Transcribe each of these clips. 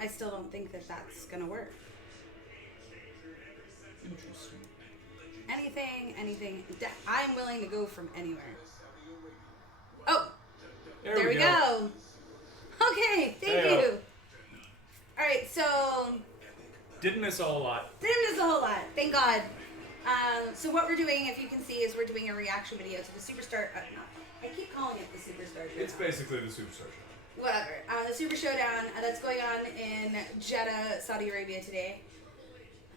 I still don't think that that's going to work. Interesting. Anything. I'm willing to go from anywhere. Oh, There we go. go. Okay, thank Hey-o. you. All right, so Didn't miss a whole lot. didn't miss a whole lot. Thank God. So what we're doing, if you can see, is we're doing a reaction video to the Superstar. I keep calling it the Superstar Showdown. It's basically the Superstar Show. Whatever. The Super Showdown that's going on in Jeddah, Saudi Arabia today.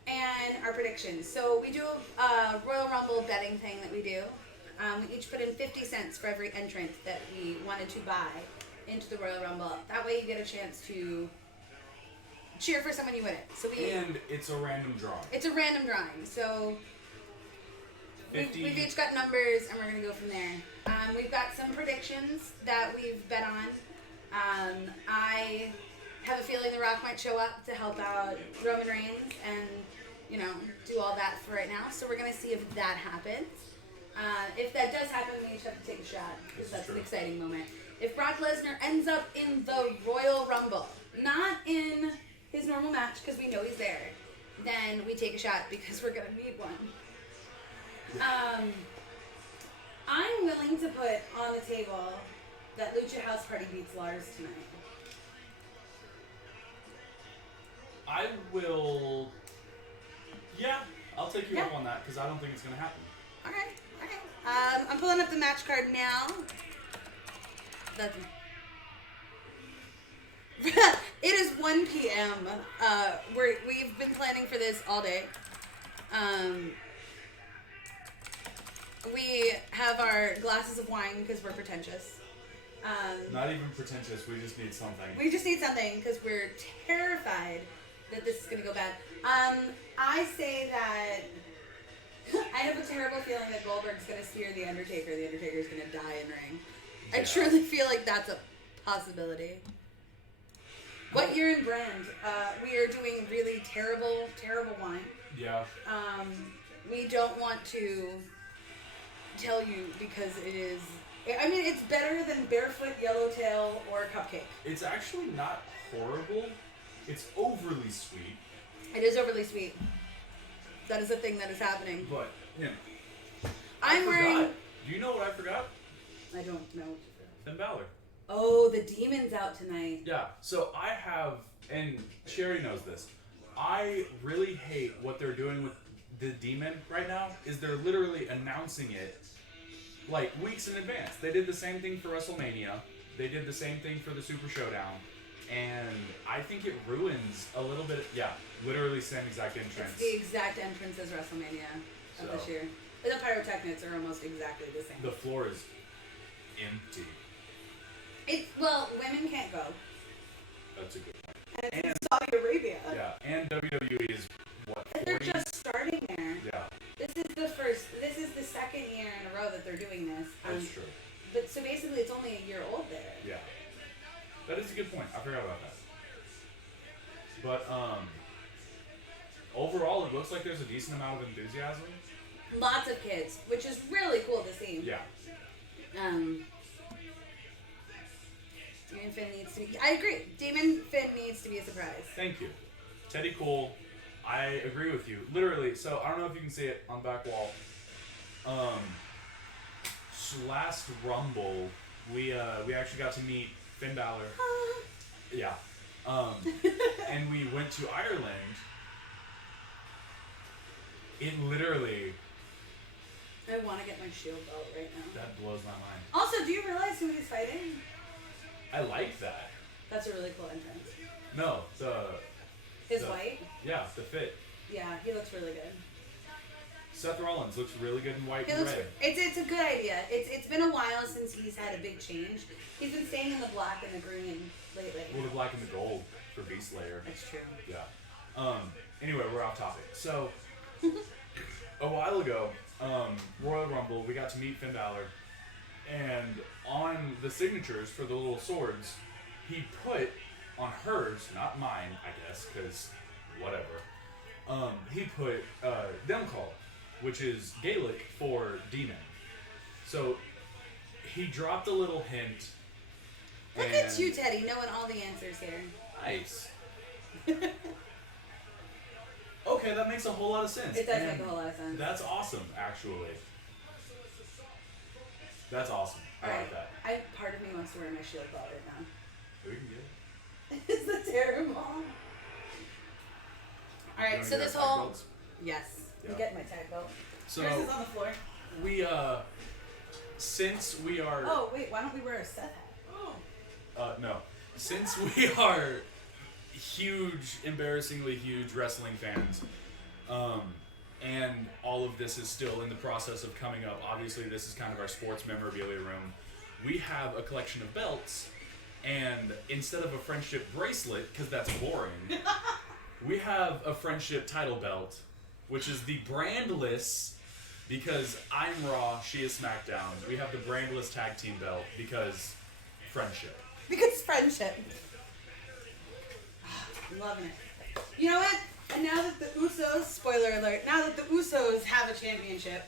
And our predictions. So we do a Royal Rumble betting thing that we do. We each put in 50 cents for every entrant that we wanted to buy into the Royal Rumble. That way you get a chance to cheer for someone you win it. And it's a random drawing. It's a random drawing. So 50. we've each got numbers, and we're going to go from there. We've got some predictions that we've bet on. I have a feeling The Rock might show up to help out Roman Reigns and, do all that for right now. So we're going to see if that happens. If that does happen, we each have to take a shot, because that's an exciting moment. If Brock Lesnar ends up in the Royal Rumble, not in his normal match, because we know he's there, then we take a shot, because we're going to need one. I'm willing to put on the table that Lucha House Party beats Lars tonight. I will... Yeah, I'll take you Yeah. up on that, because I don't think it's going to happen. Okay. I'm pulling up the match card now. That's... It is 1 p.m. We've been planning for this all day. We have our glasses of wine because we're pretentious. Not even pretentious, we just need something. We just need something because we're terrified that this is going to go bad. I say that I have a terrible feeling that Goldberg's going to spear The Undertaker. The Undertaker's going to die in ring. I truly feel like that's a possibility. What year in brand? We are doing really terrible wine. Yeah. We don't want to tell you because it is... I mean, it's better than Barefoot, Yellowtail, or Cupcake. It's actually not horrible. It's overly sweet. It is overly sweet. That is a thing that is happening. But, I'm wearing... Do you know what I forgot? I don't know. Finn Balor. Oh, the Demon's out tonight. Yeah, so I have, and Sherry knows this, I really hate what they're doing with the Demon right now, is they're literally announcing it like weeks in advance. They did the same thing for WrestleMania. They did the same thing for the Super Showdown. And I think it ruins a little bit, literally same exact entrance. It's the exact entrance as WrestleMania of this year. But the pyrotechnics are almost exactly the same. The floor is empty. Well, women can't go. That's a good point. And it's in Saudi Arabia. Yeah, and WWE is, what, 40? And they're just starting there. Yeah, This is the second year in a row that they're doing this. that's true. But so basically it's only a year old there. Yeah. That is a good point. I forgot about that. But, overall, it looks like there's a decent amount of enthusiasm. Lots of kids, which is really cool to see. Yeah. Demon Finn needs to be... I agree. Demon Finn needs to be a surprise. Thank you. Teddy Cole, I agree with you. Literally, so I don't know if you can see it on the back wall. Last Rumble, we actually got to meet Finn Balor. Yeah. And we went to Ireland. It literally... I want to get my shield belt right now. That blows my mind. Also, do you realize who he's fighting? I like that. That's a really cool entrance. No, His white? Yeah, the fit. Yeah, he looks really good. Seth Rollins looks really good in white He and looks. red. It's a good idea. It's been a while since he's had a big change. He's been staying in the black and the green lately. Well, the black and the gold for Beast Slayer. That's true. Yeah. Anyway, we're off topic. So, a while ago, Royal Rumble, we got to meet Finn Balor, and on the signatures for the little swords, he put on hers, not mine, I guess, because whatever. He put Demcall, which is Gaelic for demon. So he dropped a little hint. Look at you, Teddy, knowing all the answers here. Nice. Okay, that makes a whole lot of sense. It does make a whole lot of sense. That's awesome, actually. That's awesome. I like that. Part of me wants to wear my shield belt right now. We can get it. Is that terrible? Alright, so this whole... Belts? Yes. Yeah. I'm getting my tag belt. So, Yours is on the floor. we, since we are... Oh, wait, why don't we wear a Seth hat? Oh. No. Since we are huge, embarrassingly huge wrestling fans, and all of this is still in the process of coming up, obviously this is kind of our sports memorabilia room, we have a collection of belts, and instead of a friendship bracelet, because that's boring, we have a friendship title belt, which is the brandless, because I'm Raw, she is SmackDown. We have the brandless tag team belt, because friendship. Because friendship. I'm loving it. You know what? And now that the Usos, spoiler alert, now that the Usos have a championship,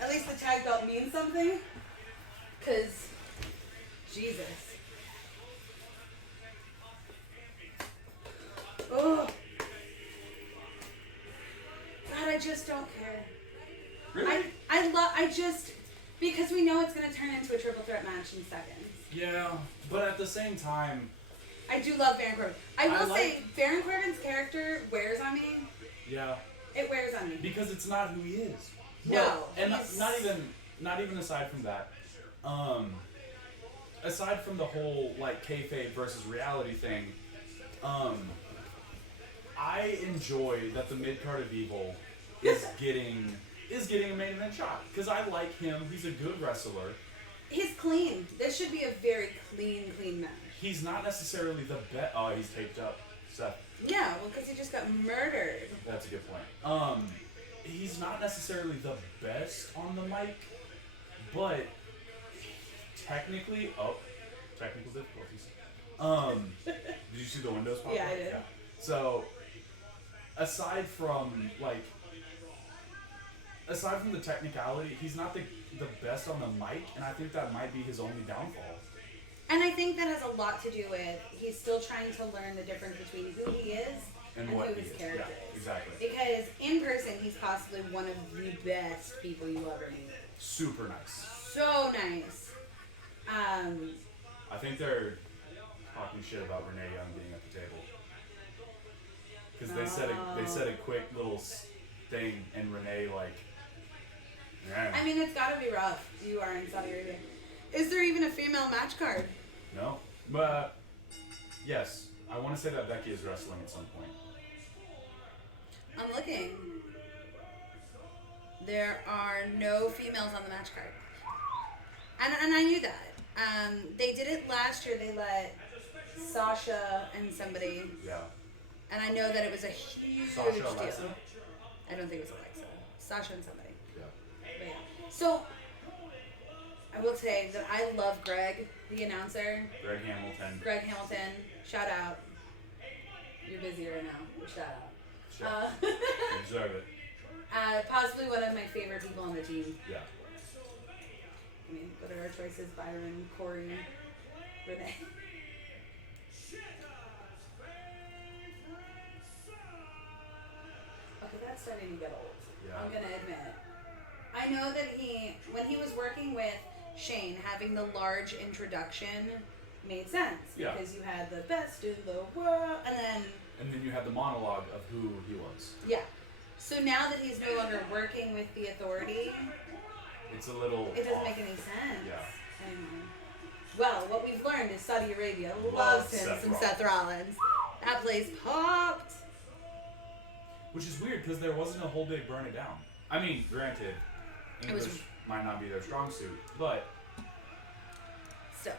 at least the tag belt means something. Because, Jesus. Oh. God, I just don't care. Really? Because we know it's going to turn into a triple threat match in seconds. Yeah, but at the same time... I do love Baron Corbin. I will say, Baron Corbin's character wears on me. Yeah. It wears on me. Because it's not who he is. No. And not even aside from that. Aside from the whole, like, kayfabe versus reality thing, I enjoy that the mid-card of Evil is getting a main event shot. Because I like him. He's a good wrestler. He's clean. This should be a very clean match. He's not necessarily the best. Oh, he's taped up. Seth. Yeah, well, because he just got murdered. That's a good point. He's not necessarily the best on the mic, but technical difficulties. Did you see the windows pop up? Yeah, I did. Yeah. So, aside from the technicality, he's not the best on the mic, and I think that might be his only downfall. And I think that has a lot to do with he's still trying to learn the difference between who he is and who his character is. Exactly. Because in person, he's possibly one of the best people you ever meet. Super nice. So nice. I think they're talking shit about Renee Young being at the table. Because they said a quick little thing, and Renee, like... Yeah. I mean, it's gotta be rough. You are in Saudi Arabia. Is there even a female match card? No. But, yes. I want to say that Becky is wrestling at some point. I'm looking. There are no females on the match card. And I knew that. They did it last year. They let Sasha and somebody. Yeah. And I know that it was a huge Sasha, deal. Alexa? I don't think it was Alexa. Sasha and somebody. Yeah. But yeah. So, I will say that I love Greg, the announcer. Greg Hamilton. Greg Hamilton. Shout out. You're busy right now. But shout out. Sure. You deserve it. Possibly one of my favorite people on the team. Yeah. I mean, what are our choices? Byron, Corey, Renee. Okay, that's starting to get old. Yeah. I'm gonna admit. I know that when he was working with Shane, having the large introduction made sense. Yeah. Because you had the best in the world, and then you had the monologue of who he was. Yeah. So now that he's no longer working with the Authority, it's a little it doesn't off. make any sense. Yeah. Anyway. Well, what we've learned is Saudi Arabia loves him some Seth Rollins. That place popped. Which is weird because there wasn't a whole big burn it down. I mean, granted, English might not be their strong suit, but still.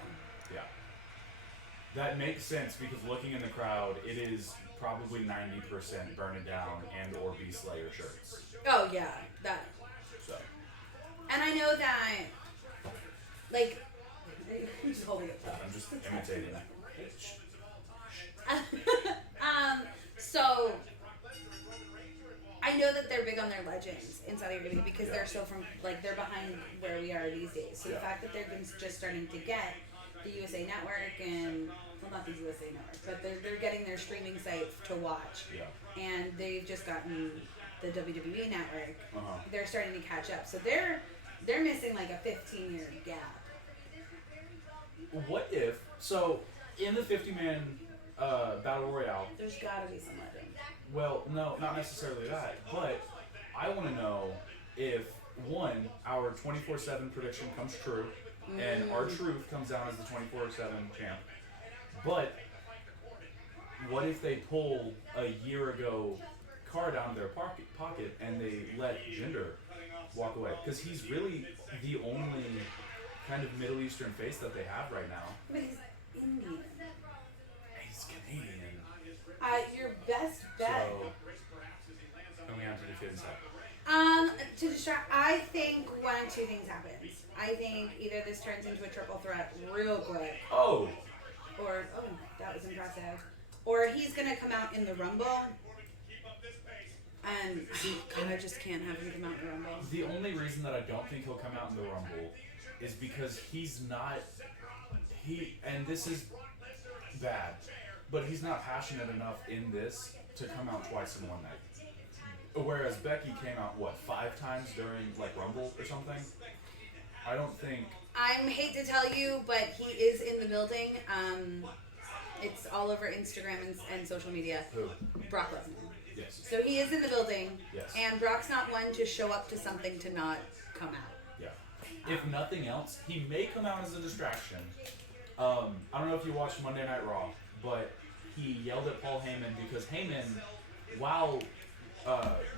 Yeah. That makes sense because looking in the crowd, it is probably 90% burn it down and or Be Slayer shirts. Oh yeah, that. So. And I know that, like, I'm just holding it up. I'm just imitating. So, I know that they're big on their legends in Saudi Arabia because they're so they're behind where we are these days. So the fact that they're just starting to get the USA Network and, well, not the USA Network, but they're getting their streaming sites to watch. Yeah. And they've just gotten the WWE Network. Uh-huh. They're starting to catch up. So they're missing like a 15-year gap. What if, so in the 50-man Battle Royale, There's got to be some legend. well, no, not necessarily that, but I want to know if, one, our 24/7 prediction comes true, and our truth comes down as the 24/7 champ. But what if they pull a year ago card out of their pocket and they let Jinder walk away? Because he's really the only kind of Middle Eastern face that they have right now. But he's Indian. He's Canadian. Your best bet. So, coming out to the kids. To distract, I think one of two things happens. I think either this turns into a triple threat real quick, Oh, or that was impressive, or he's gonna come out in the Rumble, and I just can't have him come out in the Rumble. the only reason that I don't think he'll come out in the Rumble is because he's not, and this is bad, but he's not passionate enough in this to come out twice in one night. Whereas Becky came out, 5 times during, Rumble or something? I don't think... I hate to tell you, but he is in the building. It's all over Instagram and social media. Who? Brock Lesnar. Yes. So he is in the building, Yes. and Brock's not one to show up to something to not come out. Yeah. If nothing else, he may come out as a distraction. I don't know if you watched Monday Night Raw, but he yelled at Paul Heyman because Heyman, while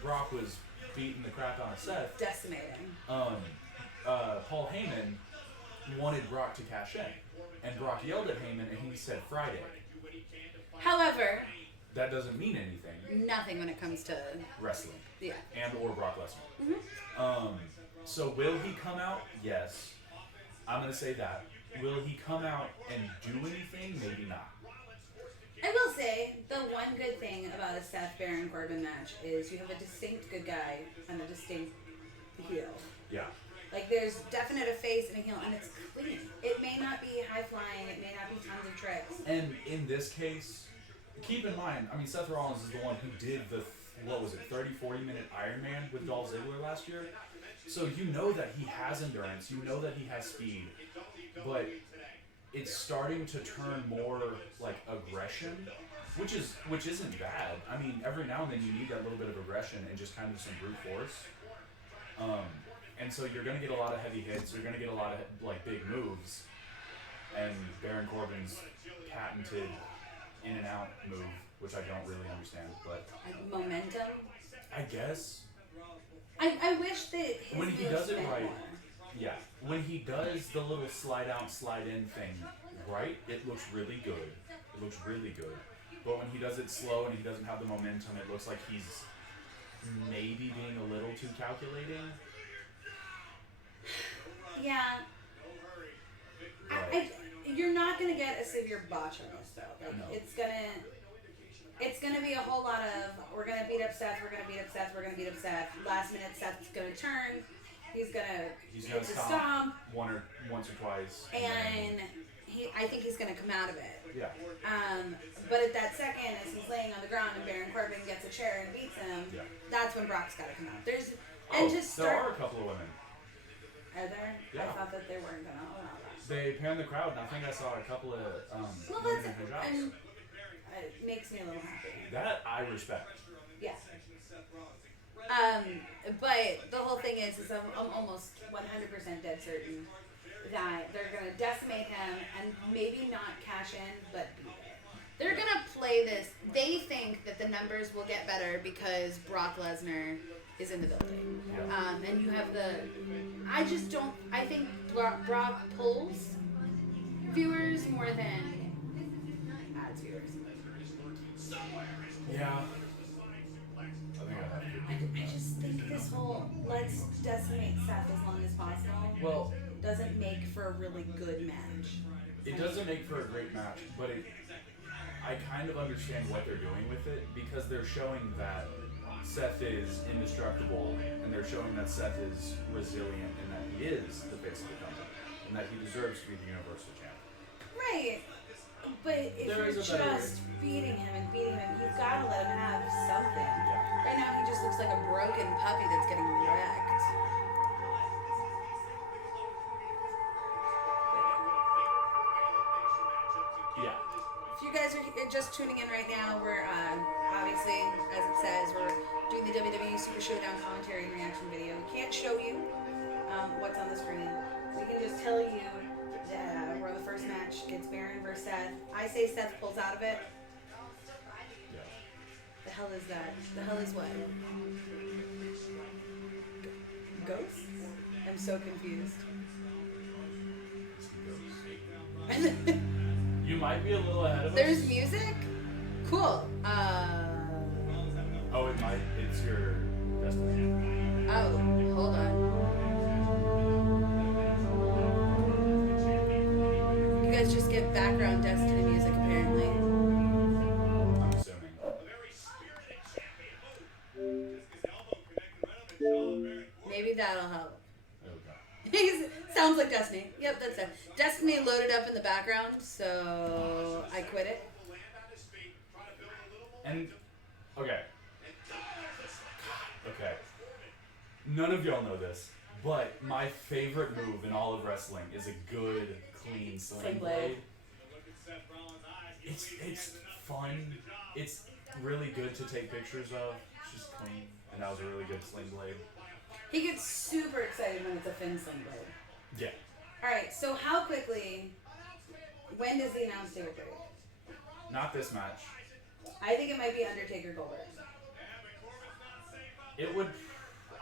Brock was beating the crap out of Seth, Decimating. Paul Heyman wanted Brock to cash in. And Brock yelled at Heyman and he said Friday. However, That doesn't mean anything. nothing when it comes to Wrestling. yeah. And or Brock Lesnar. Mm-hmm. So will he come out? Yes. I'm going to say that. Will he come out and do anything? Maybe not. I will say the one good thing about a Seth Baron Corbin match is you have a distinct good guy and a distinct heel. Yeah. Like there's definite a face and a heel, and it's clean. It may not be high flying, it may not be tons of tricks. And in this case, keep in mind, Seth Rollins is the one who did the, 30-40 minute Iron Man with Dolph Ziggler last year. So you know that he has endurance, you know that he has speed, but it's starting to turn more like aggression, which isn't bad. Every now and then you need that little bit of aggression and just kind of some brute force. And so you're gonna get a lot of heavy hits. You're gonna get a lot of big moves, and Baron Corbin's patented in and out move, which I don't really understand, but Momentum. I guess I wish that his when he moves does it meant right, more. yeah. When he does the little slide out, slide in thing right, it looks really good. It looks really good. But when he does it slow and he doesn't have the momentum, it looks like he's maybe being a little too calculating. Yeah. You're not gonna get a severe botch on this though. No. It's gonna be a whole lot of we're gonna beat up Seth, we're gonna beat up Seth, we're gonna beat up Seth. Last minute Seth's gonna turn. He's gonna hit the stomp once or twice. And I think he's gonna come out of it. Yeah. But at that second, as he's laying on the ground and Baron Corbin gets a chair and beats him, Yeah. that's when Brock's gotta come out. There are a couple of women. Are there? Yeah. I thought that they weren't gonna allow that. They panned the crowd, and I think I saw a couple of Well, women that's in hijabs. it makes me a little happy. That I respect. Yeah. But the whole thing is I'm almost 100% dead certain that they're gonna decimate him and maybe not cash in, but beat it. They're gonna play this. They think that the numbers will get better because Brock Lesnar is in the building. Yeah. And you have I think Brock pulls viewers more than adds viewers. Yeah. I think I have to. I just think this whole let's decimate Seth as long as possible Well, doesn't make for a really good match. it doesn't make for a great match, but I kind of understand what they're doing with it because they're showing that Seth is indestructible and they're showing that Seth is resilient and that he is the face of the company and that he deserves to be the Universal Champ. Right. But if There you're is a better just beating him and beating him, you've got to let him have something. Yeah. Right now, he just looks like a broken puppy that's getting wrecked. Yeah. If you guys are just tuning in right now, we're obviously, as it says, we're doing the WWE Super Showdown commentary and reaction video. We can't show you what's on the screen. We can just tell you that we're on the first match. It's Baron versus Seth. I say Seth pulls out of it. Yeah. The hell is that? The hell is what? Ghosts? I'm so confused. You might be a little ahead of us. There's music? Cool. Oh, it might. It's your Destiny. Oh, hold on. You guys just get background Destiny music, apparently. I'm assuming. Maybe that'll help. There we go. Sounds like Destiny. Yep, that's it. Destiny loaded up in the background, so I quit it. And okay. Okay. None of y'all know this, but my favorite move in all of wrestling is a good, clean sling blade. It's fun. It's really good to take pictures of. It's just clean, and that was a really good sling blade. He gets super excited when it's a Finn sling blade. Yeah. Alright, so how quickly, when does the announce table break? Not this match. I think it might be Undertaker Goldberg. It would.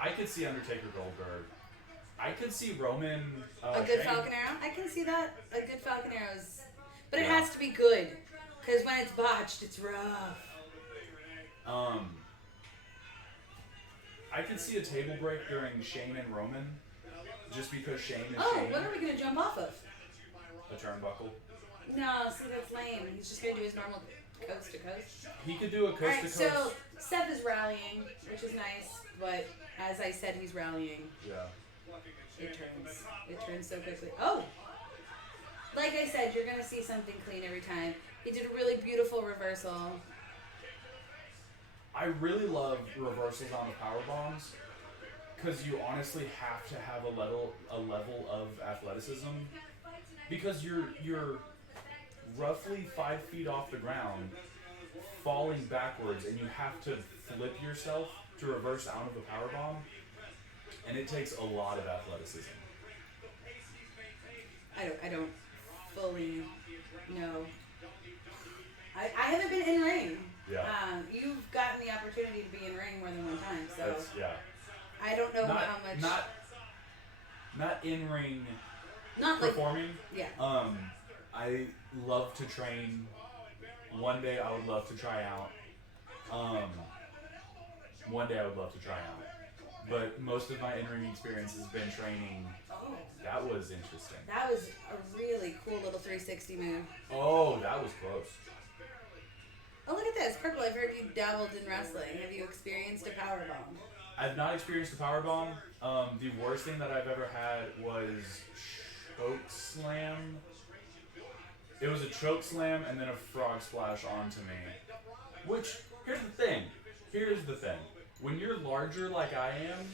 I could see Undertaker Goldberg. I could see Roman. A good Shane. Falcon Arrow? I can see that. A good Falcon Arrow is. But it Yeah. has to be good. Because when it's botched, it's rough. I could see a table break during Shane and Roman. Just because Shane is Oh, Shane. what are we going to jump off of? A turnbuckle. No, see, that's lame. He's just going to do his normal coast to coast. He could do a coast Alright, to coast. so Seth is rallying, which is nice. But as I said, he's rallying. Yeah. It turns. It turns so quickly. Oh! Like I said, you're going to see something clean every time. He did a really beautiful reversal. I really love reversals on the power bombs because you honestly have to have a level of athleticism because you're roughly 5 feet off the ground, falling backwards, and you have to flip yourself to reverse out of a power bomb, and it takes a lot of athleticism. I don't fully know. I haven't been in ring. Yeah. You've gotten the opportunity to be in ring more than one time, so That's, yeah. I don't know Not, how much. not in ring Not like performing. yeah. I love to train. One day I would love to try out. One day I would love to try out. But most of my in-ring experience has been training. Oh, That was interesting. that was a really cool little 360 move. Oh, that was close. Oh, look at this, Purple. I've heard you dabbled in wrestling. Have you experienced a power bomb? I've not experienced a powerbomb. The worst thing that I've ever had was choke slam. It was a choke slam and then a frog splash onto me. Which, here's the thing. When you're larger like I am,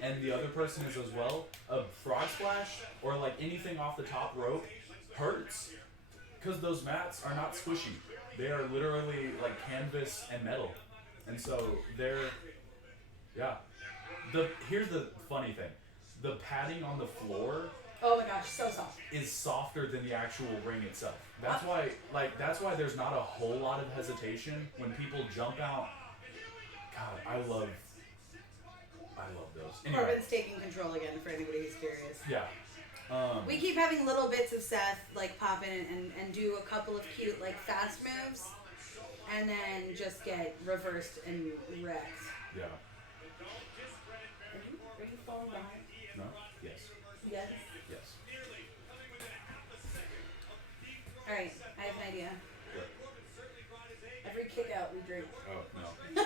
and the other person is as well, a frog splash or like anything off the top rope hurts. Because those mats are not squishy. They are literally like canvas and metal. And so they're, yeah. Here's the funny thing. The padding on the floor Oh my gosh, so soft. is softer than the actual ring itself. That's why there's not a whole lot of hesitation when people jump out. God, I love those. Anyway, Corbin's taking control again for anybody who's curious. yeah. We keep having little bits of Seth like pop in and do a couple of cute like fast moves, and then just get reversed and wrecked. Yeah. Are you falling behind? No? Yes. Yes. Yes. All right, I have an idea. What? Every kick out we drink. Oh, no.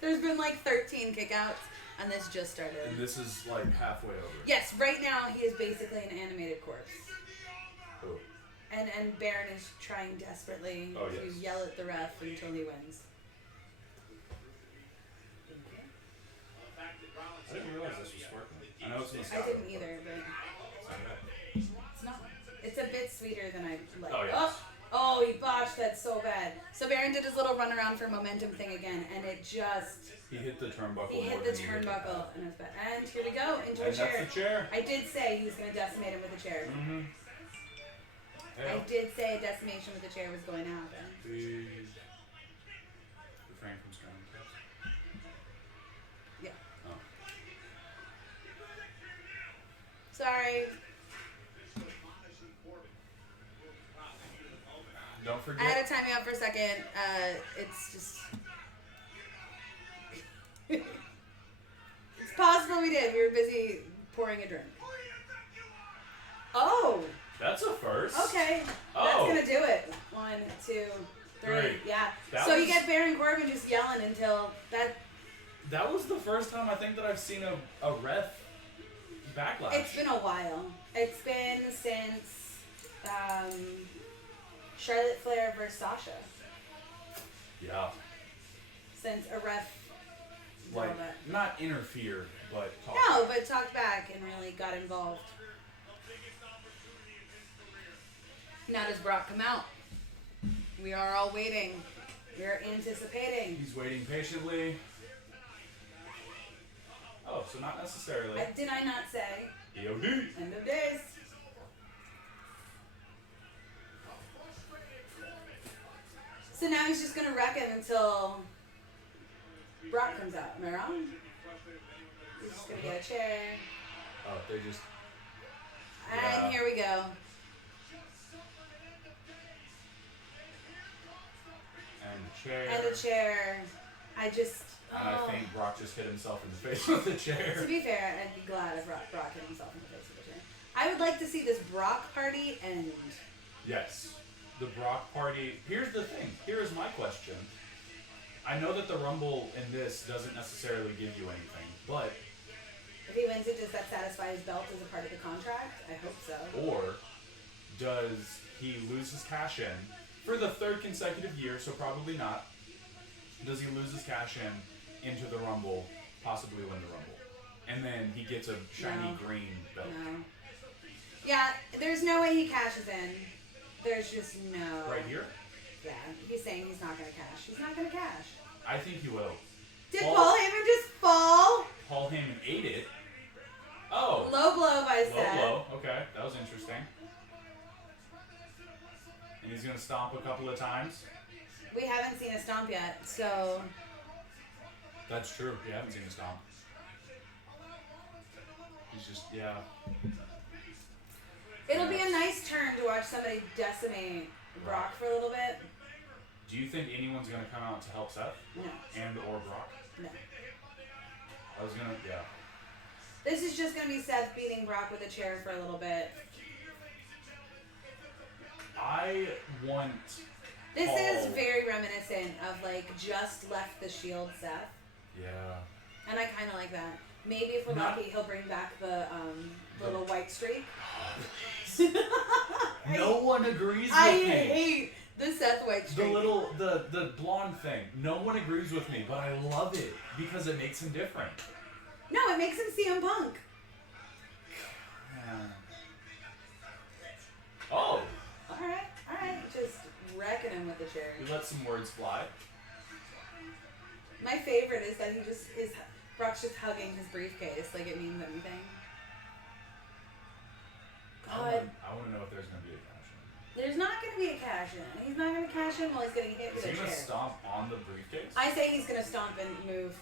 There's been like 13 kickouts, and this just started. And this is like halfway over. Yes, right now he is basically an animated corpse. Who? And Baron is trying desperately Oh, to yes. yell at the ref until he wins. I didn't realize this was working. I know it's in the sky. I didn't either, but it's not. It's a bit sweeter than I like. Oh, yes. Oh, he botched that so bad. So Baron did his little run around for momentum thing again, and it just... He hit the turnbuckle. He hit the turnbuckle, and it was bad. And here we go, into a And chair. that's the chair. I did say he was going to decimate him with a chair. Mm-hmm. I did say a decimation with the chair was going to happen. Please refrain from scanning text. Yeah. Oh. Sorry. Don't I forget. had to time you out for a second. It's just... It's possible we did. We were busy pouring a drink. Oh! That's a first. Okay. Oh. That's going to do it. 1, 2, 3. Great. Yeah. That So you was- get Baron Corbin just yelling until that... That was the first time I think that I've seen a ref backlash. It's been a while. It's been since Charlotte Flair versus Sasha. Yeah. Since a ref... did all Like, that. not interfere, but talk. No, but talked back and really got involved. Now does Brock come out? We are all waiting. We are anticipating. He's waiting patiently. Oh, so not necessarily. Did I not say? EOD. End of days. So now he's just gonna wreck him until Brock comes out. Am I wrong? He's just gonna get a chair. Oh, they just. And Yeah. here we go. And the chair. And a chair. I just... And I think Brock just hit himself in the face with the To chair. be fair, I'd be glad if Brock hit himself in the face with a chair. I would like to see this Brock party end. Yes. The Brock party. Here's the thing. Here's my question. I know that the Rumble in this doesn't necessarily give you anything, but If he wins it, does that satisfy his belt as a part of the contract? I hope so. or does he lose his cash in for the third consecutive year? So probably not. Does he lose his cash in into the Rumble, possibly win the Rumble, and then he gets a shiny No. green belt? No. Yeah, there's no way he cashes in. There's just no... Right here, Yeah, he's saying he's not going to cash. He's not going to cash. I think he will. Did Paul- Paul Heyman just fall? Paul Heyman ate it. Oh. Low blow, I said. Low. Okay, that was interesting. And he's gonna stomp a couple of times. We haven't seen a stomp yet, so... That's true. We haven't seen a stomp. He's just It'll be a nice turn to watch somebody decimate Brock for a little bit. Do you think anyone's gonna come out to help Seth No. and or Brock? No. I was gonna This is just going to be Seth beating Brock with a chair for a little bit. I want. This Paul. is very reminiscent of, like, just left the Shield Seth. Yeah. And I kind of like that. Maybe if we're Not- lucky, he'll bring back the little white streak. No one agrees with I me. hate the Seth white The streak. little the blonde thing. No one agrees with me, but I love it because it makes him different. No, it makes him CM Punk. Yeah. Oh, Alright. Just wrecking him with the chair. he let some words fly. My favorite is that Brock's just hugging his briefcase like it means anything. God. I want to know if there's gonna be a cash in. There's not going to be a cash in. He's not going to cash in while he's getting hit Is with a he gonna chair. stomp on the briefcase? I say he's going to stomp and move.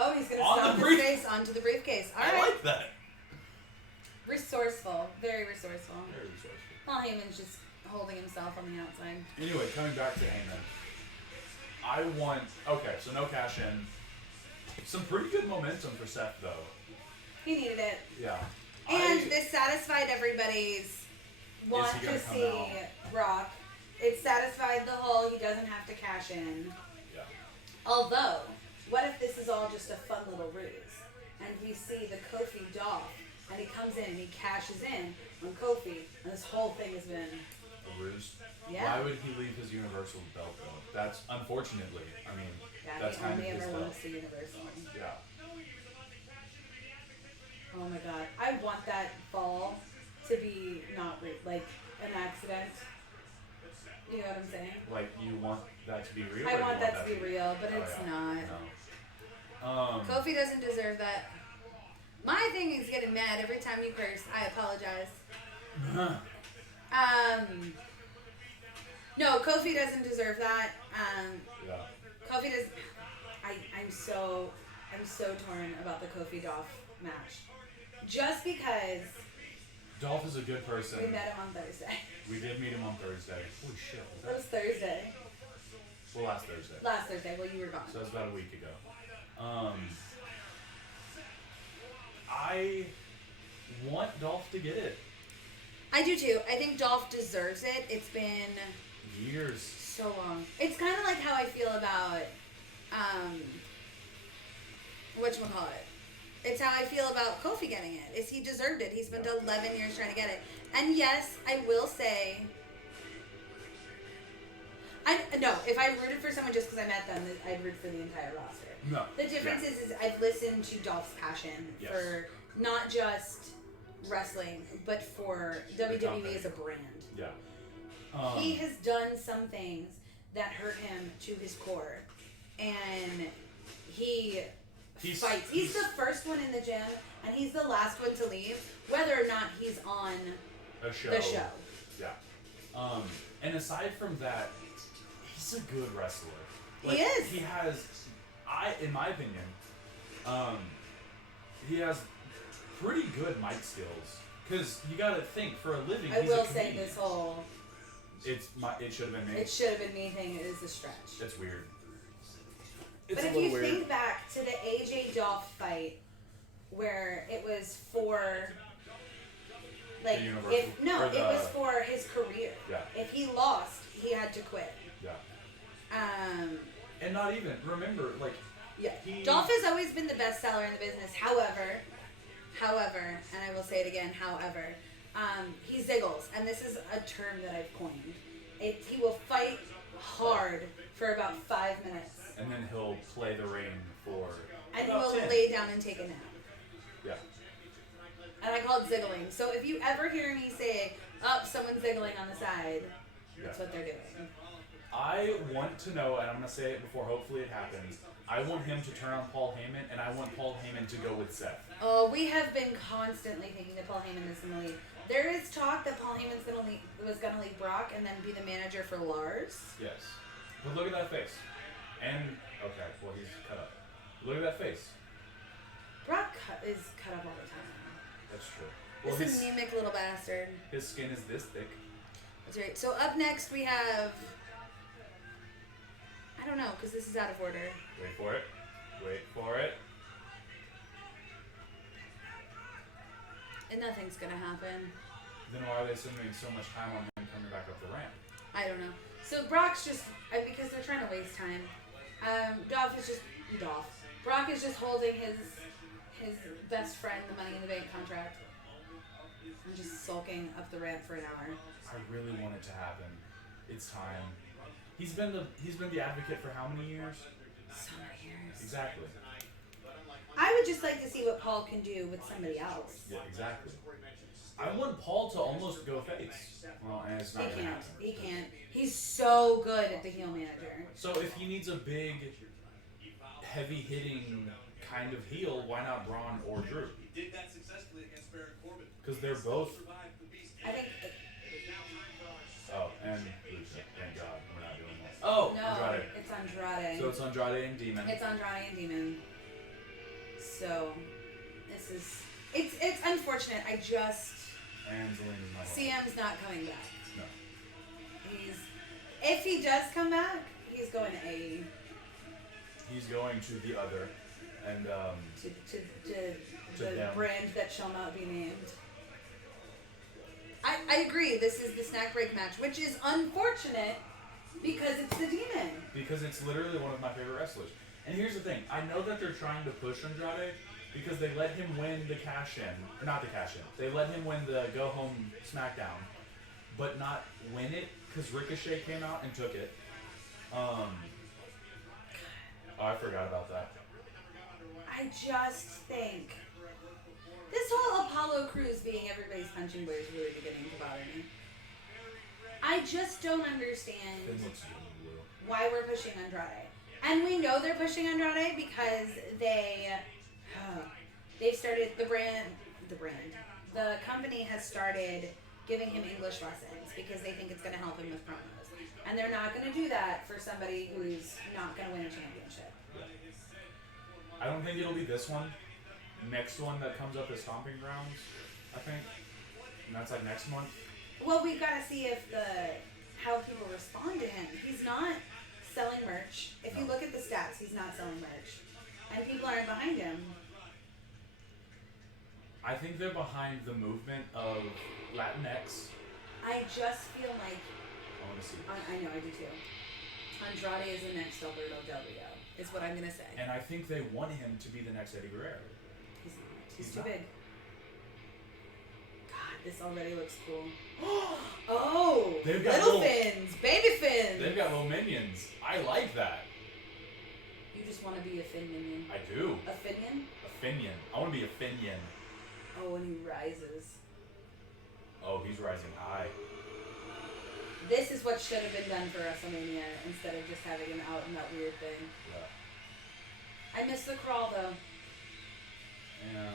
Oh, he's going to On the stomp his brief- face onto the briefcase. All I right. like that. Resourceful. Very resourceful. Very resourceful. Paul Heyman's just holding himself on the outside. Anyway, coming back to Heyman. Okay, so no cash in. Some pretty good momentum for Seth, though. He needed it. Yeah. And this satisfied everybody's want he gonna to come see out? Brock. It satisfied the whole he doesn't have to cash in. Yeah. Although, what if this is all just a fun little ruse? And we see the Kofi Dolph and he comes in and he cashes in on Kofi, and this whole thing has been A ruse. yeah. Why would he leave his Universal belt though? That's unfortunately. I mean, Yeah, that's he kind only of his ever belt. wants the Universal. Yeah. Oh my god, I want that fall to be not like an accident. You know what I'm saying? Like you want that to be real? I or you want that to be real, but it's yeah. not. No. Kofi doesn't deserve that. My thing is getting mad every time you curse. I apologize. No, Kofi doesn't deserve that. Yeah. Kofi does. I'm so torn about the Kofi Dolph match, just because Dolph is a good person. we met him on Thursday. We did meet him on Thursday. Holy shit. It was Thursday. Well, last Thursday. Last Thursday. Well, you were gone. So that was about a week ago. I want Dolph to get it. I do too. I think Dolph deserves it. It's been Years. so long. It's kind of like how I feel about whatchamacallit. It's how I feel about Kofi getting it. Is he deserved it. He spent 11 years trying to get it. And yes, I will say, if I rooted for someone just because I met them, I'd root for the entire roster. No. The difference is I've listened to Dolph's passion for not just wrestling, but for WWE as a brand. Yeah. He has done some things that hurt him to his core, and he fights. He's the first one in the gym, and he's the last one to leave, whether or not he's on the show. Yeah. And aside from that, he's a good wrestler. Like, he is. He has, in my opinion, he has pretty good mic skills. Because you gotta think, for a living, I he's will a say comedian. this whole. It should have been me. It should have been me thing. It is a stretch. It's weird. It's but if you think back to the AJ Dolph fight, where it was for, like, it was for his career. Yeah. If he lost, he had to quit. Yeah. And not even remember, like. Yeah. Dolph has always been the best seller in the business. However, and I will say it again, however, he ziggles, and this is a term that I've coined. He will fight hard for about 5 minutes. And then he'll play the ring for and he about will 10. lay down and take a nap. Yeah. And I call it ziggling. So if you ever hear me say, oh, someone's ziggling on the side, that's what they're doing. I want to know, and I'm going to say it before hopefully it happens, I want him to turn on Paul Heyman, and I want Paul Heyman to go with Seth. Oh, we have been constantly thinking that Paul Heyman is going to leave. There is talk that Paul Heyman's was going to leave Brock and then be the manager for Lars. Yes. But look at that face. And, okay, well, he's cut up. Look at that face. Brock is cut up all the time. That's true. This Well, is anemic little bastard. His skin is this thick. That's right. So up next we have... I don't know, because this is out of order. Wait for it. Wait for it. And nothing's going to happen. Then why are they spending so much time on him coming back up the ramp? I don't know. So Brock's just... because they're trying to waste time. Dolph is just... Brock is just holding his best friend the Money in the Bank contract. And just sulking up the ramp for an hour. I really want it to happen. It's time. He's been the advocate for how many years? So many years. Exactly. I would just like to see what Paul can do with somebody else. Yeah, exactly. I want Paul to almost go face. Well, and it's not going to happen. He can't. He's so good at the heel manager. So if he needs a big, heavy-hitting kind of heel, why not Braun or Drew? Because they're both... I think... Oh, and Lucha. Thank God we're not doing that. Oh, no, Andrade. It's Andrade. So it's Andrade and Demon. It's Andrade and Demon. So, this is... It's unfortunate. I just... And Zelina's not CM's not coming back. No. If he does come back, he's going to AE. He's going to the other. And, To the them. brand that shall not be named. I agree. This is the snack break match, which is unfortunate because it's the Demon. Because it's literally one of my favorite wrestlers. And here's the thing. I know that they're trying to push Andrade, because they let him win the cash in, or not the cash in. They let him win the go home SmackDown, but not win it because Ricochet came out and took it. Oh, I forgot about that. I just think this whole Apollo Crews being everybody's punching boy is really beginning to bother me. I just don't understand why we're pushing Andrade. And we know they're pushing Andrade because they've started the company has started giving him English lessons because they think it's going to help him with promos. And they're not going to do that for somebody who's not going to win a championship. I don't think it'll be this one. Next one that comes up is Stomping Grounds, I think. And that's like next month. Well, we've got to see if how people respond to him. He's not selling merch. If you look at the stats, he's not selling merch. And people aren't behind him. I think they're behind the movement of Latinx. I just feel like... I want to see. I know, I do too. Andrade is the next Alberto Del Rio, is what I'm going to say. And I think they want him to be the next Eddie Guerrero. He's not. He's too big. God, this already looks cool. Oh! They've got little fins! Baby fins! They've got little minions. I like that. You just want to be a fin minion. I do. A finion? A finion. I want to be a finion. Oh, and he rises. Oh, he's rising high. This is what should have been done for WrestleMania instead of just having him out in that weird thing. Yeah. I miss the crawl though. Yeah.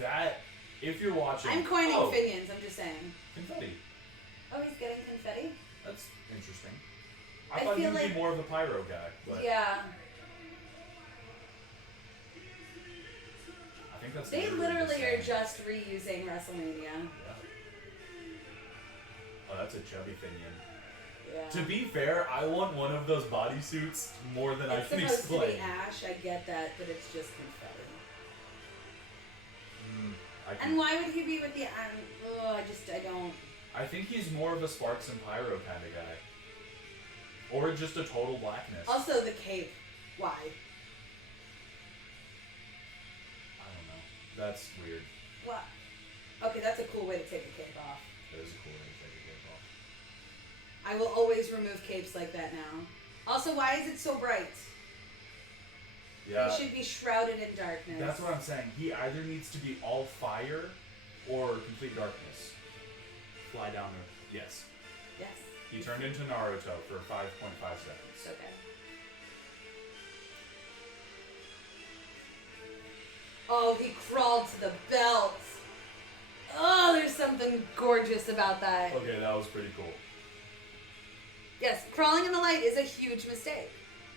That, if you're watching... I'm coining finions, I'm just saying. Confetti. Oh, he's getting confetti? That's interesting. I thought he feel would like- be more of the pyro guy. But Yeah. I think that's They literally literally the are same. just reusing WrestleMania. Yeah. Oh, that's a chubby finion. Yeah. To be fair, I want one of those bodysuits more than I It's can supposed explain. to be ash, I get that, but it's just confetti. And why would he be with the... I don't... I think he's more of a Sparks and Pyro kind of guy. Or just a total blackness. Also, the cape. Why? I don't know. That's weird. What? Okay, that's a cool way to take a cape off. That is a cool way to take a cape off. I will always remove capes like that now. Also, why is it so bright? Yeah. He should be shrouded in darkness. That's what I'm saying. He either needs to be all fire or complete darkness. Fly down there. Yes. Yes. He turned into Naruto for 5.5 seconds. Okay. Oh, he crawled to the belt. Oh, there's something gorgeous about that. Okay, that was pretty cool. Yes, crawling in the light is a huge mistake.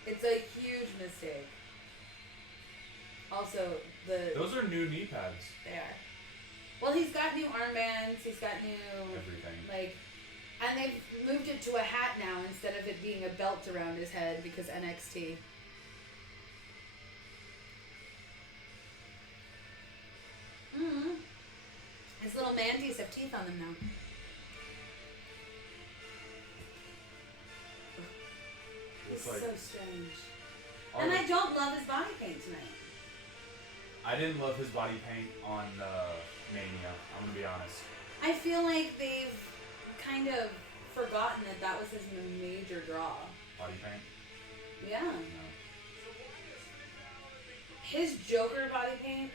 It's a huge mistake. Also, Those are new knee pads. They are. Well, he's got new armbands. He's got new... Everything. And they've moved it to a hat now instead of it being a belt around his head because NXT. Mm-hmm. His little mandies have teeth on them now. It's so strange. And I don't love his body paint tonight. I didn't love his body paint on Mania, I'm going to be honest. I feel like they've kind of forgotten that was his major draw. Body paint? Yeah. No. His Joker body paint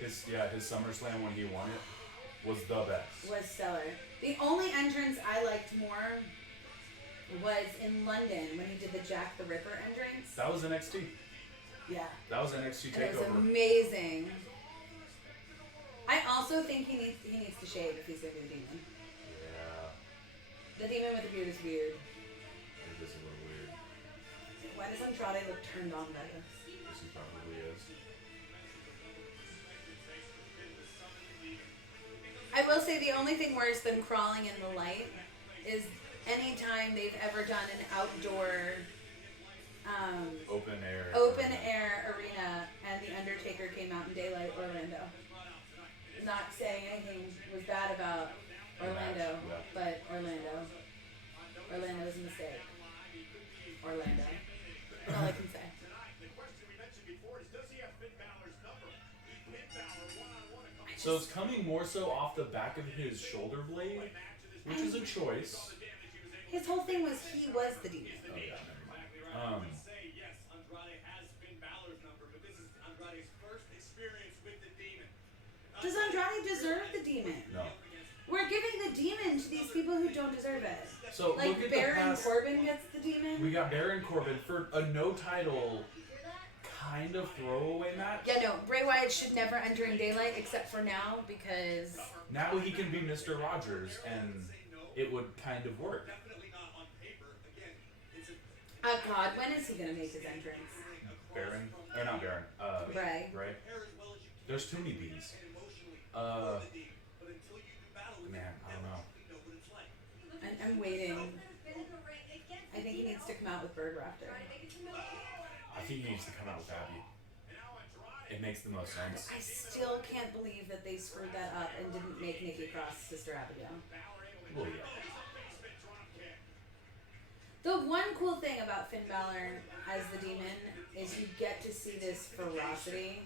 His SummerSlam when he won it was the best. was stellar. The only entrance I liked more was in London when he did the Jack the Ripper entrance. That was NXT. Yeah. That was NXT And it was TakeOver. amazing. I also think he needs to shave if he's going to be the demon. Yeah. The demon with the beard is weird. It is a little weird. Why does Andrade look turned on by this? Yes, he probably is. I will say the only thing worse than crawling in the light is anytime they've ever done an outdoor Open air arena and The Undertaker came out in daylight Orlando. Not saying anything was bad about Orlando, but Orlando is a mistake. Orlando. That's all I can say. So it's coming more so off the back of his shoulder blade, which is a choice. His whole thing was he was the demon. Oh yeah, never mind. Does Andrade deserve the demon? No. We're giving the demon to these people who don't deserve it. So Like look at Baron the past. Corbin gets the demon. We got Baron Corbin for a no title kind of throwaway match. Yeah, no. Bray Wyatt should never enter in daylight except for now because Now he can be Mr. Rogers and it would kind of work. God, when is he gonna make his entrance? Baron? Or not Baron. Bray. Bray. There's too many B's. Man, I don't know. I'm waiting. I think he needs to come out with Bird Raptor. I think he needs to come out with Abby. It makes the most sense. I still can't believe that they screwed that up and didn't make Nikki Cross Sister Abigail. Well, yeah. The one cool thing about Finn Balor as the demon is you get to see this ferocity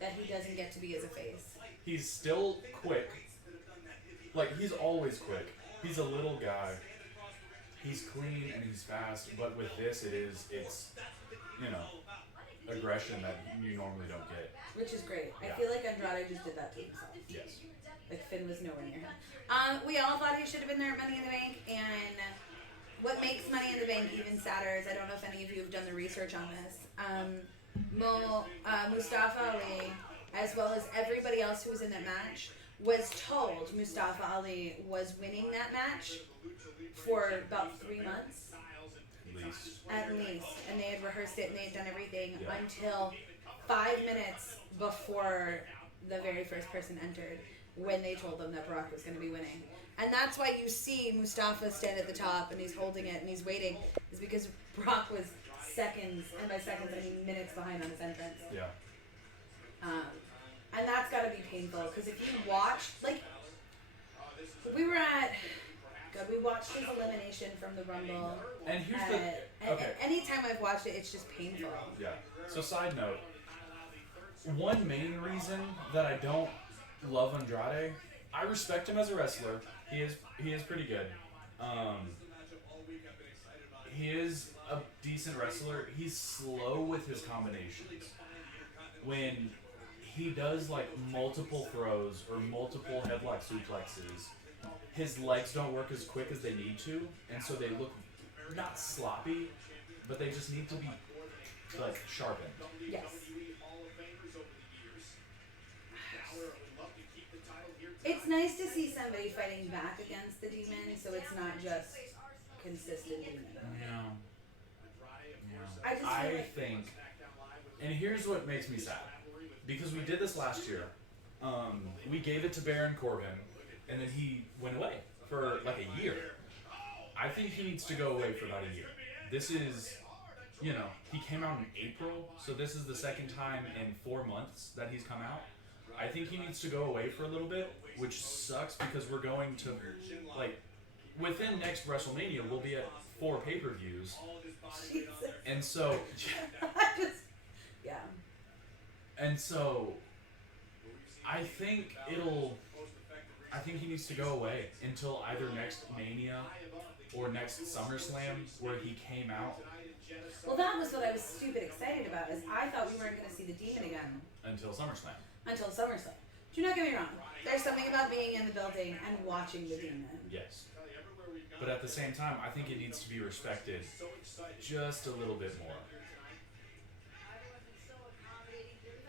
that he doesn't get to be as a face. He's still quick. Like, he's always quick. He's a little guy. He's clean and he's fast, but with this it's, you know, aggression that you normally don't get. Which is great. Yeah. I feel like Andrade just did that to himself. Yes. Like Finn was nowhere near him. We all thought he should have been there at Money in the Bank, and what makes Money in the Bank even sadder is I don't know if any of you have done the research on this. Mustafa Ali, as well as everybody else who was in that match, was told Mustafa Ali was winning that match for about 3 months. At least. And they had rehearsed it and they had done everything until 5 minutes before the very first person entered when they told them that Brock was going to be winning. And that's why you see Mustafa stand at the top and he's holding it and he's waiting, is because Brock was seconds, and by seconds I mean minutes behind on his entrance. Yeah. And that's got to be painful, because if you watch, like, we watched his elimination from the Rumble. And here's and anytime I've watched it, it's just painful. Yeah. So side note, one main reason that I don't love Andrade, I respect him as a wrestler. He is pretty good. He is a decent wrestler. He's slow with his combinations. When he does like multiple throws or multiple headlock suplexes, his legs don't work as quick as they need to, and so they look not sloppy, but they just need to be like sharpened. Yes. It's nice to see somebody fighting back against the demon, so it's not just consistent demon. I think, and here's what makes me sad, because we did this last year. We gave it to Baron Corbin, and then he went away for like a year. I think he needs to go away for about a year. This is, he came out in April, so this is the second time in 4 months that he's come out. I think he needs to go away for a little bit, which sucks because we're going to, like, within next WrestleMania, we'll be at 4 pay-per-views. Jesus. And so, yeah. And so, I think he needs to go away until either next Mania or next SummerSlam, where he came out. Well, that was what I was stupid excited about, is I thought we weren't going to see the demon again. Until SummerSlam. Until SummerSlam. Do not get me wrong. There's something about being in the building and watching the demon. Yes. But at the same time, I think it needs to be respected just a little bit more.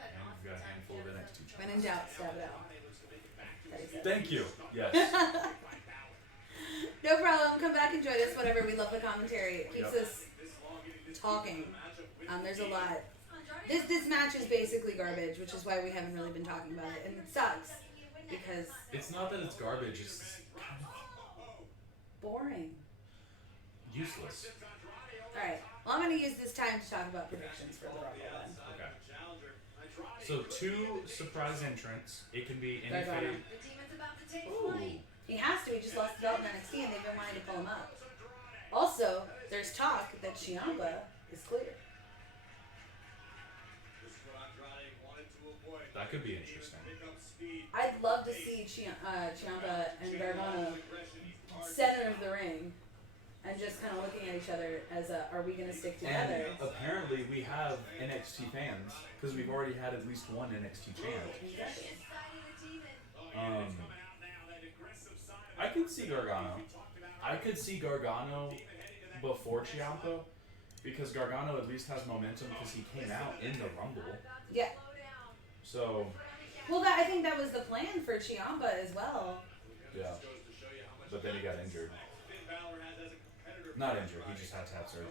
And we've got a handful of NXT. When in doubt, stab it out. Thank you. Yes. No problem. Come back and join us. Whatever. We love the commentary. It keeps us talking. There's a lot. This match is basically garbage, which is why we haven't really been talking about it, and it sucks because it's not that it's garbage. It's kind of boring. Useless. All right. Well, I'm going to use this time to talk about predictions for the Rumble then. Okay. So 2 surprise entrants. It can be any fate. Ooh. He has to. He just lost the belt in NXT, and they've been wanting to pull him up. Also, there's talk that Ciampa is clear. That could be interesting. I'd love to see Ciampa and Gargano center of the ring and just kind of looking at each other as are we going to stick together? And apparently we have NXT fans because we've already had at least one NXT fan. Exactly. I could see Gargano. I could see Gargano before Ciampa because Gargano at least has momentum because he came out in the Rumble. Yeah. So. Well, I think that was the plan for Ciampa as well. Yeah. But then he got injured. Not injured. He just had to have surgery.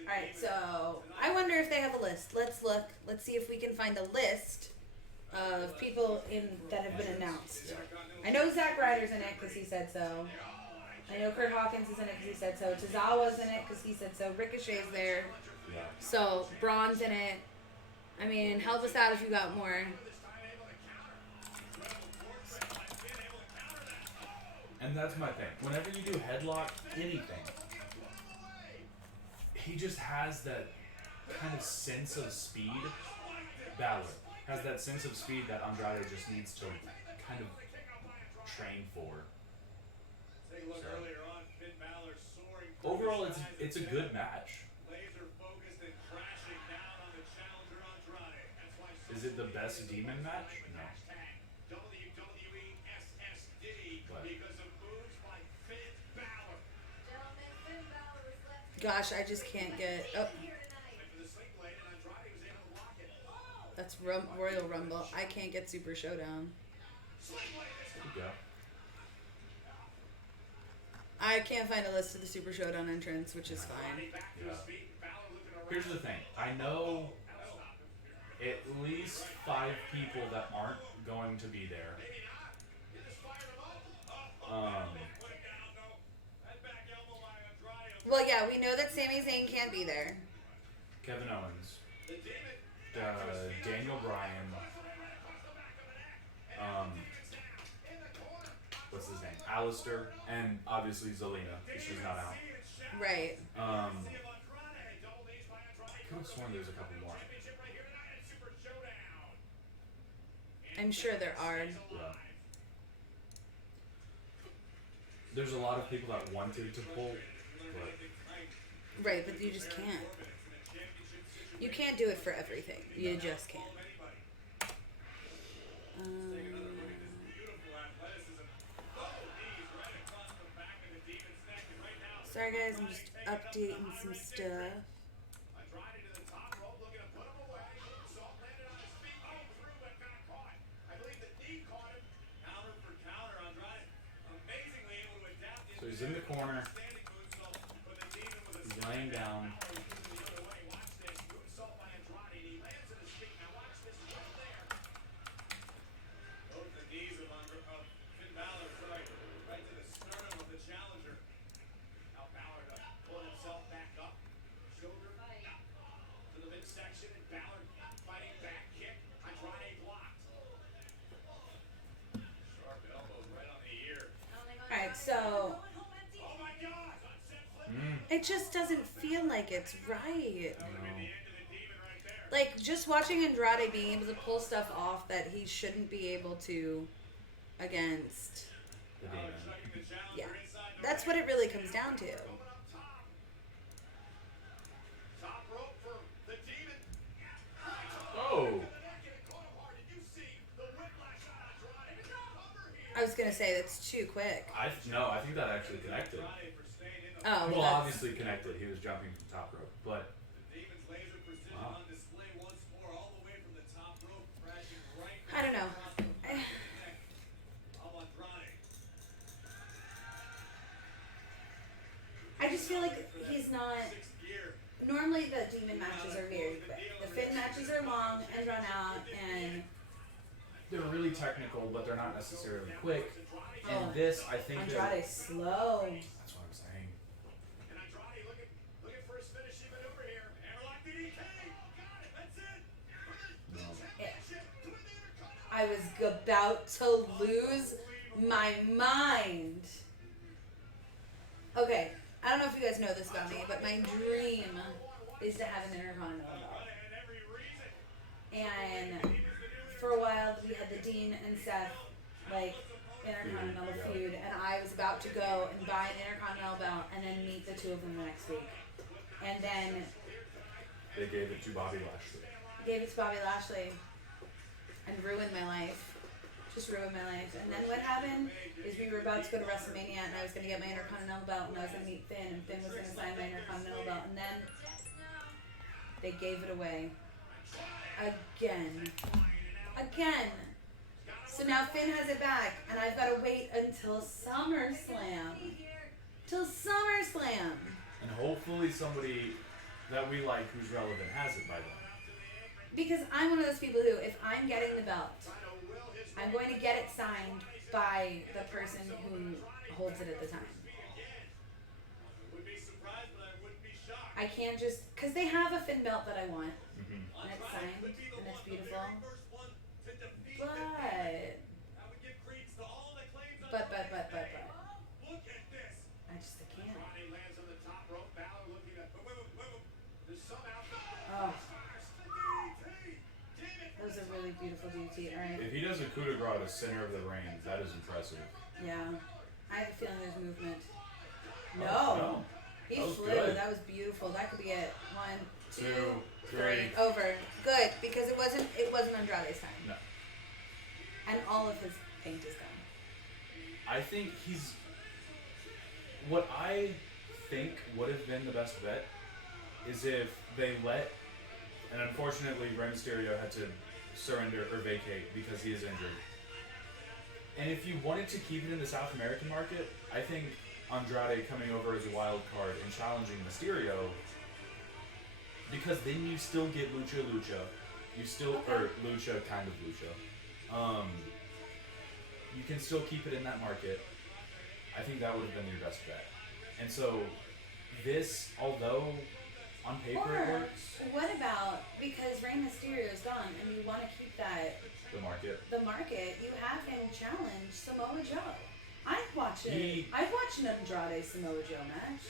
All right. So I wonder if they have a list. Let's look. Let's see if we can find a list of people that have been announced. I know Zack Ryder's in it because he said so. I know Kurt Hawkins is in it because he said so. Tozawa's in it because he said so. Ricochet's there. Yeah. So Braun's in it. I mean, help us out if you got more. And that's my thing. Whenever you do headlock anything, he just has that kind of sense of speed. Balor has that sense of speed that Andrade just needs to kind of train for. So, overall, it's a good match. Is it the best Demon match? No. Gosh, I just can't get. Oh. That's Royal Rumble. I can't get Super Showdown. There you go. I can't find a list of the Super Showdown entrants, which is fine. Yeah. Here's the thing. I know at least 5 people that aren't going to be there. Well, yeah, we know that Sami Zayn can't be there. Kevin Owens. Daniel Bryan. What's his name? Alistair. And obviously Zelina, because she's not out. Right. I could have sworn there's a couple more. I'm sure there are. Yeah. There's a lot of people that wanted to pull, but... Right, but you just can't. You can't do it for everything. You just can't. Sorry guys, I'm just updating some stuff. So he's in the corner. He's laying down. Alright, so it just doesn't feel like it's right. No. Like, just watching Andrade being able to pull stuff off that he shouldn't be able to against. The demon. Yeah. That's what it really comes down to. Oh! I was going to say, that's too quick. I think that actually connected. Oh, Well, that's- obviously connected. He was jumping from the top rope, but... Wow. I don't know. I just feel like he's not... Normally the demon matches are very quick. The Finn matches are long and run out, and... They're really technical, but they're not necessarily quick. And Oh, this, I think... Andrade's slow. That's what I'm saying. No. I was about to lose my mind. Okay, I don't know if you guys know this about me, but my dream is to have an Intercontinental belt. And for Seth, like, Intercontinental Yeah. feud, and I was about to go and buy an Intercontinental belt and then meet the two of them the next week. And then They gave it to Bobby Lashley. gave it to Bobby Lashley and ruined my life. Just ruined my life. And then what happened is we were about to go to WrestleMania and I was going to get my Intercontinental belt and I was going to meet Finn and Finn was going to sign my Intercontinental belt and then they gave it away. Again. So now Finn has it back and I've got to wait until SummerSlam. And hopefully somebody that we like who's relevant has it by then. Because I'm one of those people who, if I'm getting the belt, I'm going to get it signed by the person who holds it at the time. I can't just, because they have a Finn belt that I want, and it's signed, and it's beautiful. But. I just can't. Oh. That was a really beautiful DT, alright. If he does a coup de grace at the center of the ring, that is impressive. Yeah. I have a feeling there's movement. No. No. He That was flew. good. That was beautiful. That could be it. 1, 2, 2, 3. 3. Over. Good, because it wasn't Andrade's time. No. And all of his paint is gone. I think he's. What I think would have been the best bet is if they let. And unfortunately, Rey Mysterio had to surrender or vacate because he is injured. And if you wanted to keep it in the South American market, I think Andrade coming over as a wild card and challenging Mysterio, because then you still get Lucha. You still, or Lucha, kind of Lucha. You can still keep it in that market. I think that would have been your best bet. And so, this, although on paper it Or, works, what about, because Rey Mysterio is gone and you want to keep that, the market. you have him challenge Samoa Joe. I'd watch it. He- I'd watch an Andrade Samoa Joe match.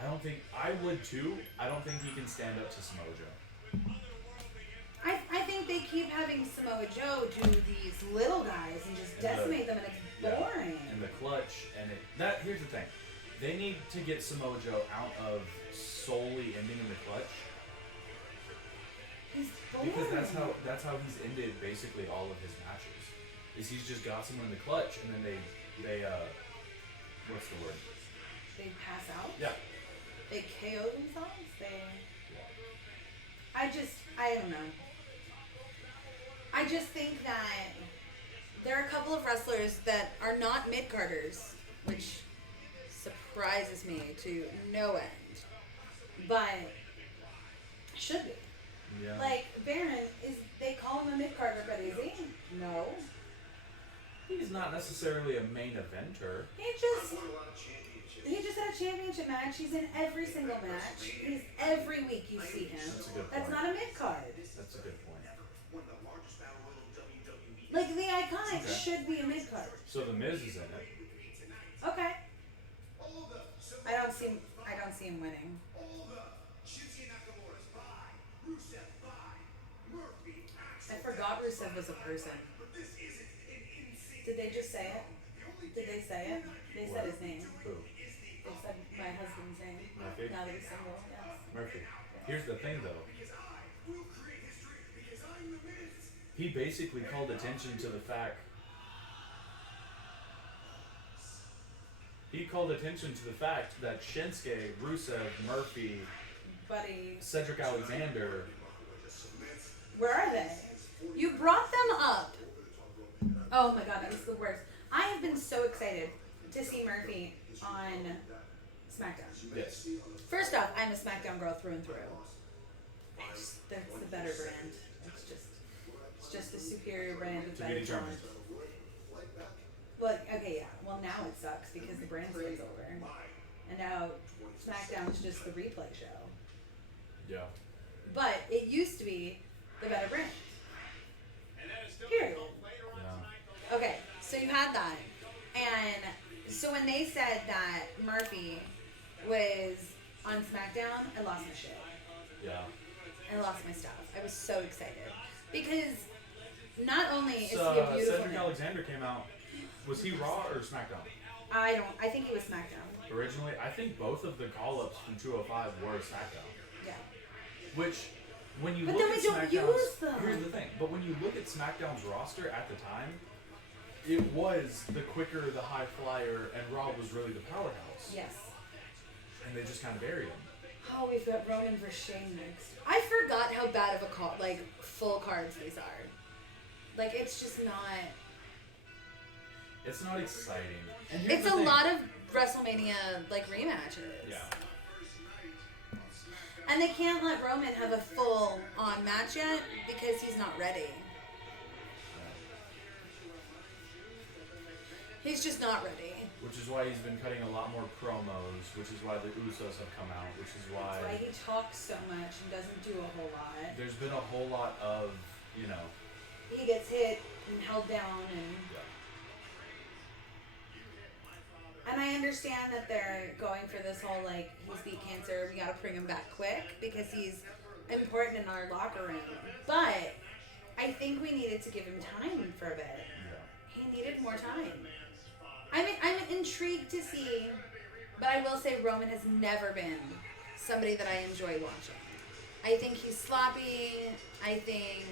I would too. I don't think he can stand up to Samoa Joe. I think they keep having Samoa Joe do these little guys and just decimate them, and it's boring. And the clutch, and here's the thing. They need to get Samoa Joe out of solely ending in the clutch. He's boring. Because that's how he's ended basically all of his matches. Is he's just got someone in the clutch and then they what's the word? They pass out. Yeah. They KO themselves. I don't know. I just think that there are a couple of wrestlers that are not mid-carders, which surprises me to no end, but should be. Yeah. Like, Baron, they call him a mid-carder, but is he? No. He's not necessarily a main eventer. He just had a championship match. He's in every single match. Every week you see him. That's a good That's point. not a mid-card. That's a good point. Like, the Iconics Okay. should be a mid-card. So the Miz is in it. Okay. I don't see him winning. I forgot Rusev was a person. Did they just say it? Did they say it? They said his name. Who? They said my husband's name. Murphy? Now that he's single, yes. Murphy. Here's the thing though. He basically called attention to the fact that Shinsuke, Rusev, Murphy, Buddy, Cedric Alexander. where are they? You brought them up. Oh my god, that was the worst. I have been so excited to see Murphy on SmackDown. Yes. First off, I'm a SmackDown girl through and through. That's the better brand. It's just a superior brand with To better be determined. talent. Well, okay, yeah. Well, now it sucks because the brand split's over, and now SmackDown's just the replay show. Yeah. But it used to be the better brand. Period. Yeah. Okay, so you had that. And so when they said that Murphy was on SmackDown, I lost my shit. Yeah. I lost my stuff. I was so excited. Because Not only is he a So beautiful Cedric man, Alexander came out. Was he Raw or SmackDown? I think he was SmackDown. Originally, I think both of the call-ups from 205 were SmackDown. Yeah. Which, when you But look then at we don't SmackDown's, use them. here's the thing. But when you look at SmackDown's roster at the time, it was the quicker, the high flyer, and Raw was really the powerhouse. Yes. And they just kind of buried him. Oh, we've got Roman versus Shane next. I forgot how bad of a full cards these are. Like, it's just not. It's not exciting. And here's It's the a thing. lot of WrestleMania rematches. Yeah. And they can't let Roman have a full on match yet because he's not ready. He's just not ready. Which is why he's been cutting a lot more promos, which is why the Usos have come out, which is why... That's why he talks so much and doesn't do a whole lot. There's been a whole lot of, He gets hit and held down and... Yeah. And I understand that they're going for this whole, he's beat cancer, we gotta bring him back quick because he's important in our locker room. But I think we needed to give him time for a bit. Yeah. He needed more time. I'm intrigued to see, but I will say Roman has never been somebody that I enjoy watching. I think he's sloppy. I think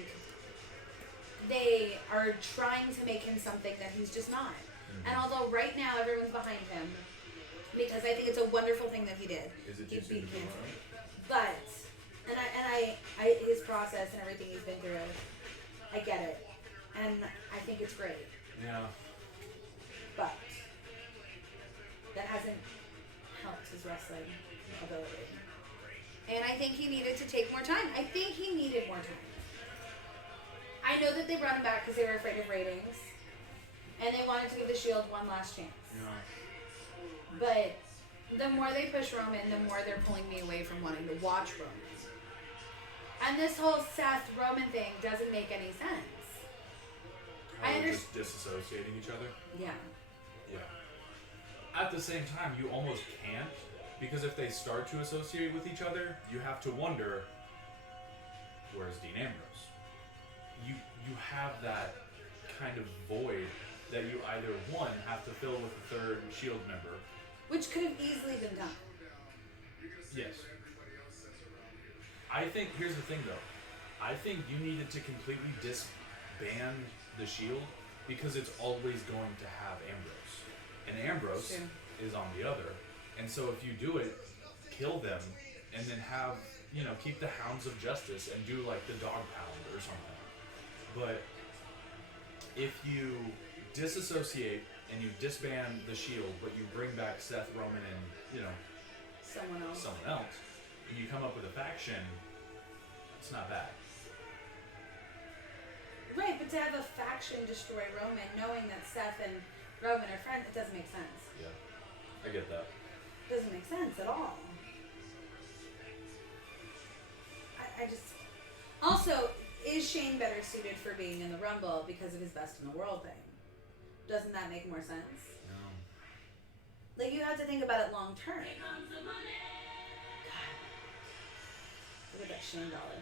they are trying to make him something that he's just not. And although right now everyone's behind him, because I think it's a wonderful thing that he did. Is it He too soon to beat be cancer. wrong? But his process and everything he's been through, I get it, and I think it's great. Yeah. But that hasn't helped his wrestling ability. And I think he needed to take more time. I think he needed more time. I know that they brought him back because they were afraid of ratings. And they wanted to give the Shield one last chance. Yeah. But the more they push Roman, the more they're pulling me away from wanting to watch Roman. And this whole Seth Roman thing doesn't make any sense. How they're just disassociating each other? Yeah. Yeah. At the same time, you almost can't, because if they start to associate with each other, you have to wonder, where's Dean Ambrose? You have that kind of void that you either, one, have to fill with a third Shield member. Which could have easily been done. Yes. I think, here's the thing though, I think you needed to completely disband the Shield because it's always going to have Ambrose. And Ambrose is on the other. And so if you do it, kill them, and then have, keep the Hounds of Justice and do like the Dog Pound or something. But if you disassociate and you disband the Shield, but you bring back Seth Roman and, Someone else. And you come up with a faction, it's not bad. Right, but to have a faction destroy Roman, knowing that Seth and Roman are friends, it doesn't make sense. Yeah, I get that. It doesn't make sense at all. I just... Also, is Shane better suited for being in the Rumble because of his best in the world thing? Doesn't that make more sense? No. You have to think about it long term. God. Look at that Shane dollar.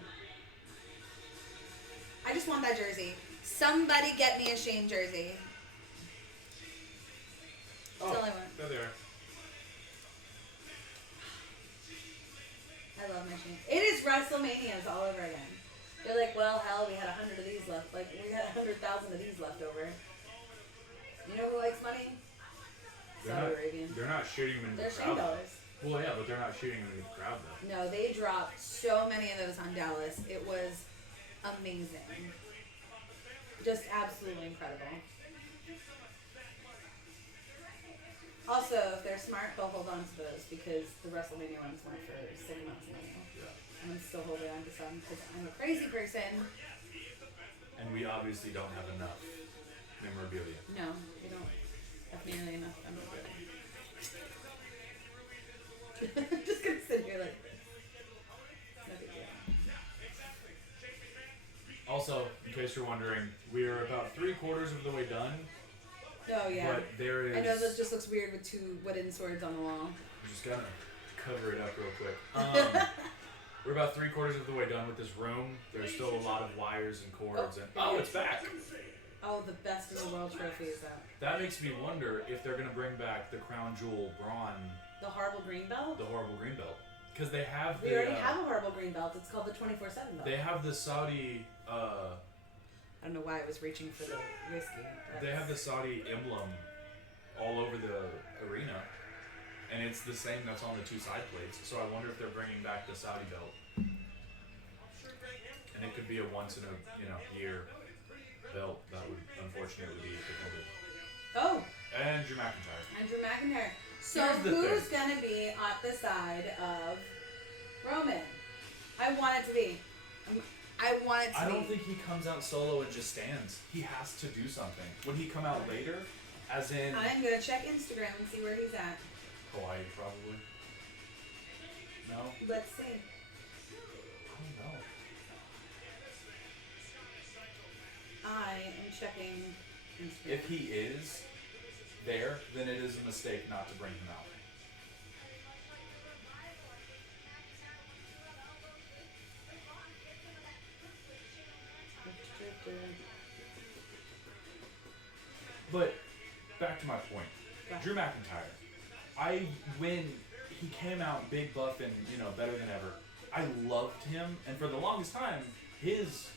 I just want that jersey. Somebody get me a Shane jersey. That's all I want. There they are. I love my Shane. It is WrestleManias all over again. They're like, well, hell, we had 100 of these left. We had 100,000 of these left over. You know who likes money? Saudi Arabian. They're not shooting them in They're the Shane crowd. dollars. Well, yeah, but they're not shooting them in the crowd though. No, they dropped so many of those on Dallas. It was amazing. Just absolutely incredible. Also, if they're smart, they'll hold on to those because the WrestleMania ones went for 6 months now. Yeah. And I'm still holding on to some because I'm a crazy person. And we obviously don't have enough memorabilia. No, we don't have nearly enough memorabilia. I'm just gonna sit here like this. It's no big deal. Also, in case you're wondering, we are about 3/4 of the way done. Oh yeah. But there is. I know that just looks weird with 2 wooden swords on the wall. I'm just gonna cover it up real quick. We're about 3/4 of the way done with this room. There's still a lot of wires and cords. It's back. Oh, the best in the world trophy is out. That makes me wonder if they're going to bring back the crown jewel brawn. The horrible green belt? The horrible green belt. Because they have We already have a horrible green belt. It's called the 24/7 belt. They have the Saudi... I don't know why I was reaching for the whiskey. They have the Saudi emblem all over the arena. And it's the same that's on the two side plates. So I wonder if they're bringing back the Saudi belt. And it could be a once in a year belt that would unfortunately be defended. Oh! And Drew McIntyre. So who's going to be at the side of Roman? I want it to be. I don't think he comes out solo and just stands. He has to do something. Would he come out later? As in... I'm going to check Instagram and see where he's at. Hawaii, probably. No? Let's see. I don't know. I am checking Instagram. If he is there, then it is a mistake not to bring him out. But back to my point. Drew McIntyre. When he came out big, buff, and better than ever, I loved him, and for the longest time, his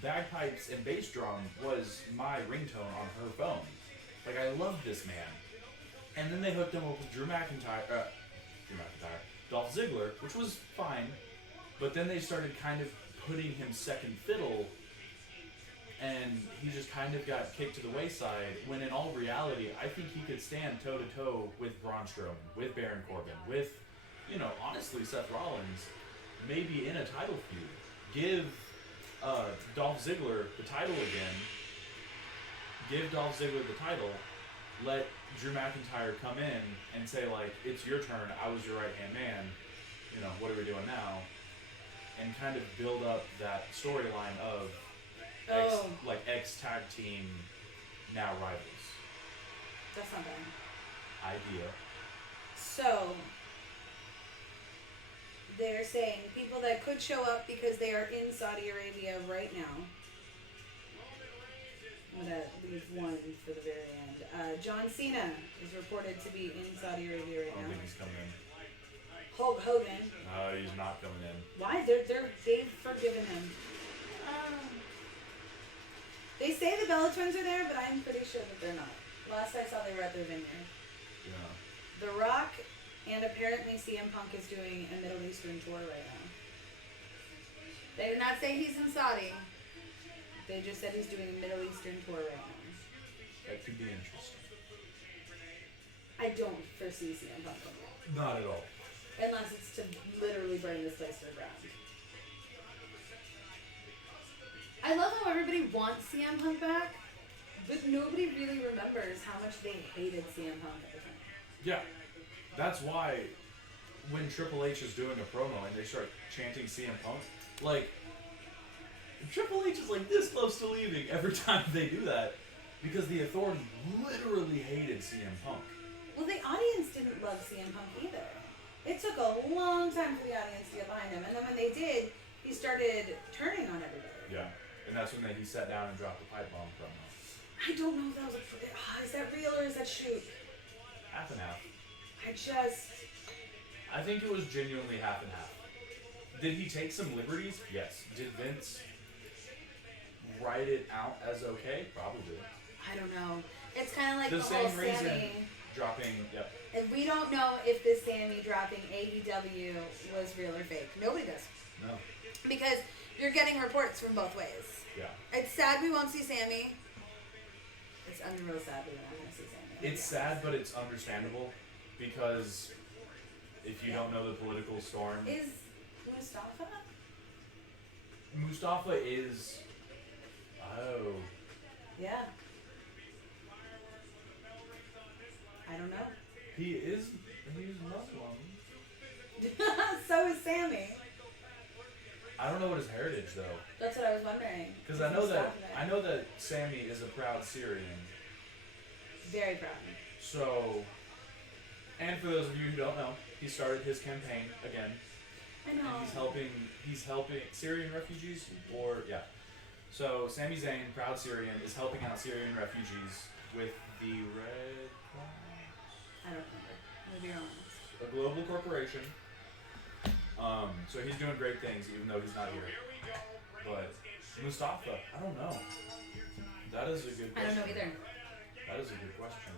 bagpipes and bass drum was my ringtone on her phone. Like, I loved this man. And then they hooked him up with Dolph Ziggler, which was fine, but then they started kind of putting him second fiddle, and he just kind of got kicked to the wayside, when in all reality, I think he could stand toe-to-toe with Braun Strowman, with Baron Corbin, with, honestly, Seth Rollins, maybe in a title feud. Give Dolph Ziggler the title again. Give Dolph Ziggler the title. Let Drew McIntyre come in and say, like, it's your turn, I was your right-hand man, what are we doing now? And kind of build up that storyline of ex-tag team, now rivals. That's not bad. Idea. So, they're saying people that could show up because they are in Saudi Arabia right now. I'm going to leave one for the very end. John Cena is reported to be in Saudi Arabia right I don't now. think he's coming in. Hulk Hogan. No, he's not coming in. Why? They've forgiven him. They say the Bella Twins are there, but I'm pretty sure that they're not. Last I saw, they were at their vineyard. Yeah. The Rock and apparently CM Punk is doing a Middle Eastern tour right now. They did not say he's in Saudi. They just said he's doing a Middle Eastern tour right now. That could be interesting. I don't foresee CM Punk coming out. Not at all. Unless it's to literally burn this place to the ground. I love how everybody wants CM Punk back, but nobody really remembers how much they hated CM Punk at the time. Yeah. That's why when Triple H is doing a promo and they start chanting CM Punk, like, Triple H is like this close to leaving every time they do that, because the Authority literally hated CM Punk. Well, the audience didn't love CM Punk either. It took a long time for the audience to get behind him, and then when they did, he started turning on everybody. Yeah, and that's when he sat down and dropped the pipe bomb promo. I don't know if that was is that real or is that shoot? Half and half. I think it was genuinely half and half. Did he take some liberties? Yes. Did Vince write it out as okay? Probably. I don't know. It's kind of like the whole same reason Sammy. Dropping, yep. And we don't know if this Sammy dropping AEW was real or fake. Nobody does. No. Because you're getting reports from both ways. Yeah. It's sad we won't see Sammy. It's real sad we're not going to see Sammy. It's sad, but it's understandable, because if you don't know the political storm... Is Mustafa? Mustafa is... Oh. Yeah. I don't know. He's Muslim. So is Sammy. I don't know what his heritage though. That's what I was wondering. Because I know that Sammy is a proud Syrian. Very proud. So, and for those of you who don't know, he started his campaign again. I know. And he's helping Syrian refugees, or yeah. So Sami Zayn, proud Syrian, is helping out Syrian refugees with the Red Cross, I don't remember. Maybe you're honest. a global corporation. So he's doing great things, even though he's not here. But Mustafa, I don't know. That is a good I question. don't know either. That is a good question.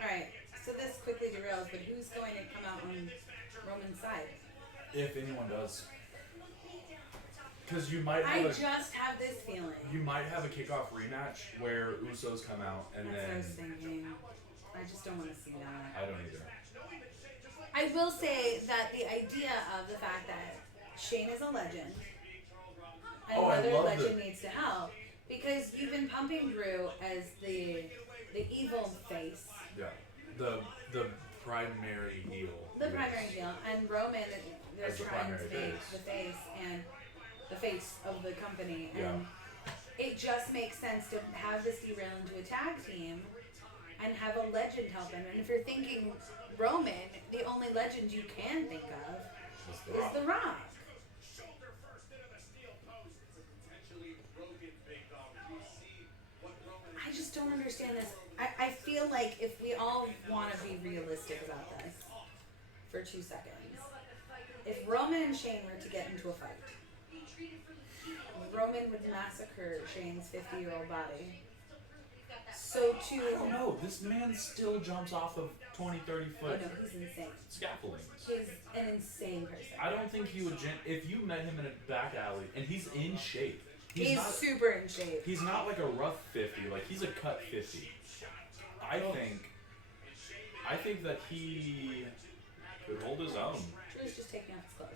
Alright, so this quickly derails, but who's going to come out on Roman's side? If anyone does. Because you might I have just have this feeling. you might have a kickoff rematch where Usos come out and That's what I then was thinking. I just don't want to see that. I don't either. I will say that the idea of the fact that Shane is a legend and Oh, I another love legend the- needs to help, because you've been pumping Drew as the evil face, Yeah. The primary heel. the primary heel, and Roman they're As the trying to primary make face. the face and the face of the company, Yeah. and it just makes sense to have this derail into a tag team and have a legend help him. And if you're thinking Roman, the only legend you can think of is The Rock. I just don't understand this. I feel like if we all want to be realistic about this for 2 seconds, if Roman and Shane were to get into a fight, Roman would massacre Shane's 50-year-old body. So I don't know. This man still jumps off of 20, 30 Oh foot no, he's insane. scaffoldings. He's an insane person. I don't think he would. If you met him in a back alley and he's in shape, He's not. super in shape. He's not like a rough 50. Like he's a cut 50. I think that he could hold his own. Drew's just taking off his clothes.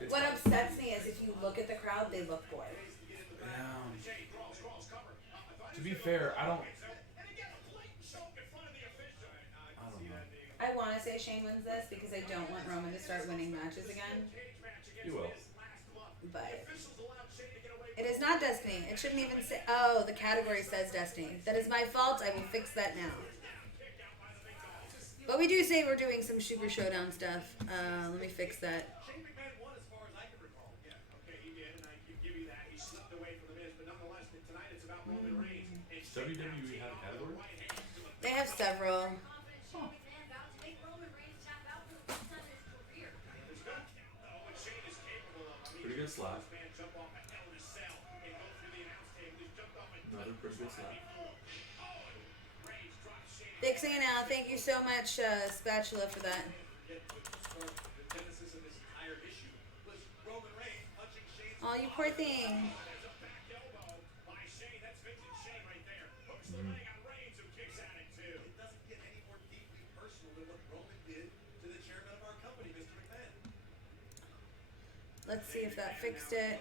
It's What upsets me is if you look at the crowd, they look bored. To be fair, I don't know. I want to say Shane wins this because I don't want Roman to start winning matches again. You will. But it is not Destiny. It shouldn't even say. Oh, the category says Destiny. That is my fault. I will fix that now. But we do say we're doing some Super Showdown stuff. Let me fix that. Does WWE have a category? They have several. Pretty good slap. Another pretty good slap. Fixing it now. Thank you so much, Spatula, for that. Oh, you poor thing. Let's see if that fixed it.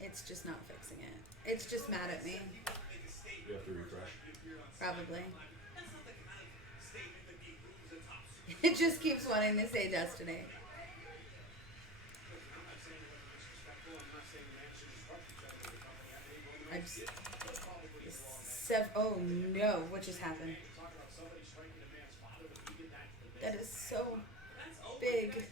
It's just not fixing it. It's just mad at me. You have to refresh. Probably. It just keeps wanting to say Destiny. I just... Oh no, what just happened? That is so big.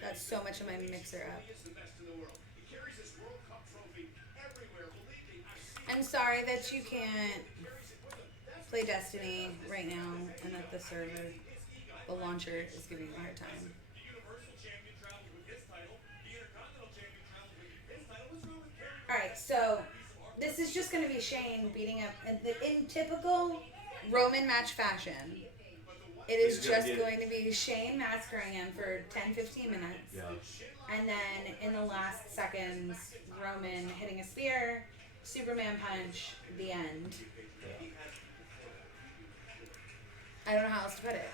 That's so much of my mixer up. I'm sorry that you can't play Destiny right now and that the server, the launcher, is giving you a hard time. Alright, so this is just going to be Shane beating up in typical Roman match fashion. It is just going to be Shane massacring him for 10-15 minutes. Yeah. And then in the last seconds, Roman hitting a spear, Superman punch, the end. Yeah. I don't know how else to put it.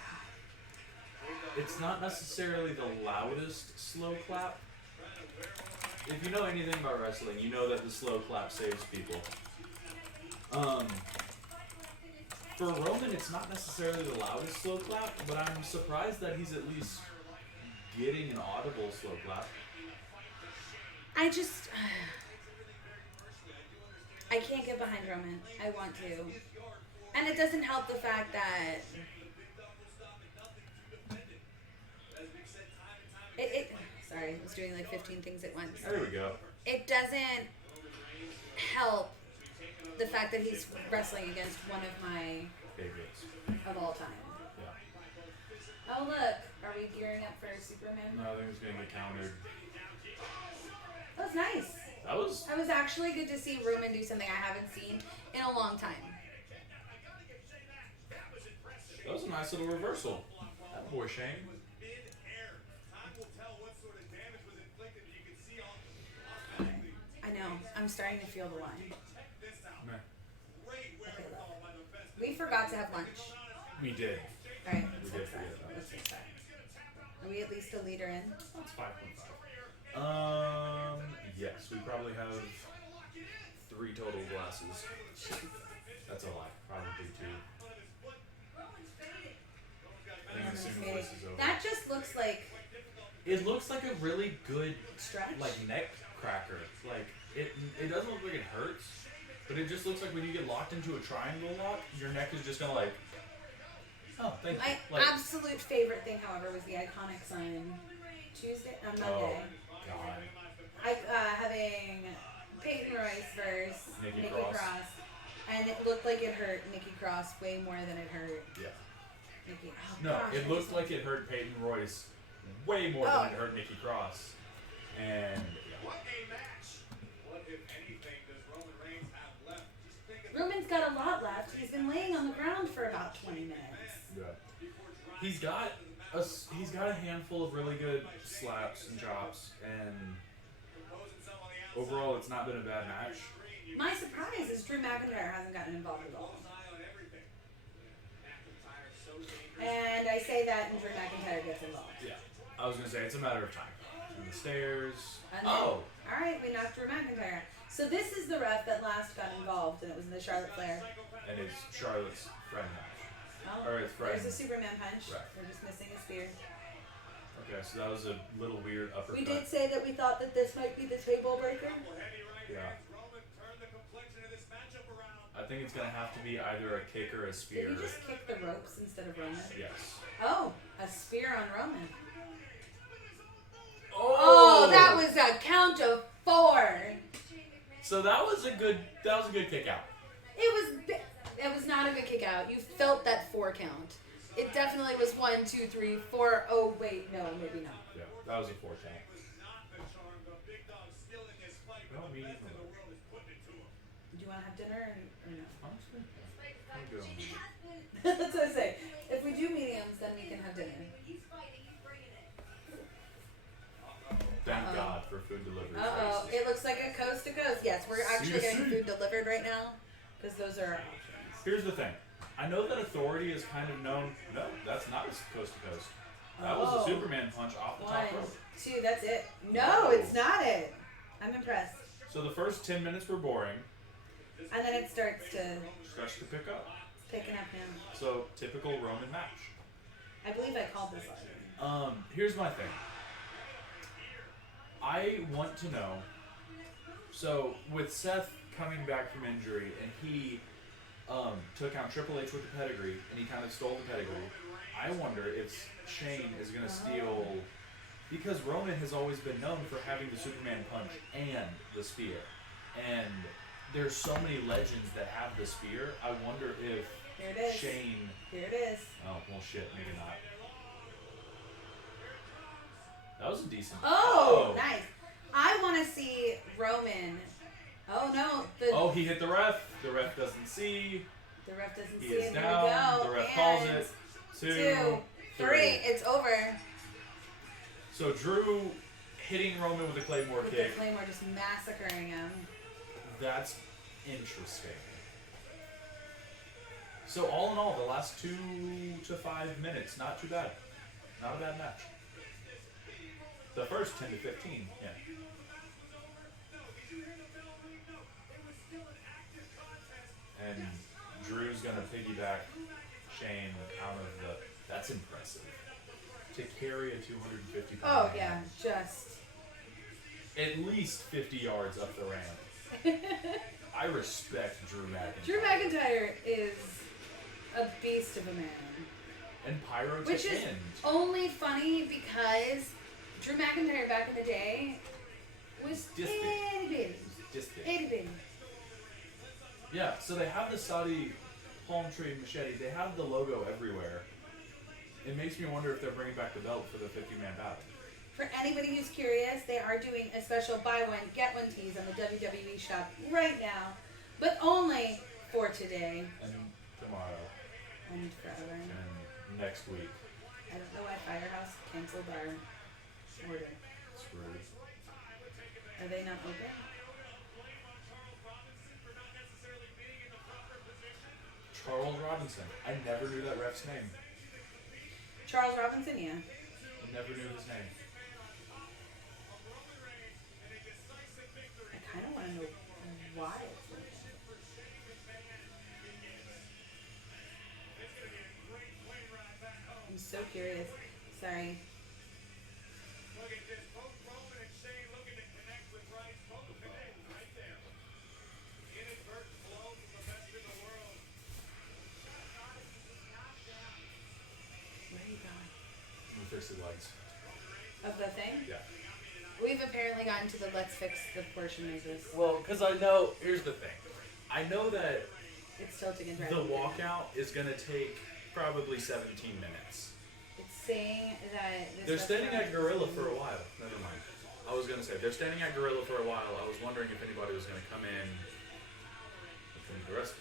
It's not necessarily the loudest slow clap. If you know anything about wrestling, you know that the slow clap saves people. For Roman, it's not necessarily the loudest slow clap, but I'm surprised that he's at least getting an audible slow clap. I just, I can't get behind Roman. I want to. And it doesn't help the fact that sorry, I was doing like 15 things at once. There we go. It doesn't help the fact that he's wrestling against one of my Favorites. of all time. Yeah. Oh look, are we gearing up for Superman? No, I think it's gonna get countered. That was nice. That was actually good to see Roman do something I haven't seen in a long time. That was a nice little reversal. That boy Shane. I know. I'm starting to feel the line. Meh. Okay, look. We forgot to have lunch. We did. Alright, We let's did fix that. forget that. Let's fix that. Are we at least a liter in? That's 5.5. Yes, we probably have 3 total glasses. That's a lie. Probably 2. I think as soon as this is over. That just looks like It looks like a really good stretch. like neck cracker. Like it doesn't look like it hurts, but it just looks like when you get locked into a triangle lock, your neck is just gonna like. Oh, thank you. My absolute favorite thing, however, was the iconic sign Monday. Oh God. Having Peyton Royce versus Nikki Nikki Cross. Cross, and it looked like it hurt Nikki Cross way more than it hurt Yeah. Nikki. Oh, No, gosh, it looked like it hurt Peyton Royce way more than it hurt Nikki Cross, and. What a match! What, if anything, does Roman Reigns have left? Just think of Roman's got a lot left. He's been laying on the ground for about 20 minutes. Yeah. He's got a handful of really good slaps and chops, and overall, it's not been a bad match. My surprise is Drew McIntyre hasn't gotten involved at all. And I say that, and Drew McIntyre gets involved. Yeah. I was gonna say it's a matter of time. And the stairs. And then, all right, we knocked Drew McIntyre. So this is the ref that last got involved, and it was in the Charlotte Flair. And it's Charlotte's friend match. Oh, Or it's friend. there's a Superman punch. Right. We're just missing a spear. Okay, so that was a little weird uppercut. We did say that we thought that this might be the table breaker. Yeah. I think it's gonna have to be either a kick or a spear. Did he just kick the ropes instead of Roman? Yes. Oh, a spear on Roman. Oh, Oh, that was a count of 4. So that was a good kick out. It was not a good kick out. You felt that 4 count. It definitely was 1, 2, 3, 4. Oh wait, no, maybe not. Yeah, that was a 4 count. No, medium rare. Do you want to have dinner or no? Honestly, I'm good on medium. That's what I say. If we do mediums, then we can have dinner. Thank Uh-oh. God for food delivery Uh-oh. services. It looks like a coast to coast. Yes, we're actually getting C2C. food delivered right now because those are our options. Here's the thing. I know that Authority is kind of known. No, that's not coast to coast. That was Oh. a Superman punch off the 1, top rope. 2, that's it. No, it's not it. I'm impressed. So the first 10 minutes were boring. And then it starts to Starts to pick up. picking up now. So typical Roman match. I believe I called this already. Here's my thing. I want to know. So with Seth coming back from injury and he took out Triple H with the pedigree and he kind of stole the pedigree. I wonder if Shane is going to steal, because Roman has always been known for having the Superman punch and the spear, and there's so many legends that have the spear. I wonder if Here it is. Shane. Here it is. Oh well, shit, maybe not. That was a decent. Oh, nice. I want to see Roman. Oh no, Oh, he hit the ref. The ref doesn't see. the ref doesn't He see is it. Here down. we go. The ref And calls it. 2, 3. It's over. So Drew hitting Roman with a Claymore With kick. the Claymore just massacring him. That's interesting. So all in all, the last 2 to 5 minutes, not too bad. Not a bad match. The first 10 to 15, yeah. And Drew's gonna piggyback Shane out of the. That's impressive. To carry a 250 pound Oh yeah, just. at least 50 yards up the ramp. I respect Drew McIntyre. Drew McIntyre is a beast of a man. And Pyro to Which is end. only funny because Drew McIntyre back in the day was Just itty bitty. Just big. Itty bitty. Yeah, so they have the Saudi palm tree machete. They have the logo everywhere. It makes me wonder if they're bringing back the belt for the 50-man battle. For anybody who's curious, they are doing a special buy one, get one tease on the WWE shop right now, but only for today And tomorrow. and forever. And next week. I don't know why Firehouse canceled our order. It's rude. Are they not open? Charles Robinson. I never knew that ref's name. Charles Robinson, yeah. I never knew his name. I kind of want to know why it's open. I'm so curious. Sorry. Look at this. Both Roman and Shane looking to connect with Rice. Both connect right there. Inadvertent blow from the best in the world. Where are you going? I'm gonna fix the legs. Of the thing? Yeah. We've apparently gotten to the let's fix the portion of this. Well, because I know, here's the thing. I know that It's tilting and the driving. walkout is going to take probably 17 minutes. It's saying that this They're standing at restaurant- Gorilla for a while. Never mind. I was going to say, they're standing at Gorilla for a while. I was wondering if anybody was going to come in from the rest.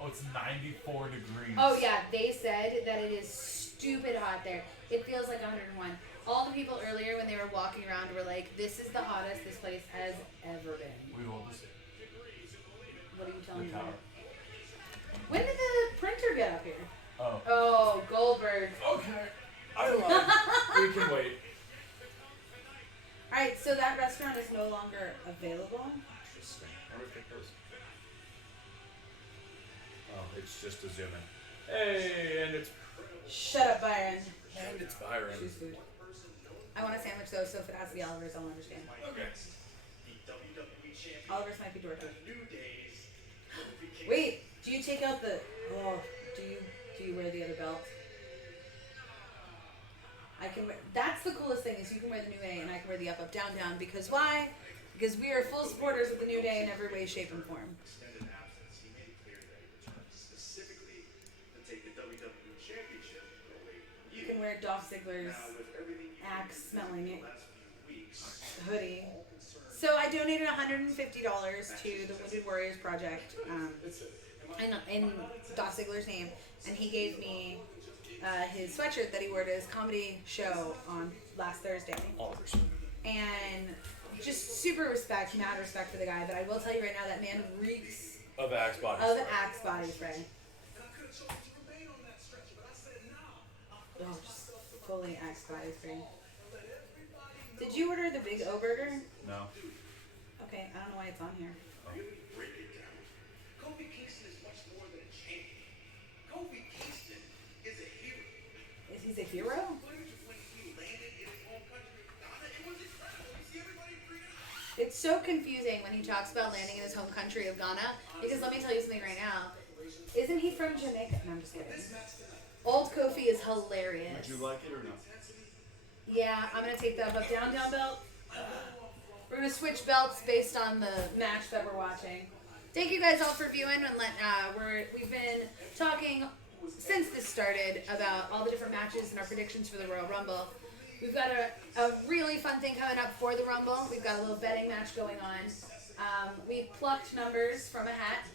Oh, it's 94 degrees. Oh yeah, they said that it is stupid hot there. It feels like 101. All the people earlier when they were walking around were like, "This is the hottest this place has ever been." We will just What are you telling the me? tower. When did the printer get up here? Oh. Oh, Goldberg. Okay. I lied. We can wait. All right, so that restaurant is no longer available. Interesting. Where do we pick those? Oh, it's just a zoom in. Hey, and it's Shut up, Byron. Byron. Choose food. I want a sandwich though, so if it has to be Oliver's, I'll understand. Okay. The WWE champion. Oliver's might be dorky. New Days. Wait, do you take out the? Oh, do you wear the other belt? I can wear. That's the coolest thing is you can wear the New Day and I can wear the up down down because why? Because we are full supporters of the New Day in every way, shape, and form. Extended absence. He made it clear that he returned specifically to take the WWE championship away from You can wear Dolph Ziggler's Now, with everything axe smelling the last few weeks, hoodie. So I donated $150 to the Wounded Warriors Project in Dolph Ziggler's name, and he gave me his sweatshirt that he wore to his comedy show on last Thursday. Oliver's. And just super mad respect for the guy, but I will tell you right now that man reeks Of Axe bodies. of Axe body spray. Oh, just fully Axe body spray. Did you order the Big O Burger? No. Okay, I don't know why it's on here. break it down. Kofi Kingston is much more than a champion. Kofi Kingston is a hero. Is he a hero? When he landed in his home country of Ghana, it was incredible. You see everybody freaking out. It's so confusing when he talks about landing in his home country of Ghana, because let me tell you something right now. Isn't he from Jamaica? No, I'm just kidding. Old Kofi is hilarious. Would you like it or no? Yeah, I'm gonna take the up down belt. We're gonna switch belts based on the match that we're watching. Thank you guys all for viewing, and we've been talking since this started about all the different matches and our predictions for the Royal Rumble. We've got a really fun thing coming up for the Rumble. We've got a little betting match going on. We plucked numbers from a hat.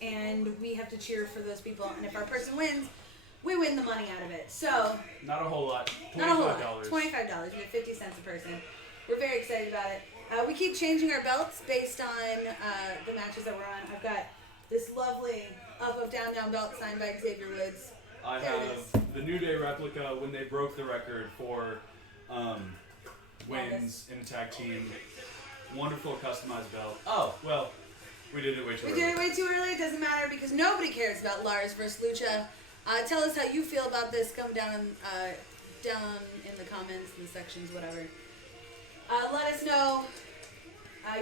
And we have to cheer for those people. And if our person wins, we win the money out of it. So, Not a whole lot. not a whole lot. $25. $25. We get 50 cents a person. We're very excited about it. We keep changing our belts based on the matches that we're on. I've got this lovely up, down belt signed by Xavier Woods. I There it have the New Day replica when they broke the record for wins in a tag team. Wonderful customized belt. Oh, well, we did it way too We early. did it way too early. It doesn't matter because nobody cares about Lars versus Lucha. Tell us how you feel about this. Come down in the comments, in the sections, whatever. Let us know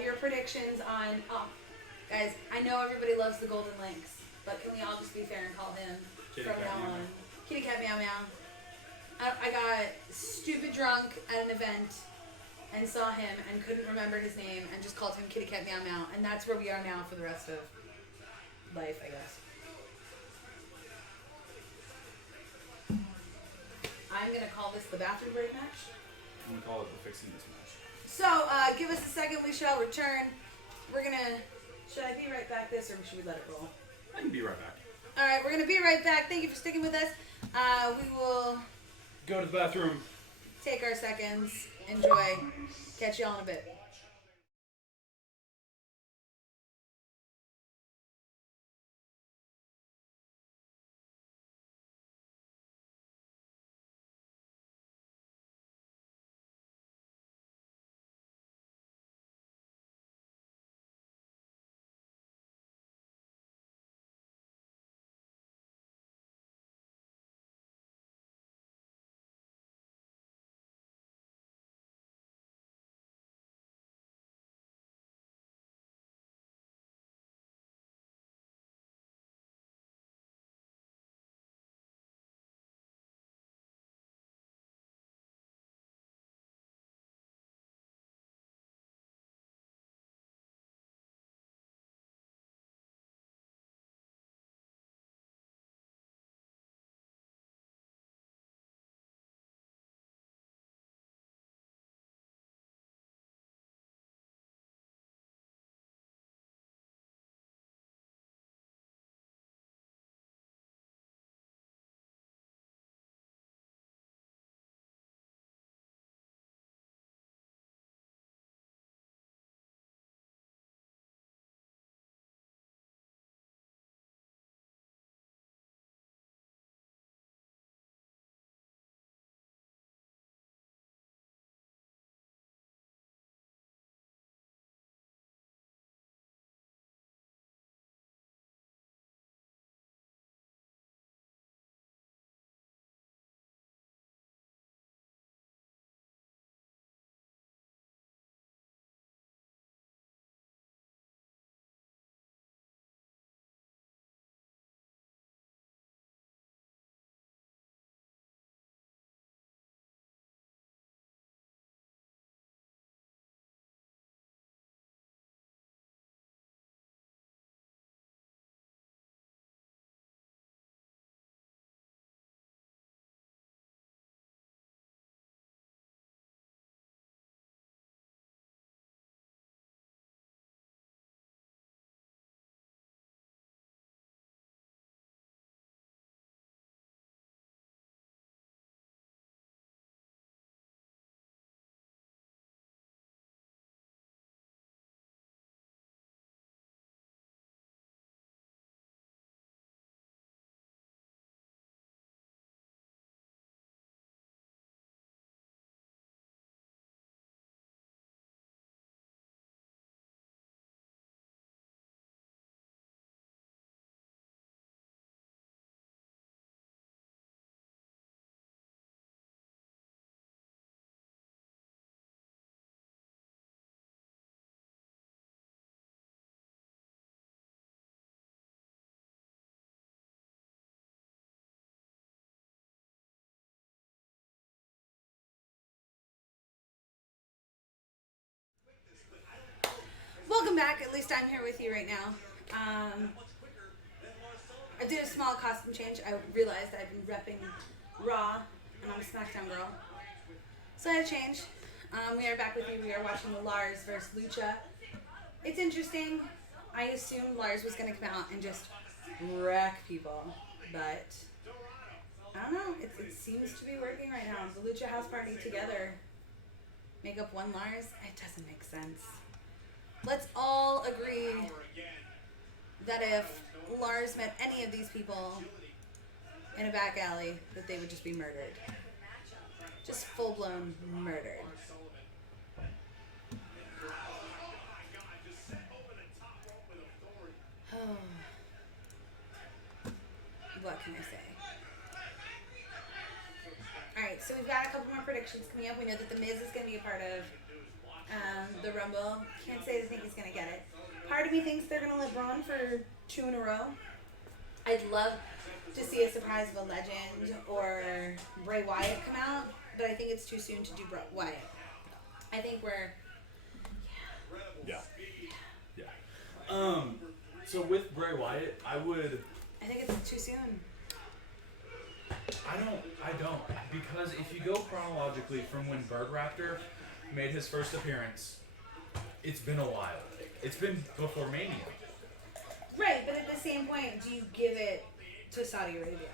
your predictions on. Oh, guys, I know everybody loves the Golden Links, but can we all just be fair and call him Kitty from Cat now Meow on Meow. Kitty Cat Meow Meow? I got stupid drunk at an event and saw him and couldn't remember his name and just called him Kitty Cat Meow Meow, and that's where we are now for the rest of life, I guess. I'm gonna call this the bathroom break match. I'm gonna call it the fixing this match. So, give us a second, we shall return. We're gonna, should I be right back this or should we let it roll? I can be right back. Alright, we're gonna be right back. Thank you for sticking with us. We will Go to the bathroom. take our seconds, enjoy, catch y'all in a bit. Welcome back. At least I'm here with you right now. I did a small costume change. I realized I've been repping Raw, and I'm a SmackDown girl. So I had a change. We are back with you. We are watching the Lars versus Lucha. It's interesting. I assumed Lars was going to come out and just wreck people, but I don't know. It seems to be working right now. The Lucha House Party together make up one Lars. It doesn't make sense. Let's all agree that if Lars met any of these people, in a back alley that they would just be murdered. Just full-blown murdered. What can I say? Alright, so we've got a couple more predictions coming up. We know that The Miz is going to be a part of the Rumble. Can't say I think he's going to get it. Part of me thinks they're going to let Braun for 2 in a row. I'd love to see a surprise of a legend or Bray Wyatt come out, but I think it's too soon to do Wyatt. I think we're... Yeah. So with Bray Wyatt, I think it's too soon. I don't. Because if you go chronologically from when Bird Raptor made his first appearance, it's been a while. It's been before Mania. Right, but at the same point, do you give it to Saudi Arabia?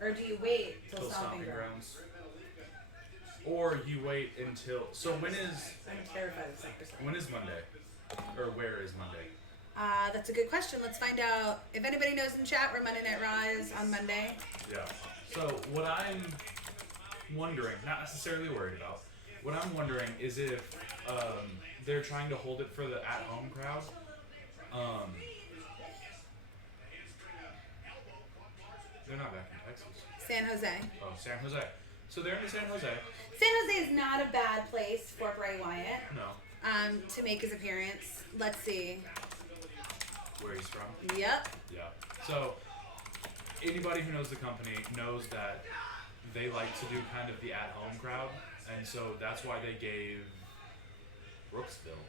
Or do you wait till Stomping Grounds? Or you wait until... So when is... I'm terrified of SummerSlam. When is Monday? Or where is Monday? That's a good question. Let's find out. If anybody knows in chat where Monday Night Raw is on Monday. Yeah. So what I'm wondering, not necessarily worried about, what I'm wondering is if they're trying to hold it for the at-home crowd. They're not back in Texas. San Jose. Oh, San Jose. So they're in San Jose. San Jose is not a bad place for Bray Wyatt. No. To make his appearance. Let's see. Where he's from. Yep. Yeah. So anybody who knows the company knows that they like to do kind of the at-home crowd, and so that's why they gave Brooksville.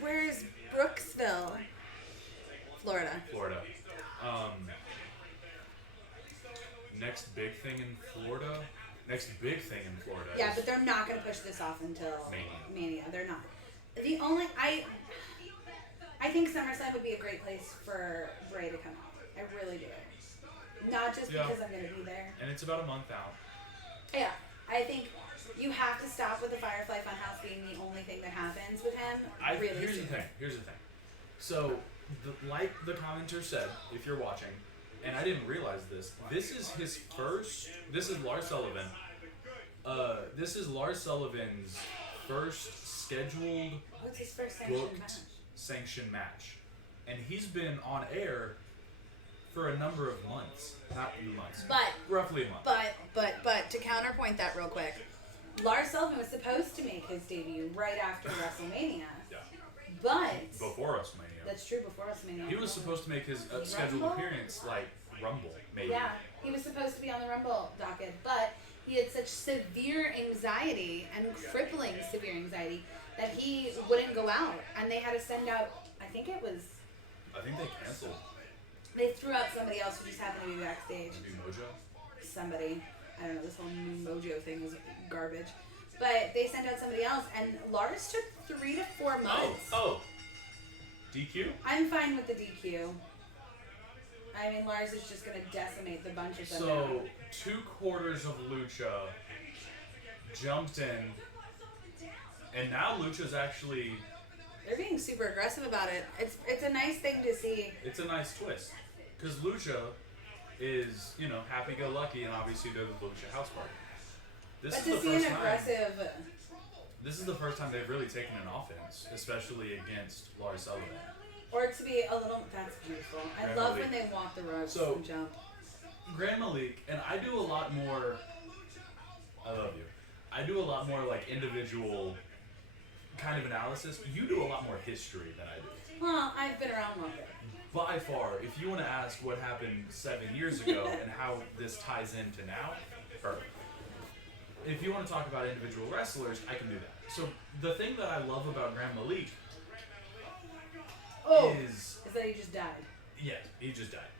Where's Brooksville? Florida. Next big thing in Florida. Yeah, but they're not going to push this off until Mania. They're not. The only I think SummerSlam would be a great place for Bray to come out. I really do. Not just because I'm going to be there. And it's about a month out. Yeah. I think you have to stop with the Firefly Funhouse being the only thing that happens with him. Here's the thing. So, like the commenter said, if you're watching, and I didn't realize this, this is Lars Sullivan. This is Lars Sullivan's first scheduled What's his first sanctioned match. And he's been on air for a number of months. Not few months. Roughly a month. But to counterpoint that real quick, Lars Sullivan was supposed to make his debut right after WrestleMania. Yeah. But before WrestleMania. That's true, before WrestleMania. He was supposed to make his scheduled appearance like Rumble, maybe. Yeah, he was supposed to be on the Rumble docket, but he had such severe anxiety and crippling severe anxiety that he wouldn't go out, and they had to send out. I think they canceled. They threw out somebody else who just happened to be backstage. Maybe Mojo. Somebody. I don't know. This whole new Mojo thing was garbage. But they sent out somebody else, and Lars took 3 to 4 months. Oh. DQ? I'm fine with the DQ. I mean, Lars is just going to decimate the bunch of them. So, 2/4 of Lucha jumped in, and now Lucha's actually... They're being super aggressive about it. It's a nice thing to see. It's a nice twist. Because Lucha is, happy-go-lucky, and obviously they're the Lucha House Party. This is the first time they've really taken an offense, especially against Lars Sullivan. Or to be a little... That's beautiful. I love when they walk the ropes and jump. Grand Malik, and I do a lot more... I love you. I do a lot more, individual kind of analysis. You do a lot more history than I do. Well, I've been around longer. By far, if you want to ask what happened 7 years ago and how this ties into now, perfect. If you want to talk about individual wrestlers, I can do that. So the thing that I love about Grand Malik is that he just died. Yeah, he just died.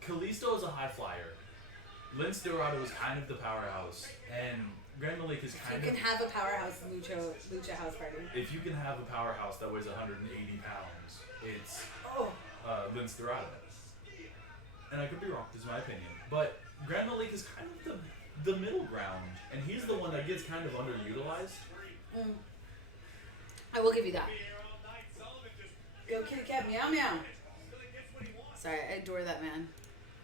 Kalisto is a high flyer. Lince Dorado is kind of the powerhouse, and Grand Malik is kind of... You can have a powerhouse Lucha House Party. If you can have a powerhouse that weighs 180 pounds, it's Lince Dorado. And I could be wrong, this is my opinion. But Grand Malik is kind of the middle ground, and he's the one that gets kind of underutilized. I will give you that. Go kitty cat, meow meow. Sorry, I adore that man.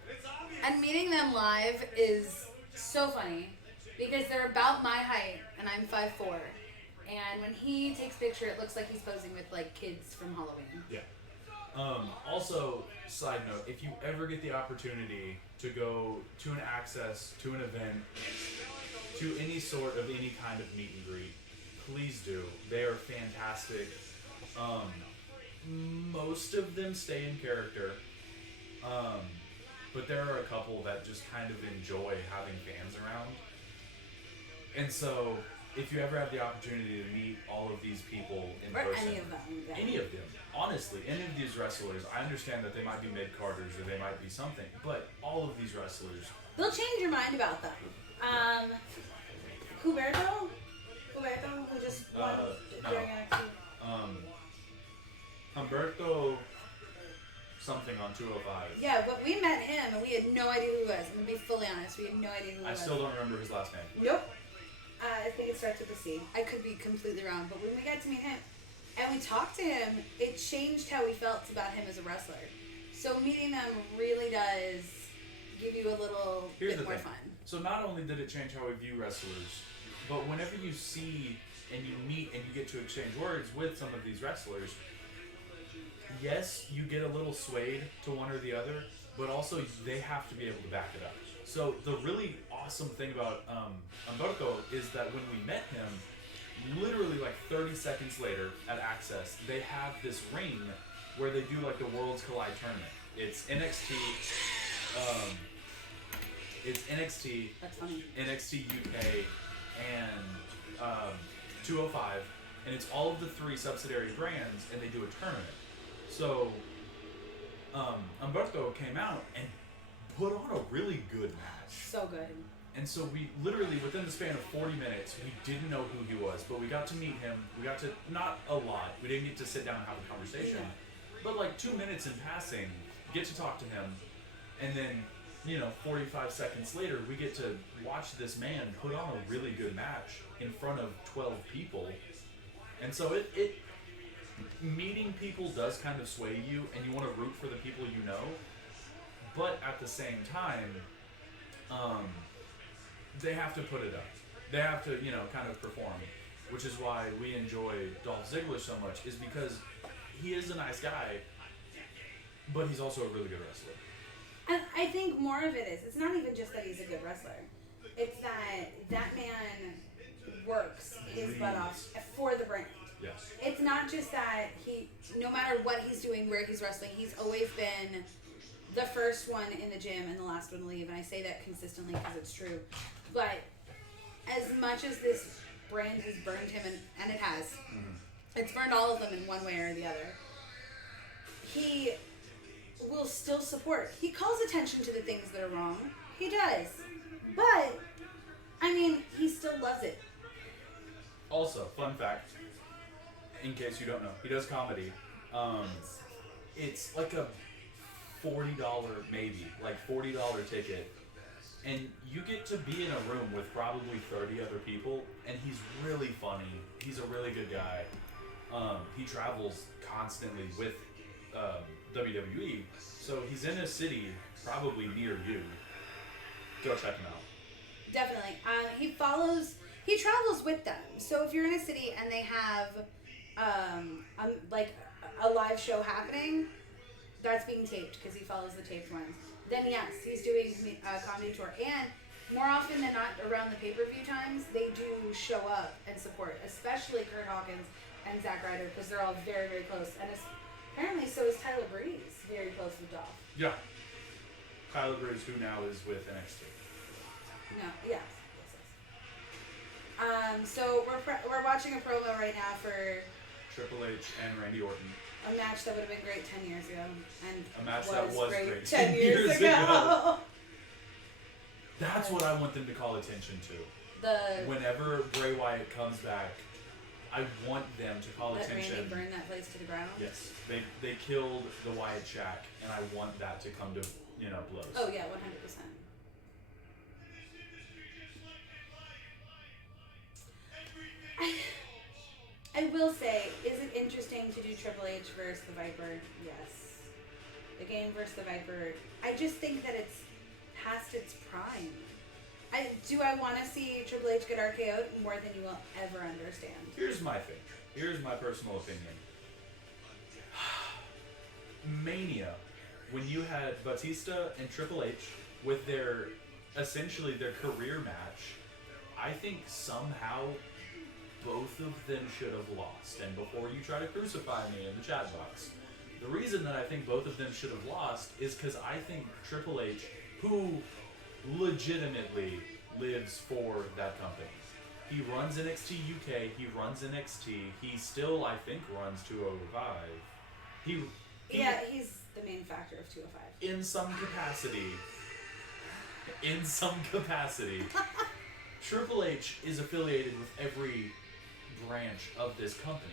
It's obvious. And meeting them live is so funny because they're about my height and I'm 5'4". And when he takes picture, it looks like he's posing with like kids from Halloween. Yeah. Also, side note, if you ever get the opportunity to go to an access, to an event, to any sort of any kind of meet and greet, please do. They are fantastic. Most of them stay in character. But there are a couple that just kind of enjoy having fans around. And so, if you ever have the opportunity to meet all of these people in Or person, any of them. Yeah. any of them, honestly, any of these wrestlers, I understand that they might be mid-carders or they might be something, but all of these wrestlers, They'll change your mind about them. Huberto, who just won no. during NXT. Humberto something on 205. Yeah, but we met him and we had no idea who he was. I'm gonna be fully honest, we had no idea who he I was. still don't remember his last name. Nope. I think it starts with a C. I could be completely wrong, but when we got to meet him and we talked to him, it changed how we felt about him as a wrestler. So meeting them really does give you a little Here's bit the more thing. fun. So not only did it change how we view wrestlers, but whenever you see and you meet and you get to exchange words with some of these wrestlers, yes, you get a little swayed to one or the other, but also they have to be able to back it up. So the really awesome thing about Humberto is that when we met him, literally like 30 seconds later at Access, they have this ring where they do like the Worlds Collide tournament. It's NXT, That's funny. NXT UK, and 205, and it's all of the three subsidiary brands, and they do a tournament. So, Humberto came out and put on a really good match. So good. And so we literally, within the span of 40 minutes, we didn't know who he was, but we got to meet him. We got to, not a lot, we didn't get to sit down and have a conversation, but like 2 minutes in passing, get to talk to him, and then, 45 seconds later, we get to watch this man put on a really good match in front of 12 people. And so it meeting people does kind of sway you, and you want to root for the people you know, but at the same time, they have to put it up. They have to, kind of perform, which is why we enjoy Dolph Ziggler so much, is because he is a nice guy, but he's also a really good wrestler. And I think more of it is, it's not even just that he's a good wrestler. It's that man works his butt off for the brand. Yes. It's not just that no matter what he's doing, where he's wrestling, he's always been the first one in the gym and the last one to leave. And I say that consistently because it's true. But as much as this brand has burned him, and it has, it's burned all of them in one way or the other, he will still support. He calls attention to the things that are wrong. He does. But, he still loves it. Also, fun fact, in case you don't know, he does comedy. It's like a $40 ticket, and you get to be in a room with probably 30 other people, and he's really funny. He's a really good guy. He travels constantly with WWE, so he's in a city probably near you. Go check him out. Definitely. He travels with them. So if you're in a city and they have a live show happening, that's being taped because he follows the taped ones. Then yes, he's doing a comedy tour, and more often than not, around the pay-per-view times, they do show up and support, especially Kurt Hawkins and Zack Ryder, because they're all very, very close. And apparently, so is Tyler Breeze, very close with Dolph. Yeah. Tyler Breeze, who now is with NXT. No, yes. So we're watching a promo right now for Triple H and Randy Orton. a match that would have been great 10 years ago, and A match that was great 10 years ago. That's what I want them to call attention to. Whenever Bray Wyatt comes back, I want them to call Let attention. Randy burn that place to the ground. Yes, they killed the Wyatt Shack, and I want that to come to blows. Oh yeah, 100%. I will say, is it interesting to do Triple H versus the Viper? Yes. the game versus the Viper. I just think that it's past its prime. I want to see Triple H get RKO'd more than you will ever understand. Here's my thing. Here's my personal opinion. Mania, when you had Batista and Triple H with their essentially their career match, I think somehow both of them should have lost. And before you try to crucify me in the chat box, the reason that I think both of them should have lost is because I think Triple H, who legitimately lives for that company. He runs NXT UK, he runs NXT, he still, I think, runs 205. Yeah, he's the main factor of 205. In some capacity, Triple H is affiliated with every branch of this company.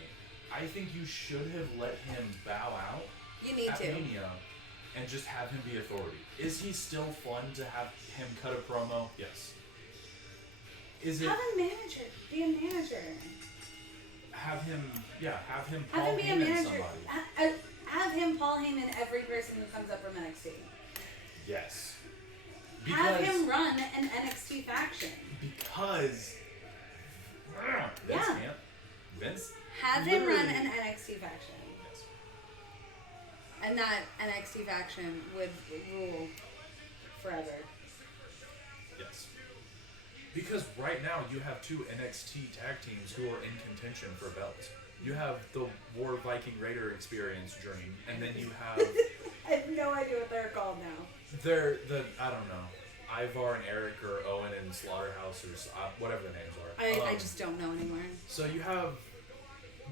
I think you should have let him bow out You need at to. Mania and just have him be authority. Is he still fun to have him cut a promo? Yes. Is it Have him manage it. Be a manager. have him Paul Have him be a Heyman manager. somebody? Have him Paul Heyman every person who comes up from NXT. Yes. Have him run an NXT faction. Because Vince Yeah. can't. Vince Have him run literally- an NXT faction. Yes. And that NXT faction would rule forever. Yes. Because right now you have two NXT tag teams who are in contention for belts. You have the War Viking Raider Experience Dream, and then you have I have no idea what they're called now. they're I don't know, Ivar and Eric or Owen and Slaughterhouse or whatever the names are. I just don't know anymore. So you have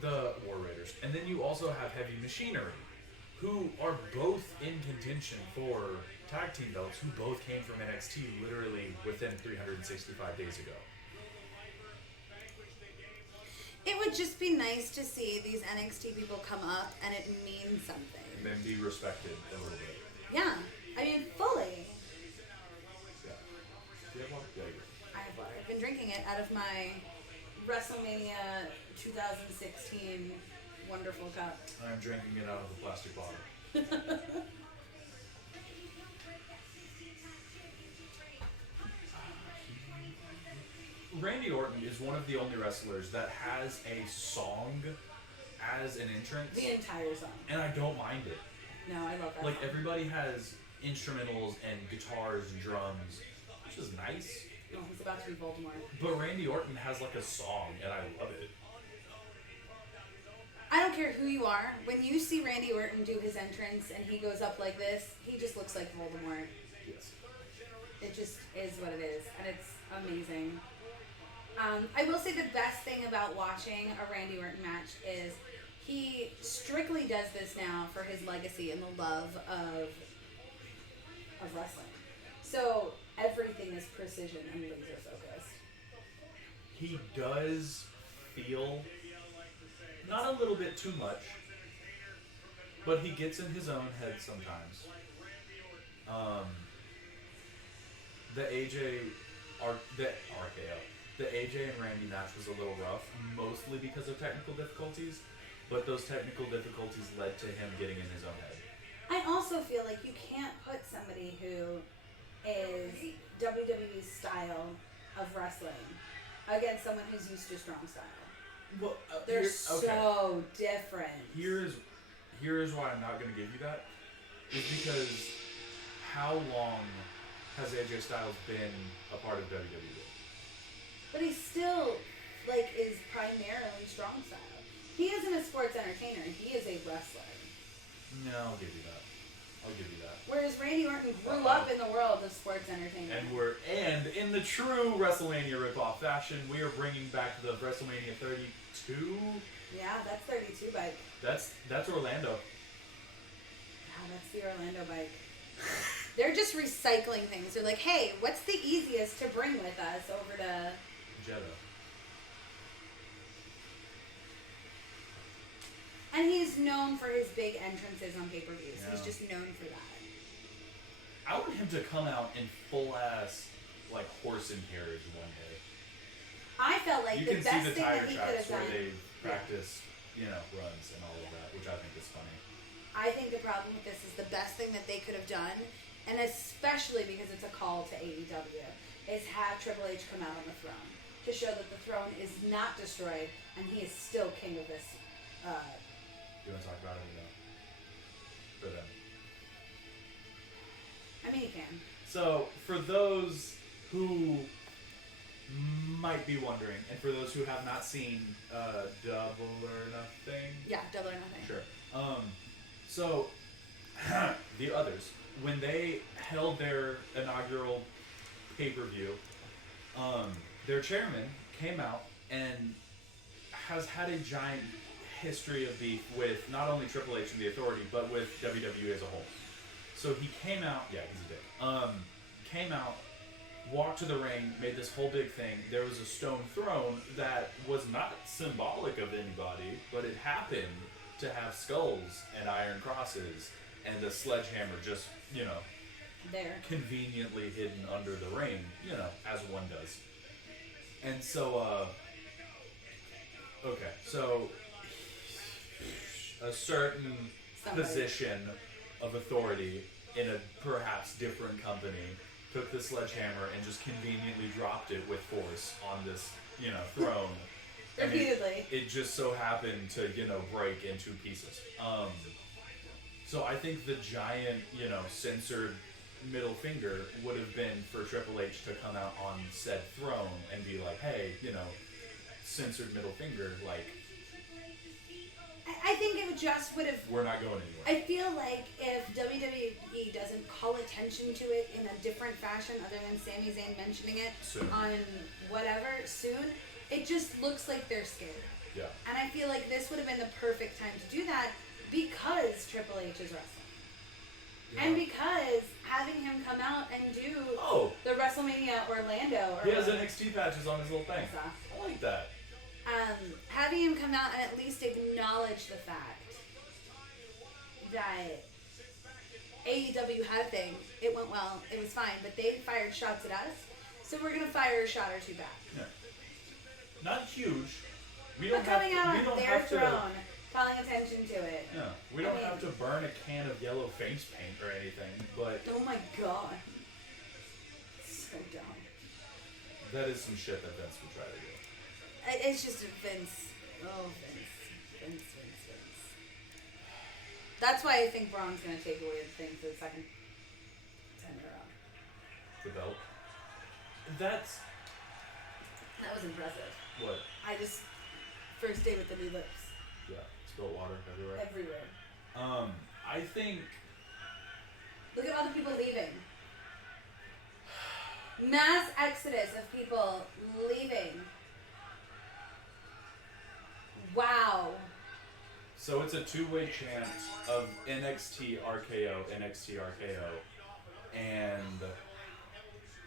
the War Raiders, and then you also have Heavy Machinery, who are both in contention for tag team belts, who both came from NXT literally within 365 days ago. It would just be nice to see these NXT people come up and it means something. And then be respected a little bit. Yeah. I mean, fully. Yeah. Do you have one? Yeah, you do. I have water. I've been drinking it out of my WrestleMania 2016 wonderful cup. I'm drinking it out of a plastic bottle. Randy Orton is one of the only wrestlers that has a song as an entrance, The entire song. and I don't mind it. No, I love that. Like, song. everybody has instrumentals and guitars and drums, which is nice. Oh, he's about to be Voldemort. But Randy Orton has like a song, and I love it. I don't care who you are. When you see Randy Orton do his entrance and he goes up like this, he just looks like Voldemort. Yes. It just is what it is, and it's amazing. I will say the best thing about watching a Randy Orton match is he strictly does this now for his legacy and the love of wrestling. So everything is precision and laser focused. He does feel not a little bit too much, but he gets in his own head sometimes. The AJ and Randy match was a little rough, mostly because of technical difficulties, but those technical difficulties led to him getting in his own head. I also feel like you can't put somebody who is WWE's style of wrestling against someone who's used to strong style. Well, They're so different. Here's why I'm not going to give you that, is because how long has AJ Styles been a part of WWE? But he still, is primarily strong style. He isn't a sports entertainer. He is a wrestler. No, I'll give you that. Whereas Randy Orton grew up in the world of sports entertainment. And in the true WrestleMania ripoff fashion, we are bringing back the WrestleMania 32. Yeah, that's 32 bike. That's Orlando. Yeah, that's the Orlando bike. They're just recycling things. They're like, hey, what's the easiest to bring with us over to... Jeddah. And he's known for his big entrances on pay-per-views. Yeah. He's just known for that. I want him to come out in full-ass, horse and carriage one day. I felt like You the can see best the thing tire that he could tracks have where done... they practice, runs and all of that, which I think is funny. I think the problem with this is the best thing that they could have done, and especially because it's a call to AEW, is have Triple H come out on the throne to show that the throne is not destroyed and he is still king of this. You want to talk about it or no? For them. I mean, he can. So, for those who might be wondering, and for those who have not seen Double or Nothing, Yeah, Double or Nothing. sure. So the others, when they held their inaugural pay-per-view, their chairman came out and has had a giant history of beef with not only Triple H and the Authority, but with WWE as a whole. So he came out, yeah, he's a dick. Came out, walked to the ring, made this whole big thing. There was a stone throne that was not symbolic of anybody, but it happened to have skulls and iron crosses and a sledgehammer just, There. conveniently hidden under the ring, as one does. And so, so a certain Somebody. position of authority in a perhaps different company took the sledgehammer and just conveniently dropped it with force on this, throne. And Repeatedly. it just so happened to, break in two pieces. So I think the giant, censored middle finger would have been for Triple H to come out on said throne and be like, hey, censored middle finger, like, I think it just would have. we're not going anywhere. I feel like if WWE doesn't call attention to it in a different fashion, other than Sami Zayn mentioning it Soon. on whatever soon, it just looks like they're scared. Yeah. And I feel like this would have been the perfect time to do that because Triple H is wrestling. Yeah. And because having him come out and do Oh. the WrestleMania Orlando. Or He has NXT patches on his little thing. Saw. I like that. Having him come out and at least acknowledge the fact that AEW had a thing, it went well, it was fine, but they fired shots at us, so we're gonna fire a shot or two back. Yeah. Not huge. We But don't coming have, out we don't on their have throne, calling attention to it. To, we don't I mean- have to burn a can of yellow face paint or anything, but Oh my god. So dumb. that is some shit that Vince would try to do. It's just a Vince. Oh, Vince. That's why I think Braun's gonna take away the thing for the second time in a row. The belt. That's That was impressive. what? I just first day with the new lips Yeah. Spilt water everywhere. everywhere. I think Look at all the people leaving. Mass exodus of people leaving. Wow. so. It's a two-way chant of NXT RKO, NXT RKO, and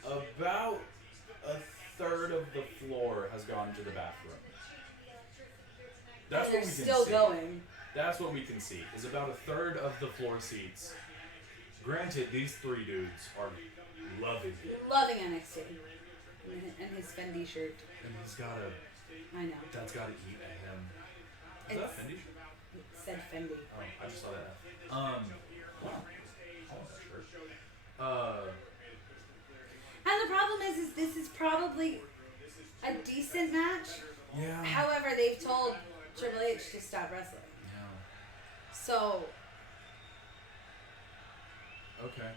about a third of the floor has gone to the bathroom. That's And what they're we can still see. going. That's what we can see. Is about a third of the floor seats. Granted, these three dudes are loving it, Loving NXT. And his Fendi shirt. and he's got a. I know. That's got to eat at him. Is that a Fendi shirt? It said Fendi. Oh, I just saw that. Wow. I want that shirt. And the problem is this is probably a decent match. Yeah. However, they've told Triple H to stop wrestling. Yeah. So, Okay.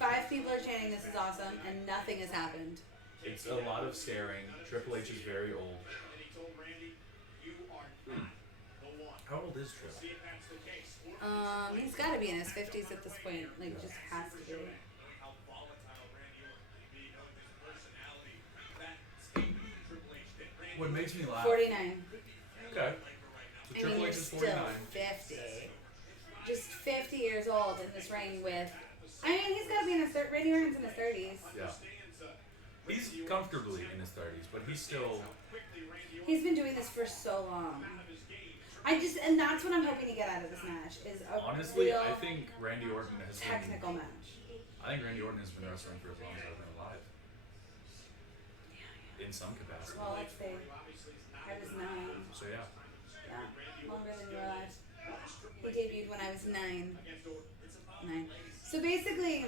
5 people are chanting this is awesome, and nothing has happened. It's a lot of staring. Triple H is very old. And he told Randy, you are not the one. How old is Triple? See if that's the case. He's got to be in his 50s at this point. Like, just has to be. How volatile Randy Orton can be, knowing his personality. That statement Triple H did. Randy What makes me laugh? 49. Okay. So I mean, Triple you're H is still 49. 50. Just 50 years old in this ring with. I mean, he's got to be in his Randy Orton's in his 30s. Yeah. He's comfortably in his 30s, but he's still. He's been doing this for so long. And that's what I'm hoping to get out of this match is a Honestly, real I think Randy Orton has technical match. I think Randy Orton has been wrestling for as long as I've been alive. In some capacity. Well, let's see. I was 9. So yeah. Yeah, longer than you realize. He debuted when I was 9. 9. So basically,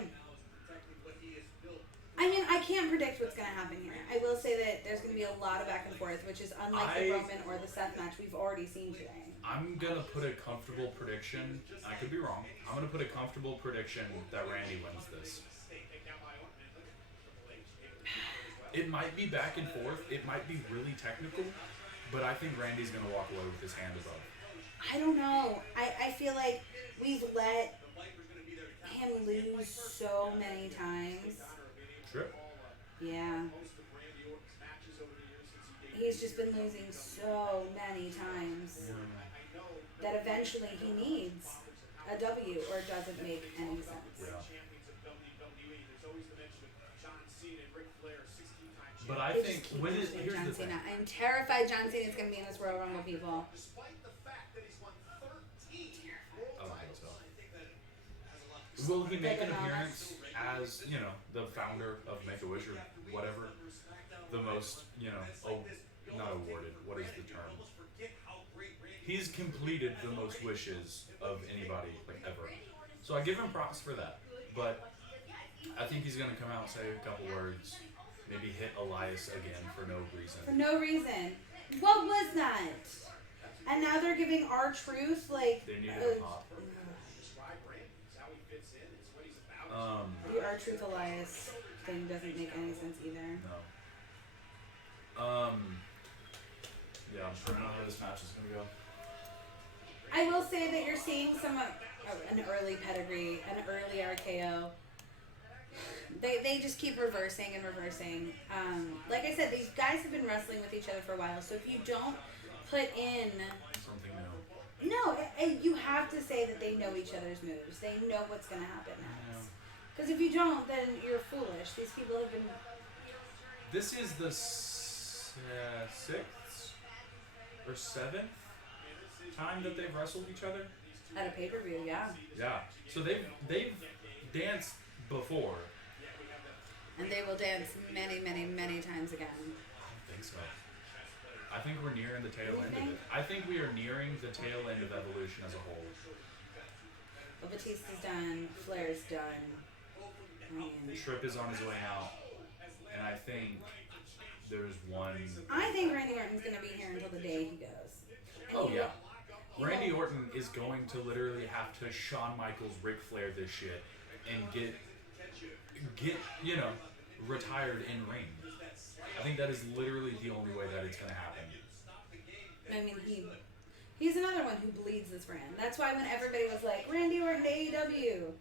I mean, I can't predict what's going to happen here. I will say that there's going to be a lot of back and forth, which is unlike the Roman or the Seth match we've already seen today. I'm going to put a comfortable prediction. I could be wrong. I'm going to put a comfortable prediction that Randy wins this. It might be back and forth. It might be really technical. But I think Randy's going to walk away with his hand above. I don't know. I feel like we've let him lose so many times. Trip? Yeah. He's just been losing so many times that eventually he needs a W or it doesn't make any sense. Yeah. But I They think just keep when it, mentioning here's John the thing. Cena. I'm terrified John Cena is going to be in this Royal Rumble, people. I don't think so. Will he make an appearance as, you know, the founder of Make-A-Wish or whatever? The most, you know, not awarded. What is the term? He's completed the most wishes of anybody, like, ever. So I give him props for that. But I think he's going to come out and say a couple words. Maybe hit Elias again for no reason. For no reason. What was that? And now they're giving R-Truth, like... They needed a pop. The R-Truth Elias thing doesn't make any sense either. No. Yeah, I'm sure I don't know how this match is going to go. I will say that you're seeing an early pedigree, an early RKO. They just keep reversing and reversing. Like I said, these guys have been wrestling with each other for a while, so if you don't put in... Something new. No, you have to say that they know each other's moves. They know what's going to happen next. Because if you don't, then you're foolish. These people have been... This is the 6th or 7th time that they've wrestled each other? At a pay-per-view, yeah. Yeah. So they've danced before. And they will dance many, many, many times again. I don't think so. I think we're nearing the tail You end think? of it. I think we are nearing the tail end of Evolution as a whole. Well, Batista's done. Flair's done. I mean, Tripp is on his way out. And I think there's one... I think Randy Orton's going to be here until the day he goes. And Oh, he yeah. will- Randy Orton is going to literally have to Shawn Michaels, Ric Flair this shit and get you know, retired in ring. I think that is literally the only way that it's going to happen. I mean, he's another one who bleeds this brand. That's why when everybody was like, Randy Orton to AEW,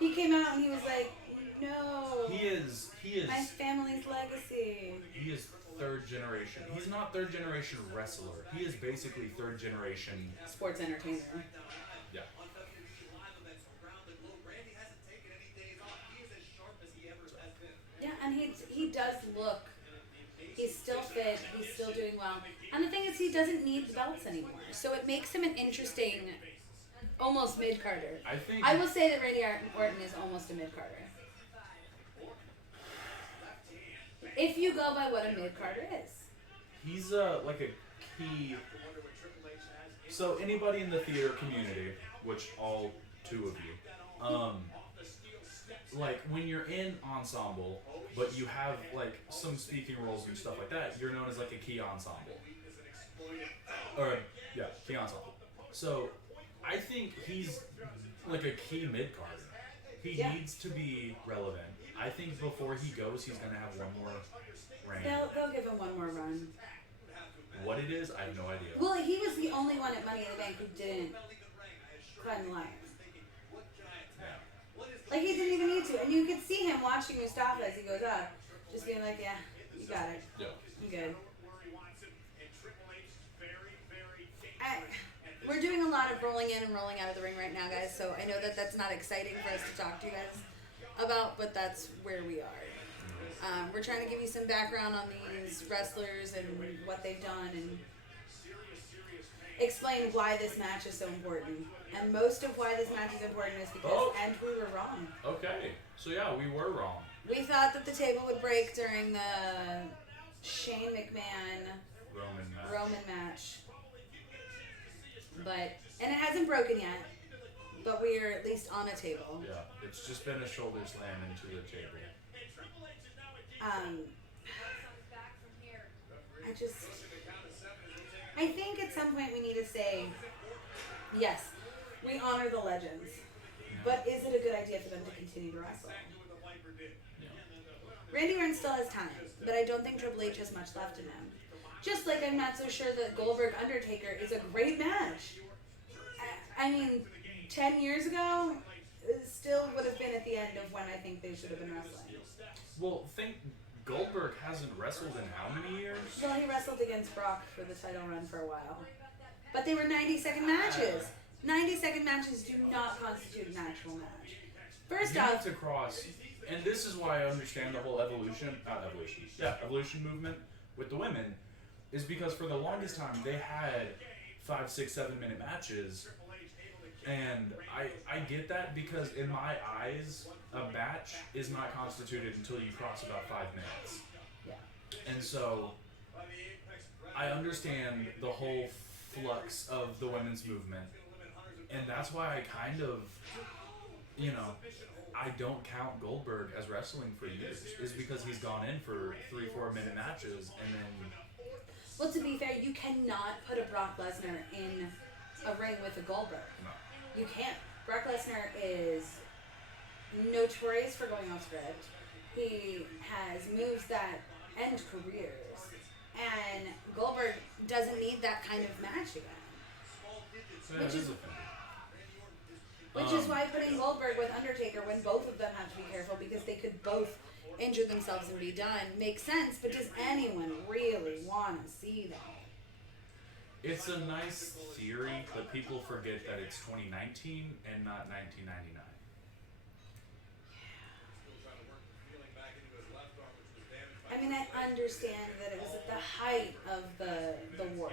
he came out and he was like, no. He is My family's legacy. He is third generation. He's not third generation wrestler. He is basically third generation. Sports entertainer. Yeah. Yeah, and he does look. He's still fit. He's still doing well. And the thing is, he doesn't need the belts anymore. So it makes him an interesting, almost mid-carder. I will say that Randy Orton is almost a mid-carder. If you go by what a mid-carder is. He's like a key. So anybody in the theater community, which all 2 of you, like when you're in ensemble, but you have like some speaking roles and stuff like that, you're known as like a key ensemble. Or yeah, key ensemble. So I think he's like a key mid-carder. He needs to be relevant. I think before he goes, he's gonna have one more reign. They'll give him one more run. What it is, I have no idea. Well, he was the only one at Money in the Bank who didn't climb the ladder. Yeah. Like, he didn't even need to. And you could see him watching Mustafa as he goes up. Just being like, yeah, you got it. Yeah. I'm good. We're doing a lot of rolling in and rolling out of the ring right now, guys. So I know that that's not exciting for us to talk to you guys about, but that's where we are. We're trying to give you some background on these wrestlers and what they've done and explain why this match is so important. And most of why this match is important is because, and we were wrong. Okay. So yeah, we were wrong. We thought that the table would break during the Shane McMahon Roman match. match. And it hasn't broken yet. but we are at least on a table. Yeah, it's just been a shoulder slam into the table. I just, I think at some point we need to say, yes, we honor the legends, but is it a good idea for them to continue to wrestle? Yeah. Randy Orton still has time, but I don't think Triple H has much left in him. Just like I'm not so sure that Goldberg Undertaker is a great match. I mean, 10 years ago, it still would have been at the end of when I think they should have been wrestling. Well, think Goldberg hasn't wrestled in how many years? Well, he wrestled against Brock for the title run for a while. But they were 90-second matches. 90-second matches do not constitute an actual match. First You off, need to cross, and this is why I understand the whole evolution movement with the women, is because for the longest time they had 5, 6, 7 minute matches, and I get that because in my eyes a match is not constituted until you cross about 5 minutes. yeah. And so I understand the whole flux of the women's movement, and that's why I kind of, I don't count Goldberg as wrestling for years, is because he's gone in for 3, 4 minute matches, and then, Well, to be fair, you cannot put a Brock Lesnar in a ring with a Goldberg. no. You can't. Brock Lesnar is notorious for going off script. He has moves that end careers. And Goldberg doesn't need that kind of match again. So, yeah, Which it is- a thing. Which is why putting Goldberg with Undertaker when both of them have to be careful because they could both injure themselves and be done makes sense, but does anyone really want to see that? It's a nice theory, but people forget that it's 2019 and not 1999. I mean, I understand that it was at the height of the wars.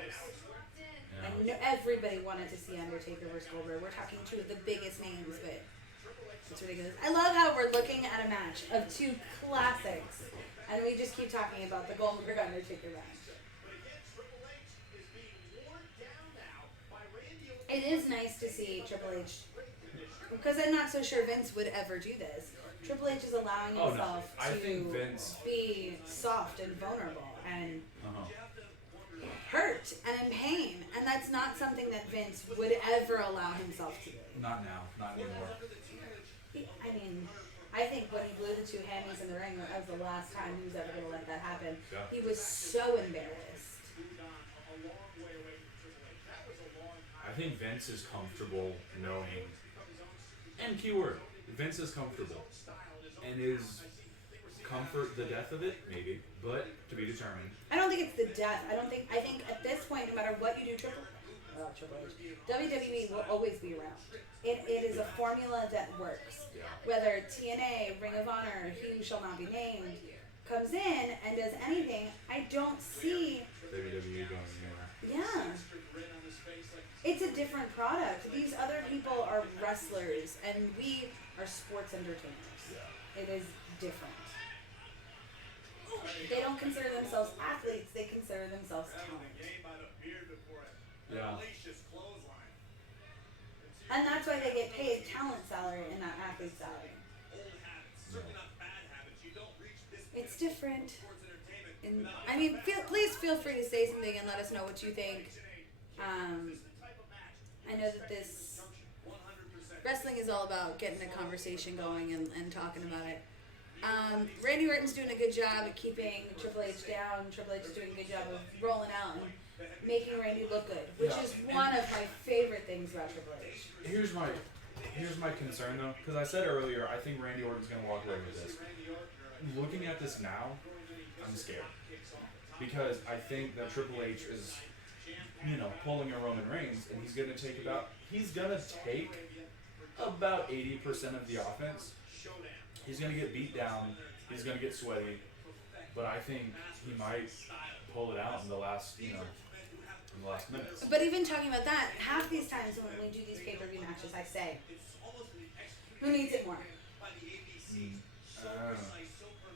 Yeah. And everybody wanted to see Undertaker versus Goldberg. We're talking two of the biggest names, but it's ridiculous. I love how we're looking at a match of two classics, and we just keep talking about the Goldberg Undertaker match. It is nice to see Triple H, because I'm not so sure Vince would ever do this. Triple H is allowing Oh, no. himself I to think Vince- be soft and vulnerable and Uh-huh. hurt and in pain, and that's not something that Vince would ever allow himself to do. Not now, not anymore. I mean, I think when he blew the two hammies in the ring, that was the last time he was ever going to let that happen. Yeah. He was so embarrassed. I think Vince is comfortable knowing, and keyword, Vince is comfortable, and is comfort the death of it, maybe, but to be determined. I don't think it's the death. I think at this point, no matter what you do, Triple H, WWE will always be around. It is a formula that works. Yeah. Whether TNA, Ring of Honor, He Who Shall Not Be Named comes in and does anything, I don't see. WWE going anywhere. Yeah. It's a different product. These other people are wrestlers, and we are sports entertainers. Yeah. It is different. They don't consider themselves athletes, they consider themselves talent. Yeah. And that's why they get paid talent salary and not athlete salary. It's different. And I mean, please feel free to say something and let us know what you think. I know that this wrestling is all about getting a conversation going and talking about it. Randy Orton's doing a good job at keeping Triple H down. Triple H is doing a good job of rolling out and making Randy look good, which Yeah. is one of my favorite things about Triple H. Here's my concern though, because I said earlier I think Randy Orton's gonna walk away with this. Looking at this now, I'm scared because I think that Triple H is, pulling a Roman Reigns, and he's gonna take about 80% of the offense. He's gonna get beat down. He's gonna get sweaty, but I think he might pull it out in the last minutes. But even talking about that, half these times when we do these pay-per-view matches, I say, who needs it more? I don't know.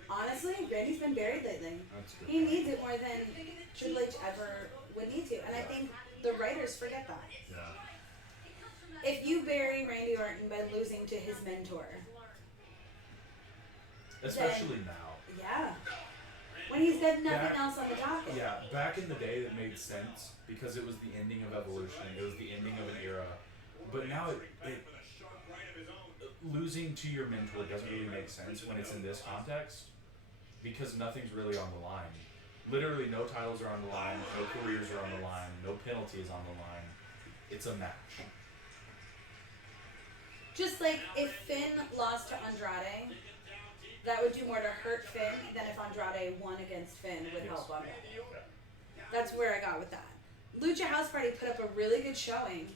Honestly, Randy's been buried lately. That's good. He needs it more than Triple H ever would need to, and I think the writers forget that. Yeah. if you bury Randy Orton by losing to his mentor, Especially now. yeah, when he's got nothing Back- else on the docket. Yeah, back in the day, it made sense because it was the ending of Evolution. It was the ending of an era. But now, losing to your mentor doesn't really make sense when it's in this context because nothing's really on the line. Literally, no titles are on the line, no careers are on the line, no penalties on the line. It's a match. Just like if Finn lost to Andrade, that would do more to hurt Finn than if Andrade won against Finn with help on that. That's where I got with that. Lucha House Party put up a really good showing.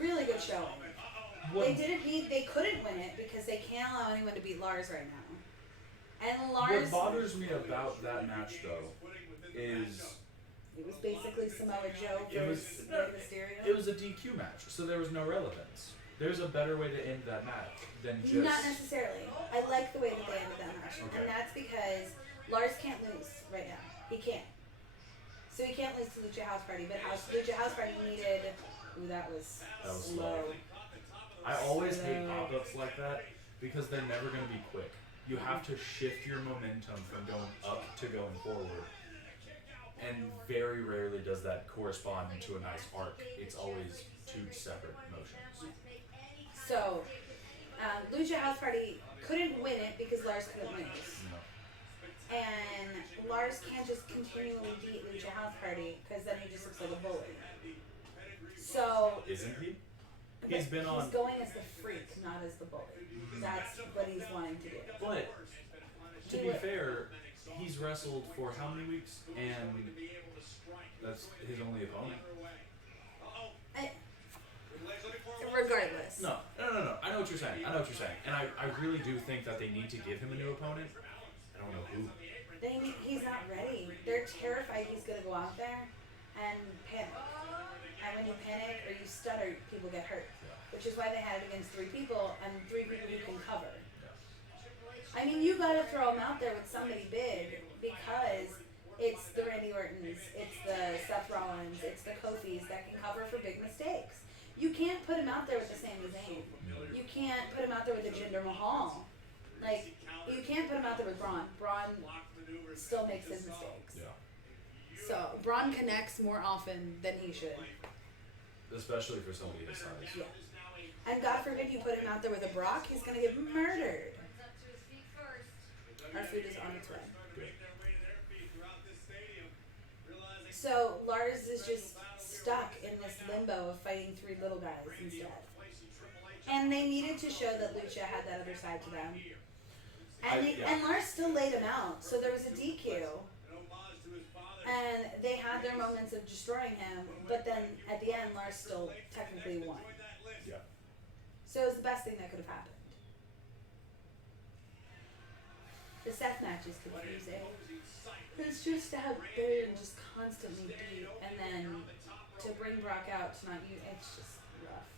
Really good showing. They couldn't win it because they can't allow anyone to beat Lars right now. And Lars. What bothers me about that match, though, is It was basically Samoa Joe It was- versus Rey Mysterio. it was a DQ match, so there was no relevance. There's a better way to end that match than just. Not necessarily. I like the way that they ended that match. Okay. And that's because Lars can't lose right now. He can't. So he can't lose to Lucha House Party, but Lucha House Party needed. Ooh, that was slow. I always hate pop-ups like that because they're never going to be quick. You have to shift your momentum from going up to going forward. And very rarely does that correspond into a nice arc. It's always two separate motions. So, Lucha House Party couldn't win it because Lars couldn't lose. No. And Lars can't just continually beat Lucha House Party because then he just looks like a bully. So, Isn't he? He's been on. He's going as the freak, not as the bully. That's what he's wanting to do. But to be fair, he's wrestled for how many weeks? And that's his only opponent. Regardless. No. I know what you're saying. And I really do think that they need to give him a new opponent. I don't know who. He's not ready. They're terrified he's going to go out there and panic. And when you panic or you stutter, people get hurt. Which is why they had it against 3 people and 3 people who can cover. I mean, you got to throw him out there with somebody big because it's the Randy Ortons, it's the Seth Rollins, it's the Kofis that can cover for big mistakes. You can't put him out there with the Sami Zayn. You can't put him out there with the Jinder Mahal. Like, you can't put him out there with Braun. Braun still makes his mistakes. Yeah. So, Braun connects more often than he should. Especially for somebody his size. Yeah. And God forbid you put him out there with a Brock, he's going to get murdered. Our food is on its way. So Lars is just stuck in this limbo of fighting 3 little guys instead. And they needed to show that Lucha had that other side to them. And Lars still laid him out. So there was a DQ. And they had their moments of destroying him. But then at the end, Lars still technically won. Yeah. So it was the best thing that could have happened. The Seth matches confusing. It's just to have Baron just constantly beat, and then to bring Brock out to not use, it's just rough.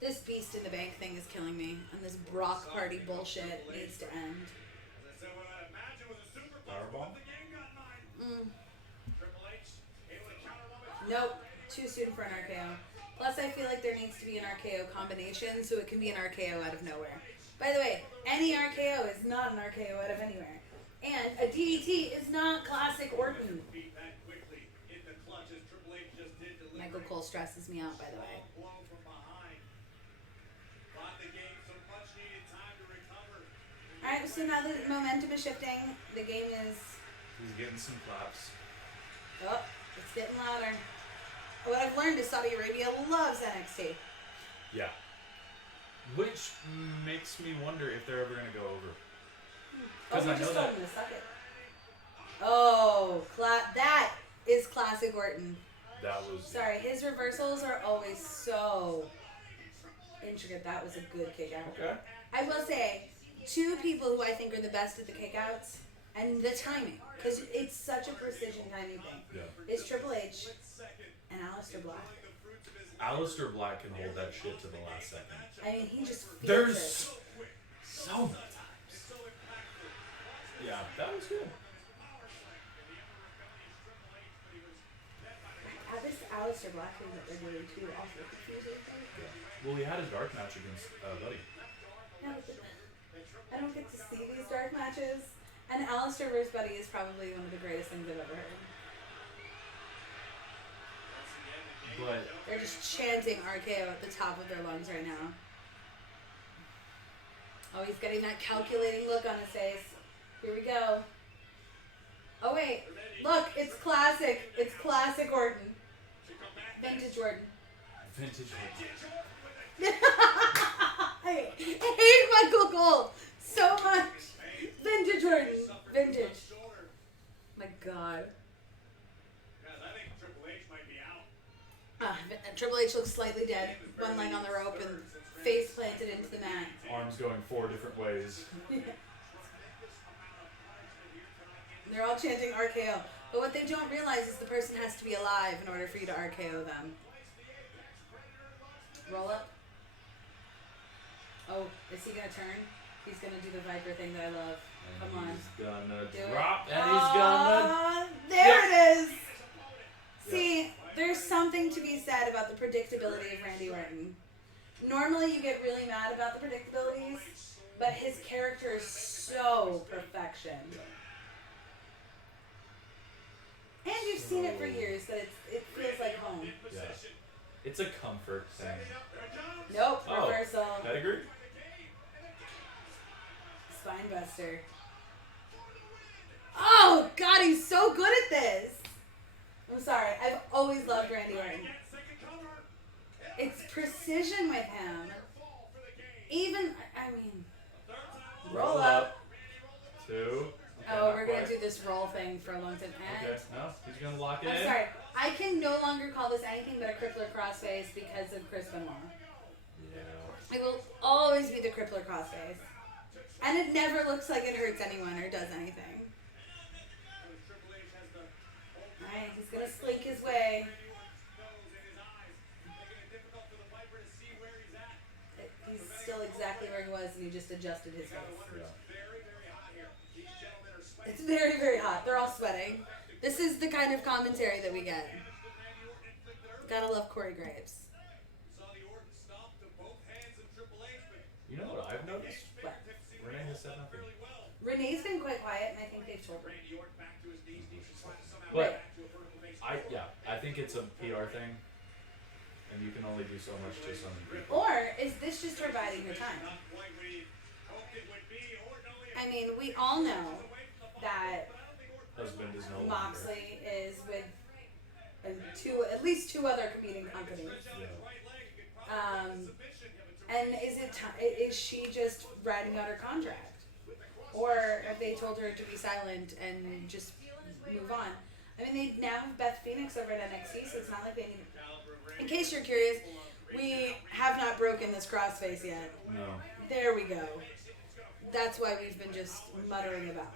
This Beast in the Bank thing is killing me, and this Brock Party bullshit needs to end. Powerbomb? Nope, too soon for an RKO. Plus, I feel like there needs to be an RKO combination, so it can be an RKO out of nowhere. By the way, any RKO is not an RKO out of anywhere. And a DDT is not classic Orton. Michael Cole stresses me out, by the way. Alright, so now the momentum is shifting. The game is... He's getting some claps. Oh, it's getting louder. What I've learned is Saudi Arabia loves NXT. Yeah. Which makes me wonder if they're ever going to go over. Oh, we I know just that. told him to suck it. Oh, that is classic Orton. That was. Sorry, his reversals are always so intricate. That was a good kick out. Okay. I will say, 2 people who I think are the best at the kickouts and the timing, because it's such a precision timing thing, Yeah. is Triple H and Aleister Black. Aleister Black can hold that shit to the last second. I mean, he just feels There's it. so many times. Yeah, that was good. This Aleister Black thing that they're doing too also confuses me. Well, he had a dark match against Buddy. Yeah, but I don't get to see these dark matches. And Aleister vs. Buddy is probably one of the greatest things I've ever heard. But They're just chanting RKO at the top of their lungs right now. Oh, he's getting that calculating look on his face. Here we go. Oh wait, look, it's classic. It's classic Orton. Vintage Orton. vintage. I hate Michael Cole so much. Vintage Orton. Vintage. My God. I think Triple H might be out. Triple H looks slightly dead. One leg on the rope and face planted into the mat. Arms going 4 different ways. They're all chanting RKO. But what they don't realize is the person has to be alive in order for you to RKO them. Roll up. Oh, is he going to turn? He's going to do the Viper thing that I love. And Come on. he's gonna Do drop, it. and he's gonna... There it is! Yep. See, there's something to be said about the predictability of Randy Orton. Normally you get really mad about the predictabilities, but his character is so perfection. And you've seen it for years that it feels like home. Yeah. It's a comfort thing. Nope, Oh, reversal. pedigree? Spine buster. Oh, God, he's so good at this. I'm sorry, I've always loved Randy Orton. It's precision with him. Even, I mean, roll up. 2. Okay, Oh, not we're going to quite. do this roll thing for a long time. Okay, no, he's gonna lock it I'm in. sorry. I can no longer call this anything but a crippler crossface because of Chris Benoit. Yeah. It will always be the crippler crossface. And it never looks like it hurts anyone or does anything. Alright, he's going to slink his way. He's still exactly where he was and he just adjusted his face. Yeah. It's very, very hot. They're all sweating. This is the kind of commentary that we get. Gotta love Corey Graves. You know what I've noticed? What? Renee has said nothing. Renee's been quite quiet and I think they've told her. But I think it's a PR thing, and you can only do so much to some people. Or is this just her biding her time? I mean, we all know that Husband is no longer. Moxley is with at least two other competing companies. Yeah. And is she just writing out her contract? Or have they told her to be silent and just move on? I mean, they now have Beth Phoenix over at NXT, so it's not like they need... In case you're curious, we have not broken this crossface yet. No. There we go. That's why we've been just muttering about.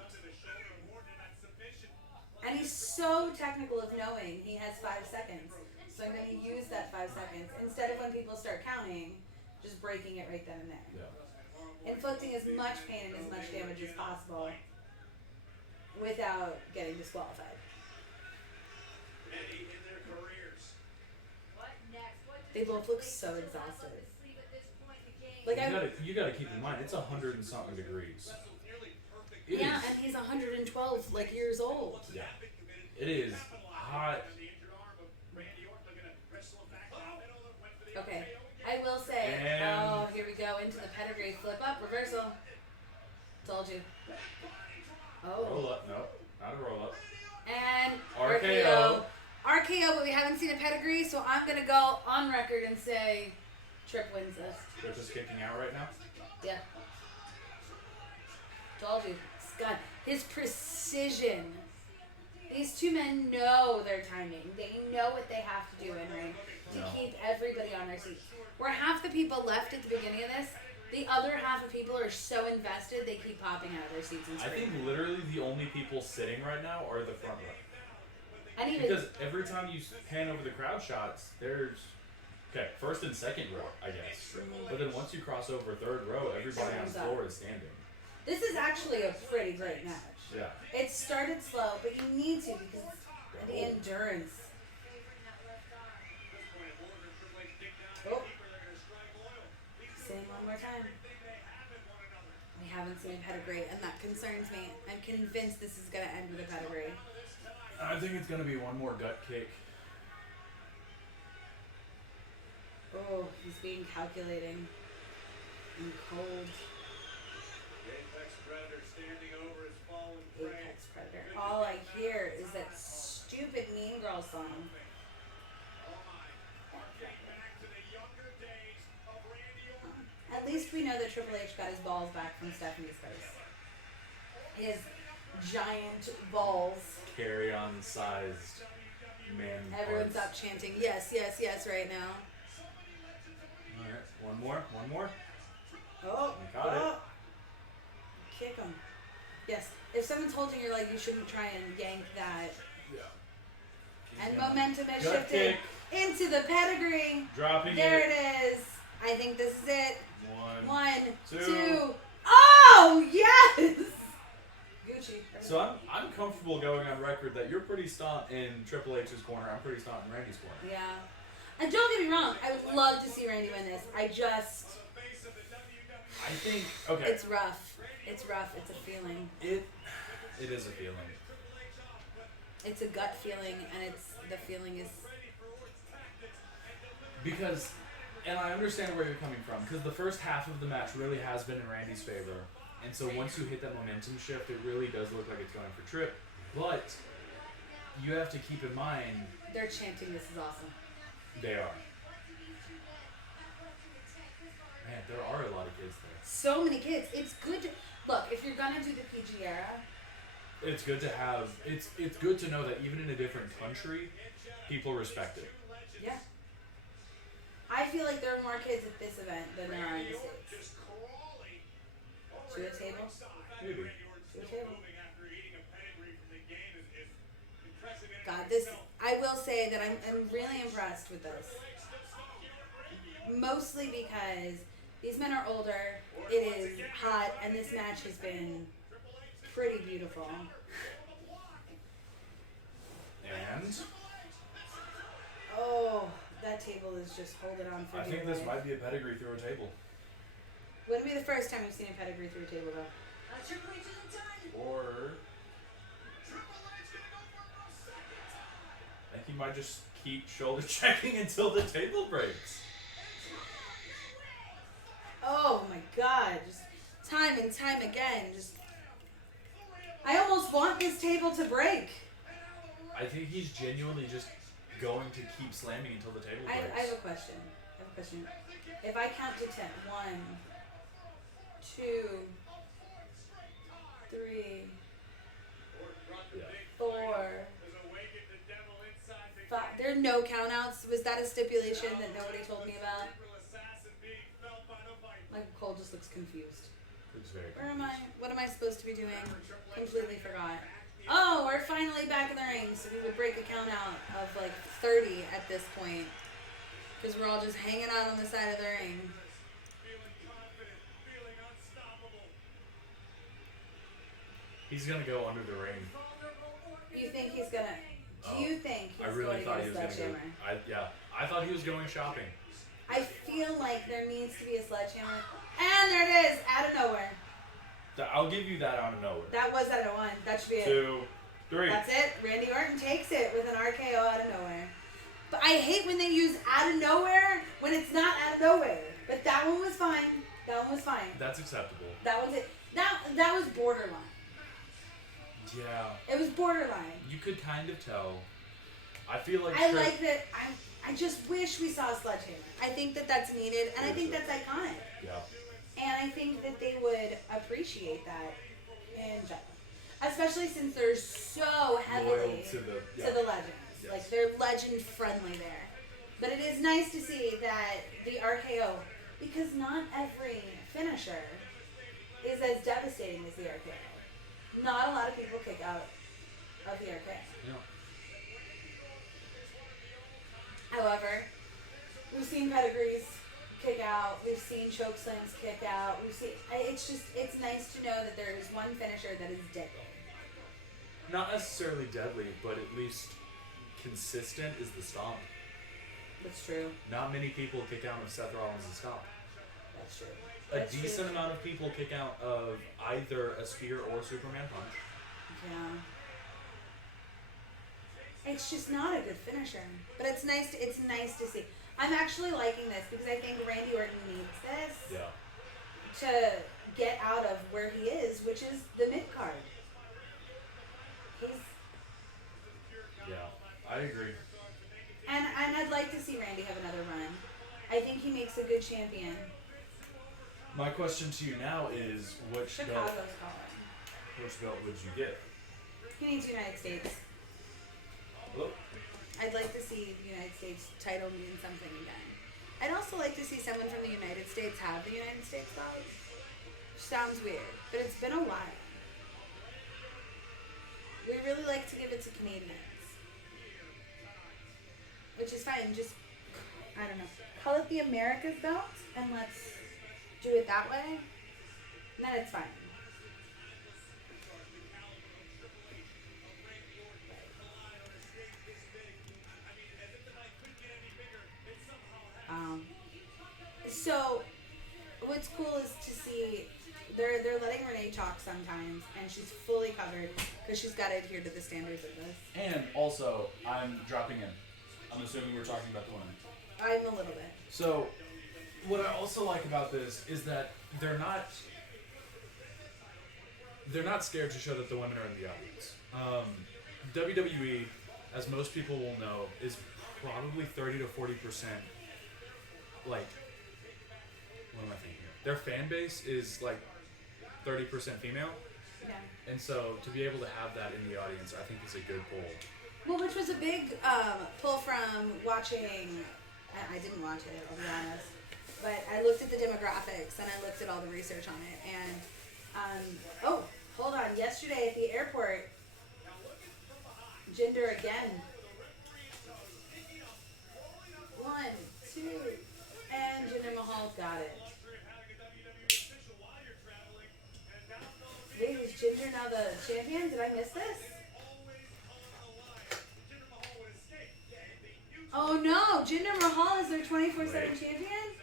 And he's so technical of knowing he has 5 seconds. So I'm going to use that 5 seconds. Instead of when people start counting, just breaking it right then and there. Yeah. Inflicting as much pain and as much damage as possible without getting disqualified. They both look so exhausted. Like You gotta keep in mind, it's 100 and something degrees. It yeah, is- and he's 112 like years old. Yeah. It is hot. Okay, I will say. And- Oh, here we go into the pedigree flip up reversal. Told you. Oh, Roll up. No, not a roll up. and RKO. RKO, but we haven't seen a pedigree, so I'm gonna go on record and say Tripp wins this. They're just kicking out right now. Yeah. Told you. Scott, his precision. These two men know their timing. They know what they have to do in ring to No. keep everybody on their seats. Where half the people left at the beginning of this, the other half of people are so invested they keep popping out of their seats and I screaming. think literally the only people sitting right now are the front row. And even Because every time you pan over the crowd shots, there's first and second row, I guess. But then once you cross over third row, everybody on the floor is standing. this is actually a pretty great match. Yeah. It started slow, but you need to because of the endurance. One more time. We haven't seen a pedigree, and that concerns me. I'm convinced this is going to end with a pedigree. I think it's gonna be one more gut kick. Oh, he's being calculating and cold. Apex Predator standing over his fallen prey. Apex Predator. All I hear is that stupid Mean Girl song. Oh my. Harking back to the younger days of Randy Orton. At least we know that Triple H got his balls back from Stephanie's face. His giant balls. Carry-on sized man. Everyone's parts. up chanting, yes, yes, yes, right now. Alright, one more. Oh, Got it. Kick him. Yes, if someone's holding your leg, you shouldn't try and yank that. Yeah. And momentum has Gut shifted kick. into the pedigree. Dropping There it. it is. I think this is it. One. 1, two. 2. Oh, yes! Gucci. So I'm comfortable going on record that you're pretty staunch in Triple H's corner. I'm pretty staunch in Randy's corner. Yeah. And don't get me wrong, I would love to see Randy win this. I think okay. It's rough. It's rough. It's a feeling. It is a feeling. It's a gut feeling, and the feeling is. Because, and I understand where you're coming from, because the first half of the match really has been in Randy's favor. And so once you hit that momentum shift, it really does look like it's going for Tripp. But you have to keep in mind. They're chanting, this is awesome. They are. Man, there are a lot of kids there. So many kids. It's good to. Look, if you're going to do the PG era. It's good to have. It's good to know that even in a different country, people respect it. Yeah. I feel like there are more kids at this event than there are in the States. To a table? Maybe. To a table. God, this. I will say that I'm really impressed with this. Mostly because these men are older, it is hot, and this match has been pretty beautiful. And Oh, that table is just holding on for I dear think this life. might be a pedigree through a table. Wouldn't be the first time we've seen a pedigree through a table, though. Or I think he might just keep shoulder checking until the table breaks. Oh my God, just time and time again, just. I almost want this table to break. I think he's genuinely just going to keep slamming until the table I breaks. have a question. If I count to 10, 1, 2, 3, 4, 5. There are no countouts. Was that a stipulation that nobody told me about? Michael Cole just looks confused. Looks very Where am I? What am I supposed to be doing? Completely forgot. Oh, we're finally back in the ring, so we would break a count out of like 30 at this point. Because we're all just hanging out on the side of the ring. He's gonna go under the ring. You think he's gonna? Do you think he's I really going thought to he get a was gonna go. sledgehammer? I thought he was going shopping. I feel like there needs to be a sledgehammer. And there it is, out of nowhere. I'll give you that out of nowhere. That was out of one. That should be it. 2, 3. That's it. Randy Orton takes it with an RKO out of nowhere. But I hate when they use out of nowhere when it's not out of nowhere. But that one was fine. That one was fine. That's acceptable. That was it. That was borderline. Yeah. It was borderline. You could kind of tell. I feel like I Tripp- like that. I just wish we saw a sledgehammer. I think that that's needed, and I think that's iconic. Yeah. And I think that they would appreciate that in general. Especially since they're so heavily Loyal to the legends. Yes. Like, they're legend friendly there. But it is nice to see that the RKO, because not every finisher is as devastating as the RKO. Not a lot of people kick out of the RKO. Yeah. However, we've seen pedigrees kick out, we've seen chokeslams kick out, it's nice to know that there is one finisher that is deadly. Not necessarily deadly, but at least consistent is the stomp. That's true. Not many people kick out of Seth Rollins' stomp. That's true. A That's decent true. amount of people kick out of either a spear or Superman punch. Yeah. It's just not a good finisher. But it's nice. It's nice to see. I'm actually liking this because I think Randy Orton needs this Yeah. to get out of where he is, which is the mid card. He's Yeah. I agree. and I'd like to see Randy have another run. I think he makes a good champion. My question to you now is, Chicago's calling. which belt would you get? He needs United States. Hello? I'd like to see the United States title mean something again. I'd also like to see someone from the United States have the United States belt. Sounds weird, but it's been a while. We really like to give it to Canadians. Which is fine, just, I don't know. Call it the America's belt, and let's do it that way. And then it's fine. So, what's cool is to see they're letting Renee talk sometimes, and she's fully covered because she's got to adhere to the standards of this. And also, I'm dropping in. I'm assuming we're talking about the women. I'm a little bit. So, what I also like about this is that they're not scared to show that the women are in the audience. WWE, as most people will know, is probably 30 to 40% like, what am I thinking of? Their fan base is like 30% female. Yeah. And so to be able to have that in the audience, I think is a good pull. Well, which was a big pull from watching. I didn't watch it, I'll be honest. But I looked at the demographics and I looked at all the research on it. And, oh, hold on. Yesterday at the airport, Jinder again. 1, 2, and Jinder Mahal got it. Wait, is Jinder now the champion? Did I miss this? Oh no, Jinder Mahal is their 24/7 champion?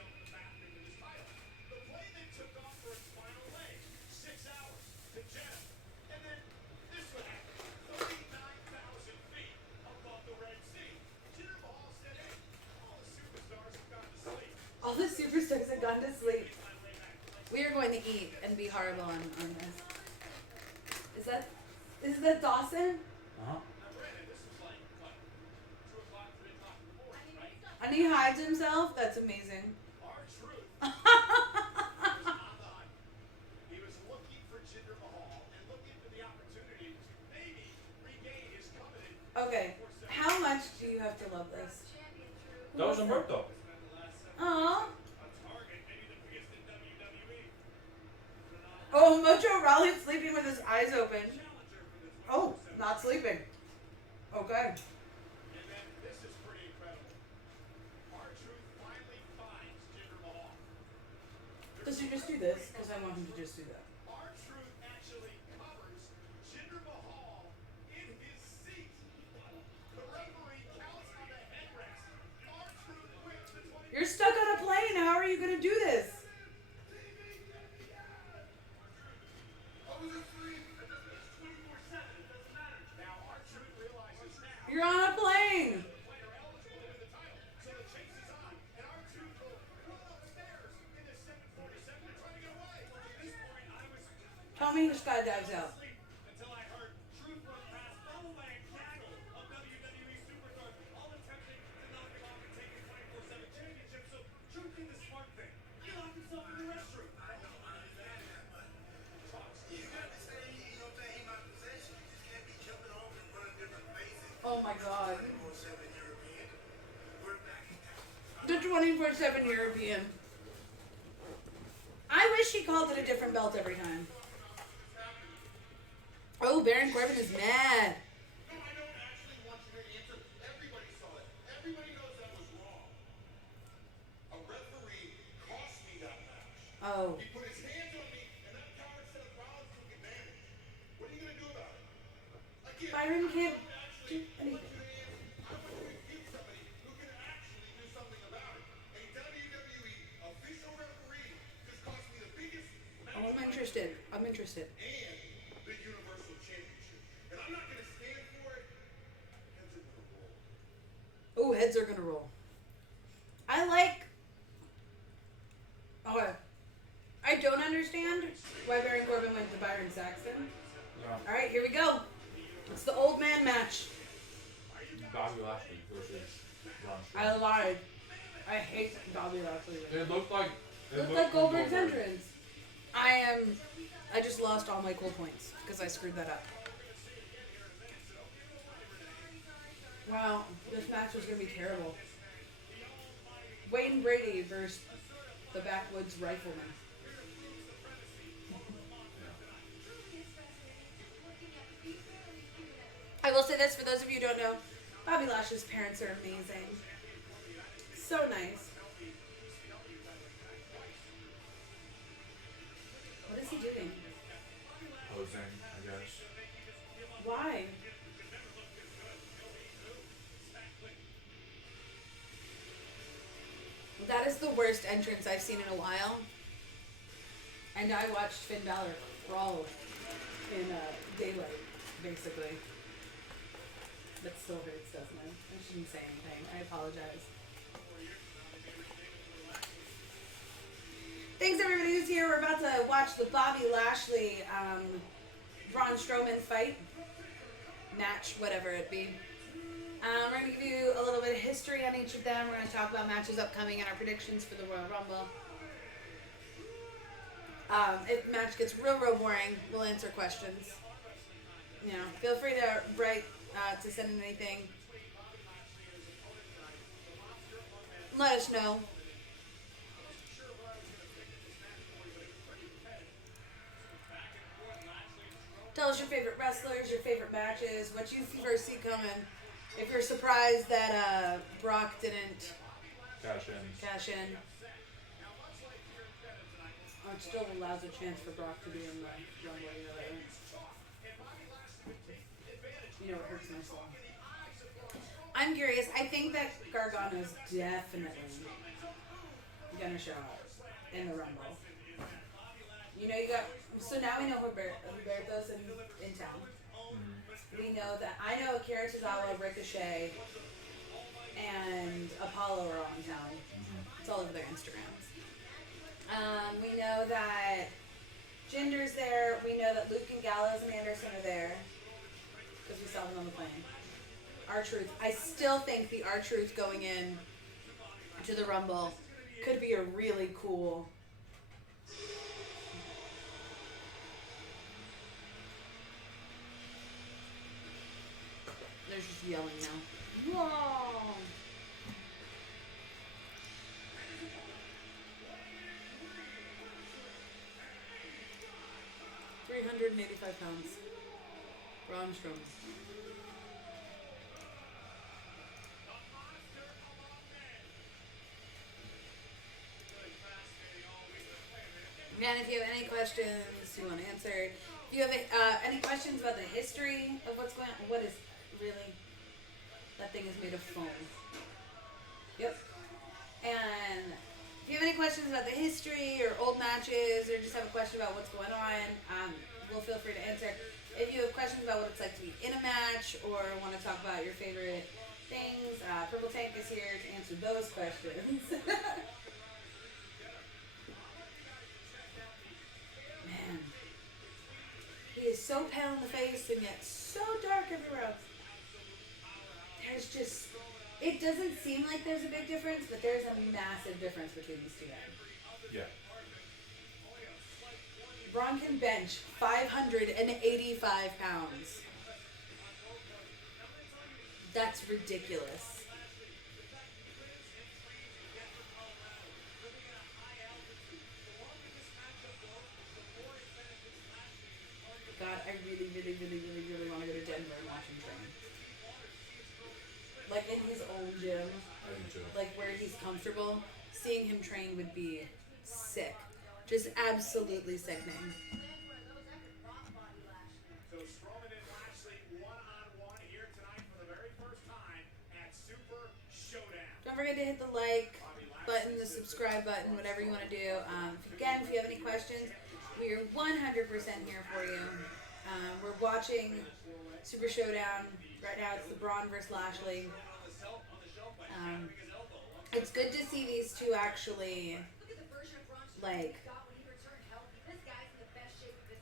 All the superstars have gone to sleep. We are going to eat and be horrible on this. Is that Dawson? Uh-huh. And he hides himself? That's amazing. He was looking for Jinder Mahal and looking for the opportunity to maybe regain his coveted. Okay, how much do you have to love this? That was Humberto. Aww. Oh, Mojo Rawley's sleeping with his eyes open. Oh, not sleeping. Okay. And then this is pretty incredible. R-Truth finally finds Jinder Mahal. Does he just do this? Because I want him to just do that. R-Truth actually covers Jinder Mahal in his seat. The referee counts on the headrest. R-Truth wins the 20. You're stuck on a plane. How are you going to do this? Now R-Truth realizes now You're on a plane. player eligible to win the title. So the chase is on. And R-Truth will run upstairs in the 747 and try to get away. At this point, I was Tell me who skydives out. asleep until I heard Truth run past double-leg tackle of WWE superstars, all attempting to knock him off and take his 24/7 championship. So Truth did the smart thing. He locked himself in the restroom. Oh my god. The 24/7 European. I wish he called it a different belt every time. Oh, Baron Corbin is mad. No, I don't actually want you to answer. Everybody saw it. Everybody knows that was wrong. A referee cost me that match. Oh. He put his hands on me, and that coward Seth Rollins took advantage. What are you going to do about it? Again, Byron can't I don't do actually want anything. you to answer. I want you to give somebody who can actually do something about it. A WWE official referee interested. and the Universal Championship. And I'm not going to stand for it. Heads are going to roll. Ooh, heads are gonna roll. I like. Okay. I don't understand why Baron Corbin went to Byron Saxton. Yeah. All right, here we go. It's the old man match. Bobby Lashley versus Braun I Strowman. lied. I hate Bobby Lashley. It looked like. Looks like Goldberg's entrance. I just lost all my cool points because I screwed that up. Wow, this match was gonna be terrible. Wayne Brady versus the Backwoods Rifleman. I will say this for those of you who don't know, Bobby Lashley's parents are amazing. So nice. What is he doing? Posing, I guess. Why? That is the worst entrance I've seen in a while. And I watched Finn Balor crawl in daylight, basically. That still hurts, doesn't it? I shouldn't say anything. I apologize. Thanks everybody who's here. We're about to watch the Bobby Lashley Braun Strowman fight. Match, whatever it be. We're going to give you a little bit of history on each of them. We're going to talk about matches upcoming and our predictions for the Royal Rumble. If the match gets real boring, we'll answer questions. You know, feel free to write, to send in anything. Let us know. Tell us your favorite wrestlers, your favorite matches, what you first see coming. If you're surprised that Brock didn't cash in. Oh, it still allows a chance for Brock to be in the Rumble, you know that, right? You know it hurts my soul. I'm curious. I think that Gargano's definitely gonna show up in the Rumble. You know, you got. So now we know Humberto's in town. We know that. I know Akira Tozawa, Ricochet, and Apollo are all in town. It's all over their Instagrams. We know that Jinder's there. We know that Luke and Gallows and Anderson are there because we saw them on the plane. R-Truth. I still think the R-Truth going in to the Rumble could be a really cool. They're just yelling now. Whoa! £385. Braun Strowman. Again, if you have any questions you want to answer, if you have any questions about the history of what's going on, what is really, that thing is made of foam. Yep. And if you have any questions about the history or old matches, or just have a question about what's going on, we'll feel free to answer. If you have questions about what it's like to be in a match, or want to talk about your favorite things, Purple Tank is here to answer those questions. Man, he is so pale in the face and yet so dark everywhere else. There's just, it doesn't seem like there's a big difference, but there's a massive difference between these two guys. Yeah. Braun can bench 585 pounds. That's ridiculous. God, I really want to go to Denver and watch him train. Like in his own gym, I do too. like where he's comfortable. Seeing him train would be sick. Just absolutely sickening. So Strowman and Lashley one-on-one here tonight for the very first time at Super Showdown. Don't forget to hit the like button, the subscribe button, whatever you want to do. If you have any questions, We are 100% here for you. We're watching Super Showdown right now. It's the Braun versus Lashley. It's good to see these two actually, like,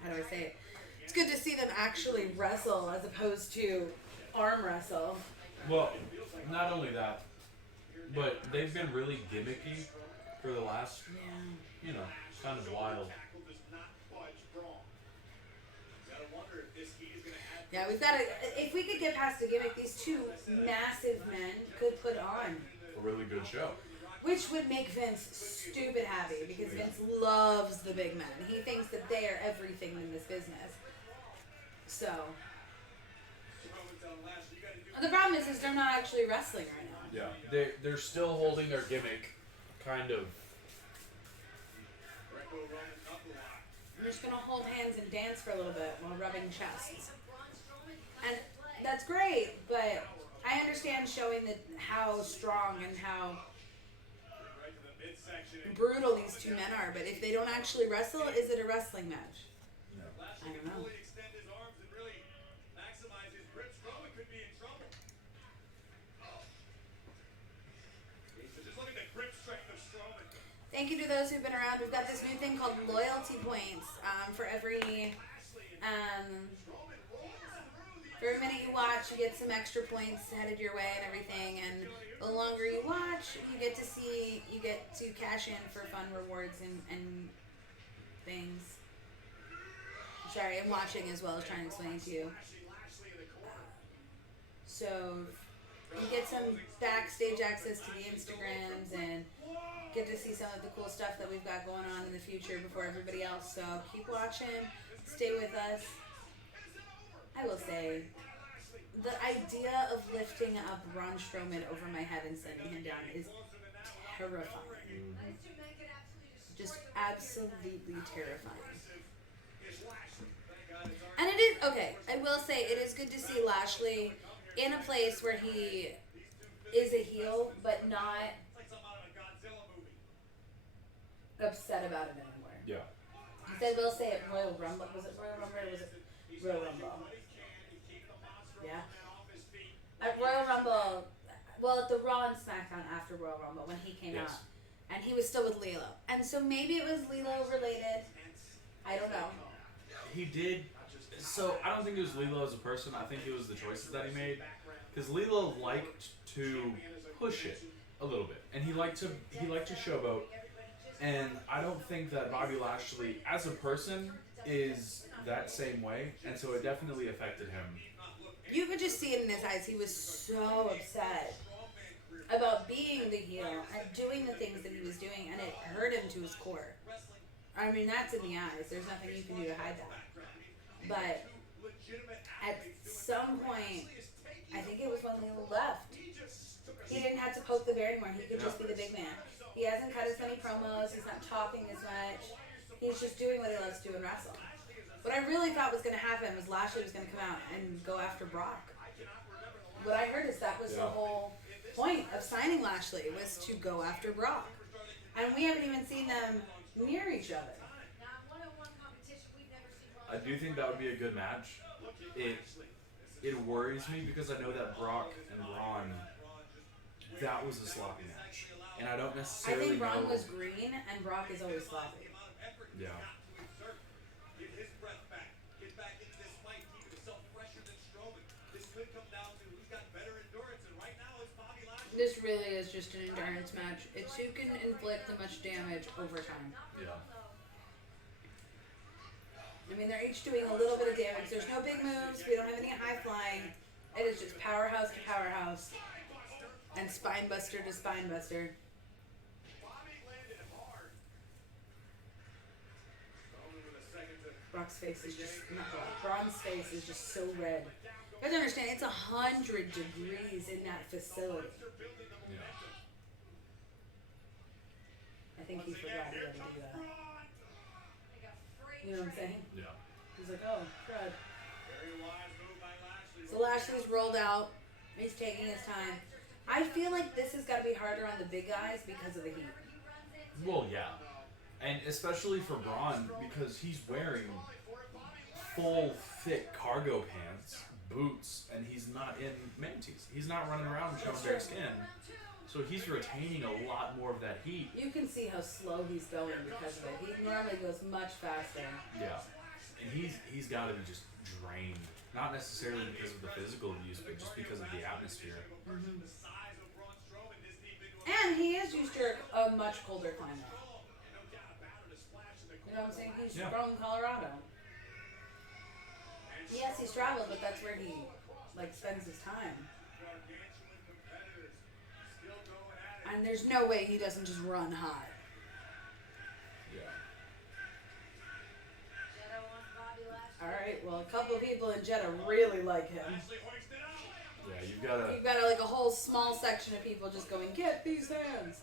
how do I say it? It's good to see them actually wrestle as opposed to arm wrestle. Well, not only that, but they've been really gimmicky for the last, Yeah. kind of wild. Yeah, we've got to. If we could get past the gimmick, these two massive men could put on, A really good show. which would make Vince stupid happy because Vince loves the big men. He thinks that they are everything in this business. So, the problem is they're not actually wrestling right now. Yeah, they're still holding their gimmick, kind of. I'm just gonna hold hands and dance for a little bit while rubbing chests, and that's great. But I understand showing that how strong and how brutal these two men are. But if they don't actually wrestle, is it a wrestling match? No. I don't know. Thank you to those who've been around. We've got this new thing called loyalty points for every minute you watch, you get some extra points headed your way and everything. And the longer you watch, you get to cash in for fun rewards and things. Sorry, I'm watching as well as trying to explain to you. So you get some backstage access to the Instagrams and get to see some of the cool stuff that we've got going on in the future before everybody else. So keep watching, stay with us. I will say, the idea of lifting up Braun Strowman over my head and sending him down is terrifying. Just absolutely terrifying. And it is, okay, I will say, it is good to see Lashley in a place where he is a heel, but not upset about it anymore. Yeah. Because I will say at Royal Rumble, was it Royal Rumble or was it Royal Rumble? Yeah. At Royal Rumble, well, at the Raw and SmackDown after Royal Rumble when he came Yes. out, and he was still with Lilo, and so maybe it was Lilo related. I don't know. He did. So I don't think it was Lilo as a person. I think it was the choices that he made. Because Lilo liked to push it a little bit, and he liked to showboat. And I don't think that Bobby Lashley, as a person, is that same way, and so it definitely affected him. You could just see it in his eyes. He was so upset about being the heel and doing the things that he was doing, and it hurt him to his core. I mean, that's in the eyes. There's nothing you can do to hide that. But at some point, I think it was when Lilo left, he didn't have to poke the bear anymore. He could just be the big man. He hasn't cut as many promos. He's not talking as much. He's just doing what he loves to do and wrestle. What I really thought was going to happen was Lashley was going to come out and go after Brock. What I heard is that was the whole point of signing Lashley, was to go after Brock. And we haven't even seen them near each other. I do think that would be a good match. It worries me because I know that Brock and Braun, that was a sloppy match. And I don't I necessarily think Braun know. was green and Brock is always sloppy. Yeah. This really is just an endurance match. It's who can inflict the much damage over time. Yeah. I mean, they're each doing a little bit of damage. There's no big moves. We don't have any high flying. It is just powerhouse to powerhouse. And spine buster to spine buster. Brock's face is just, not Brock, Braun's face is just so red. You have to understand, it's 100 degrees in that facility. Yeah. I think he forgot he had to do that. You know what I'm saying? Yeah. He's like, oh, crud. So Lashley's rolled out. He's taking his time. I feel like this has got to be harder on the big guys because of the heat. Well, yeah. And especially for Braun, because he's wearing full, thick cargo pants, boots, and he's not in manties. He's not running around showing bare skin. So he's retaining a lot more of that heat. You can see how slow he's going because of it. He normally goes much faster. Yeah. And he's got to be just drained. Not necessarily because of the physical abuse, but just because of the atmosphere. Mm-hmm. And he is used to a much colder climate. You know what I'm saying? He's from Colorado. Yes, he's traveled, but that's where he spends his time. And there's no way he doesn't just run hot. Yeah. Alright, well, a couple of people in Jeddah really like him. Yeah, you've got a whole small section of people just going, get these hands.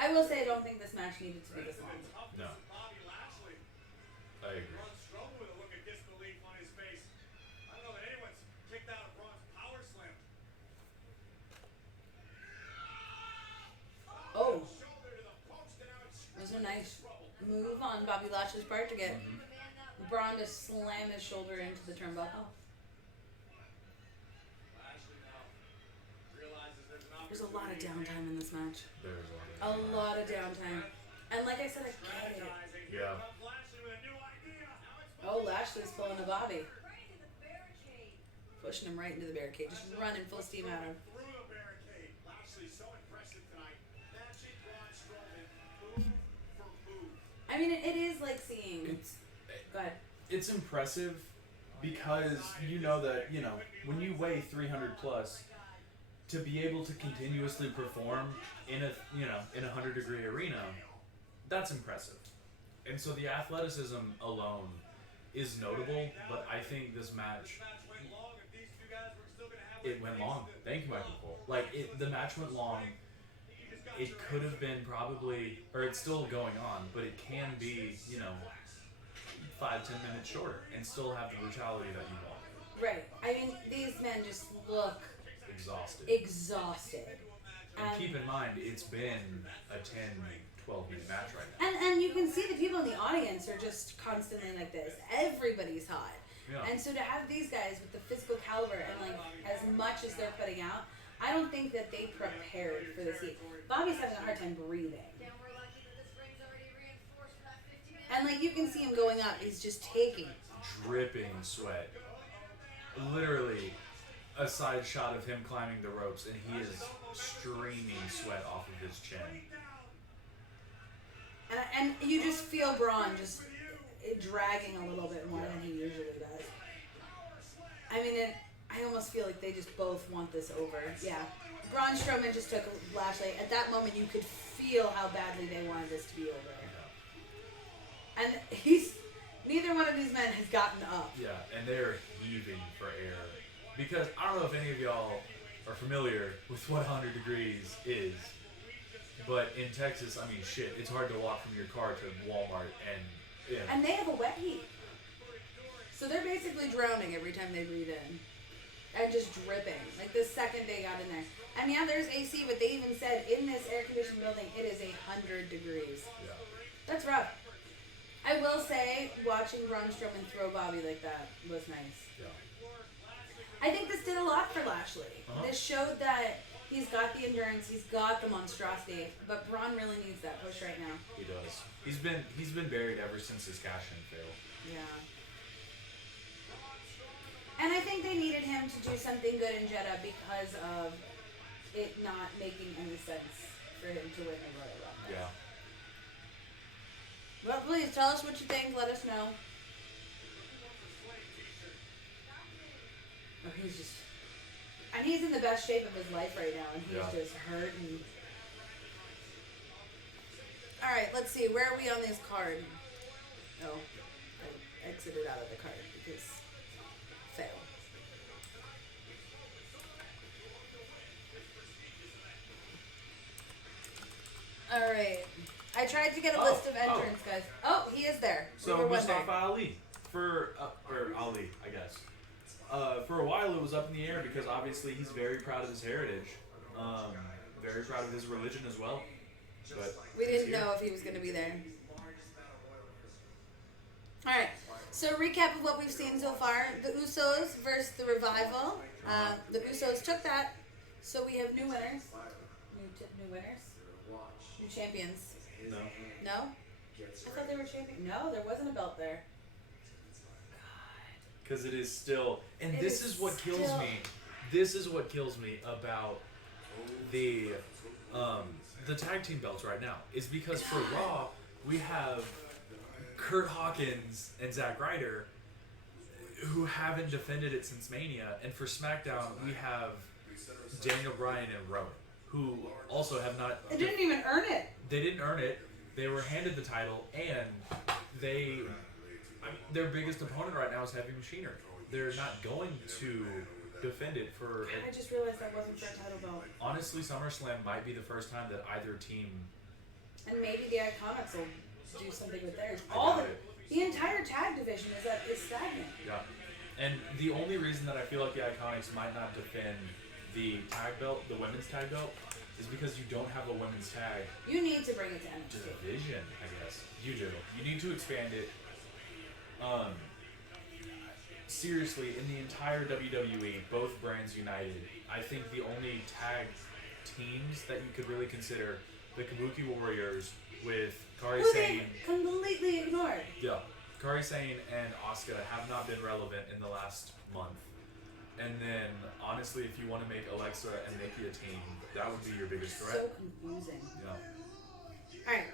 I will say I don't think this match needed to be this long. No. I agree. Oh. That was a nice move on Bobby Lashley's part to get Braun to slam his shoulder into the turnbuckle. There's a lot of downtime in this match. There's A lot of downtime. And like I said, I get it. Yeah. Oh, Lashley's pulling a Bobby. Pushing him right into the barricade. Just running full steam at him. I mean, it is like seeing... Go ahead. It's impressive because you know that, when you weigh 300 plus, to be able to continuously perform in a 100-degree arena, that's impressive. And so the athleticism alone is notable, but I think this match, it went long. Thank you, Michael Cole. The match went long. It could have been probably, or it's still going on, but it can be, 5-10 minutes shorter and still have the brutality that you want. Right. I mean, these men just look exhausted. And keep in mind, it's been a 10-12 minute match right now. And you can see the people in the audience are just constantly like this. Everybody's hot. Yeah. And so to have these guys with the physical caliber and as much as they're putting out, I don't think that they prepared for this heat. Bobby's having a hard time breathing. And you can see him going up. He's just taking. Dripping sweat. Literally a side shot of him climbing the ropes, and he is streaming sweat off of his chin. And you just feel Braun just dragging a little bit more than he usually does. I mean, I almost feel like they just both want this over. Yeah. Braun Strowman just took Lashley. At that moment, you could feel how badly they wanted this to be over. And neither one of these men has gotten up. Yeah, and they're heaving for air. Because I don't know if any of y'all are familiar with what 100 degrees is, but in Texas, I mean, shit, it's hard to walk from your car to Walmart And they have a wet heat. So they're basically drowning every time they breathe in. And just dripping. The second they got in there. And yeah, there's AC, but they even said in this air-conditioned building, it is 100 degrees. Yeah. That's rough. I will say, watching Braun Strowman throw Bobby like that was nice. Yeah. I think this did a lot for Lashley. Uh-huh. This showed that he's got the endurance, he's got the monstrosity, but Braun really needs that push right now. He does. He's been buried ever since his cash-in fail. Yeah. And I think they needed him to do something good in Jeddah because of it not making any sense for him to win the Royal Rumble. Yeah. Well, please tell us what you think. Let us know. Oh, and he's in the best shape of his life right now, and he's just hurting. All right, let's see. Where are we on this card? Oh, I exited out of the card because fail. All right. I tried to get a list of entrants, guys. Oh, he is there. So Mustafa Ali or Ali, I guess. For a while, it was up in the air because obviously he's very proud of his heritage, very proud of his religion as well. But we didn't know if he was going to be there. All right. So recap of what we've seen so far: the Usos versus the Revival. The Usos took that, so we have new winners, new winners, new champions. No. No, I thought they were champions. No, there wasn't a belt there. Because it is still, and It this is is what kills still- me. This is what kills me about the tag team belts right now. Is because for Raw we have Kurt Hawkins and Zack Ryder who haven't defended it since Mania, and for SmackDown we have Daniel Bryan and Rowan who also have not. It didn't even earn it. They didn't earn it. They were handed the title, and their biggest opponent right now is Heavy Machinery. They're not going to defend it for. I just realized that wasn't for a title belt. Honestly, SummerSlam might be the first time that either team. And maybe the Iconics will do something with theirs. I All doubt the entire tag division is stagnant. Yeah, and the only reason that I feel like the Iconics might not defend the tag belt, the women's tag belt, is because you don't have a women's tag You need to bring it to NXT. division. I guess you do. You need to expand it. Seriously, in the entire WWE, both brands united, I think the only tag teams that you could really consider the Kabuki Warriors with Kairi Who Sane, they completely ignored. yeah, Kairi Sane and Asuka have not been relevant in the last month. And then, honestly, if you want to make Alexa and Nikki a team, that would be your biggest threat. So confusing. Yeah. All right.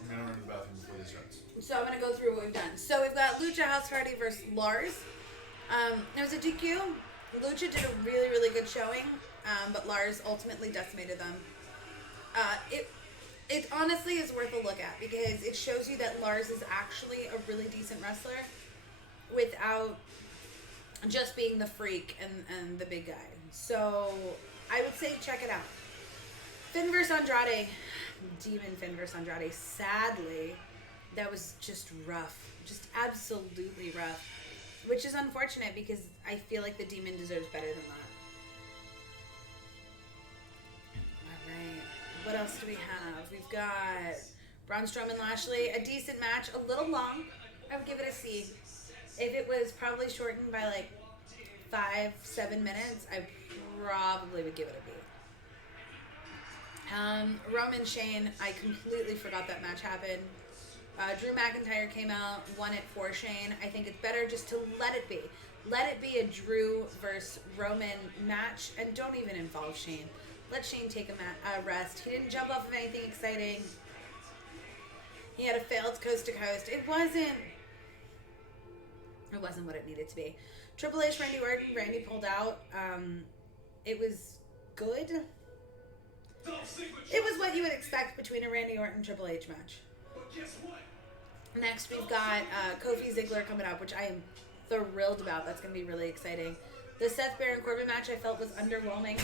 I'm gonna run to the bathroom before this starts. So I'm gonna go through what we've done. So we've got Lucha House Party versus Lars. It was a DQ. Lucha did a really, really good showing, but Lars ultimately decimated them. It honestly is worth a look at because it shows you that Lars is actually a really decent wrestler without just being the freak and the big guy. So I would say check it out. Finn vs. Andrade. Demon Finn vs. Andrade. Sadly, that was just rough. Just absolutely rough. Which is unfortunate because I feel like the Demon deserves better than that. Alright. What else do we have? We've got Braun Strowman Lashley. A decent match. A little long. I would give it a C. If it was probably shortened by like 5-7 minutes, I probably would give it a B. Roman Shane, I completely forgot that match happened. Drew McIntyre came out, won it for Shane. I think it's better just to let it be. Let it be a Drew versus Roman match, and don't even involve Shane. Let Shane take a rest. He didn't jump off of anything exciting. He had a failed coast to coast. It wasn't what it needed to be. Triple H, Randy Orton. Randy pulled out. It was good. It was what you would expect between a Randy Orton Triple H match. But guess what? Next, we've got Kofi Ziggler coming up, which I am thrilled about. That's going to be really exciting. The Seth Baron Corbin match I felt was underwhelming.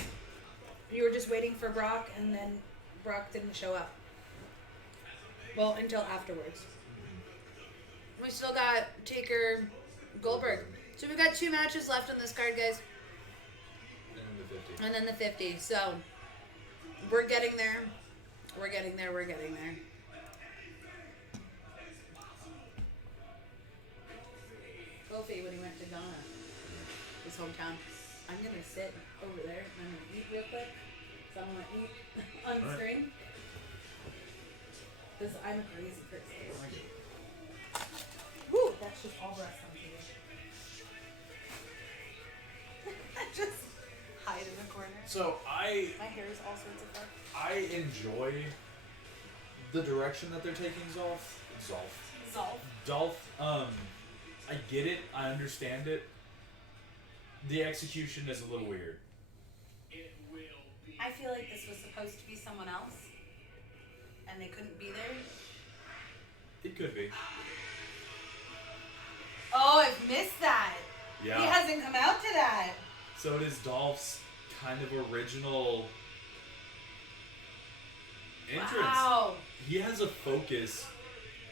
You were just waiting for Brock, and then Brock didn't show up. Well, until afterwards. We still got Taker Goldberg. So we've got 2 matches left on this card, guys. And then the 50. And then the 50. So we're getting there. We're getting there. We're getting there. Kofi, when he went to Ghana, his hometown. I'm going to sit over there and I'm going to eat real quick. So I'm going to eat on the screen. Because I'm a crazy person. Woo! That's just all breast on TV. Just hide in the corner. So My hair is all sorts of fun. I enjoy the direction that they're taking Dolph. I get it. I understand it. The execution is a little weird. It will be. I feel like this was supposed to be someone else, and they couldn't be there. It could be. Oh, I've missed that. Yeah. He hasn't come out to that. So it is Dolph's kind of original entrance. Wow. He has a focus.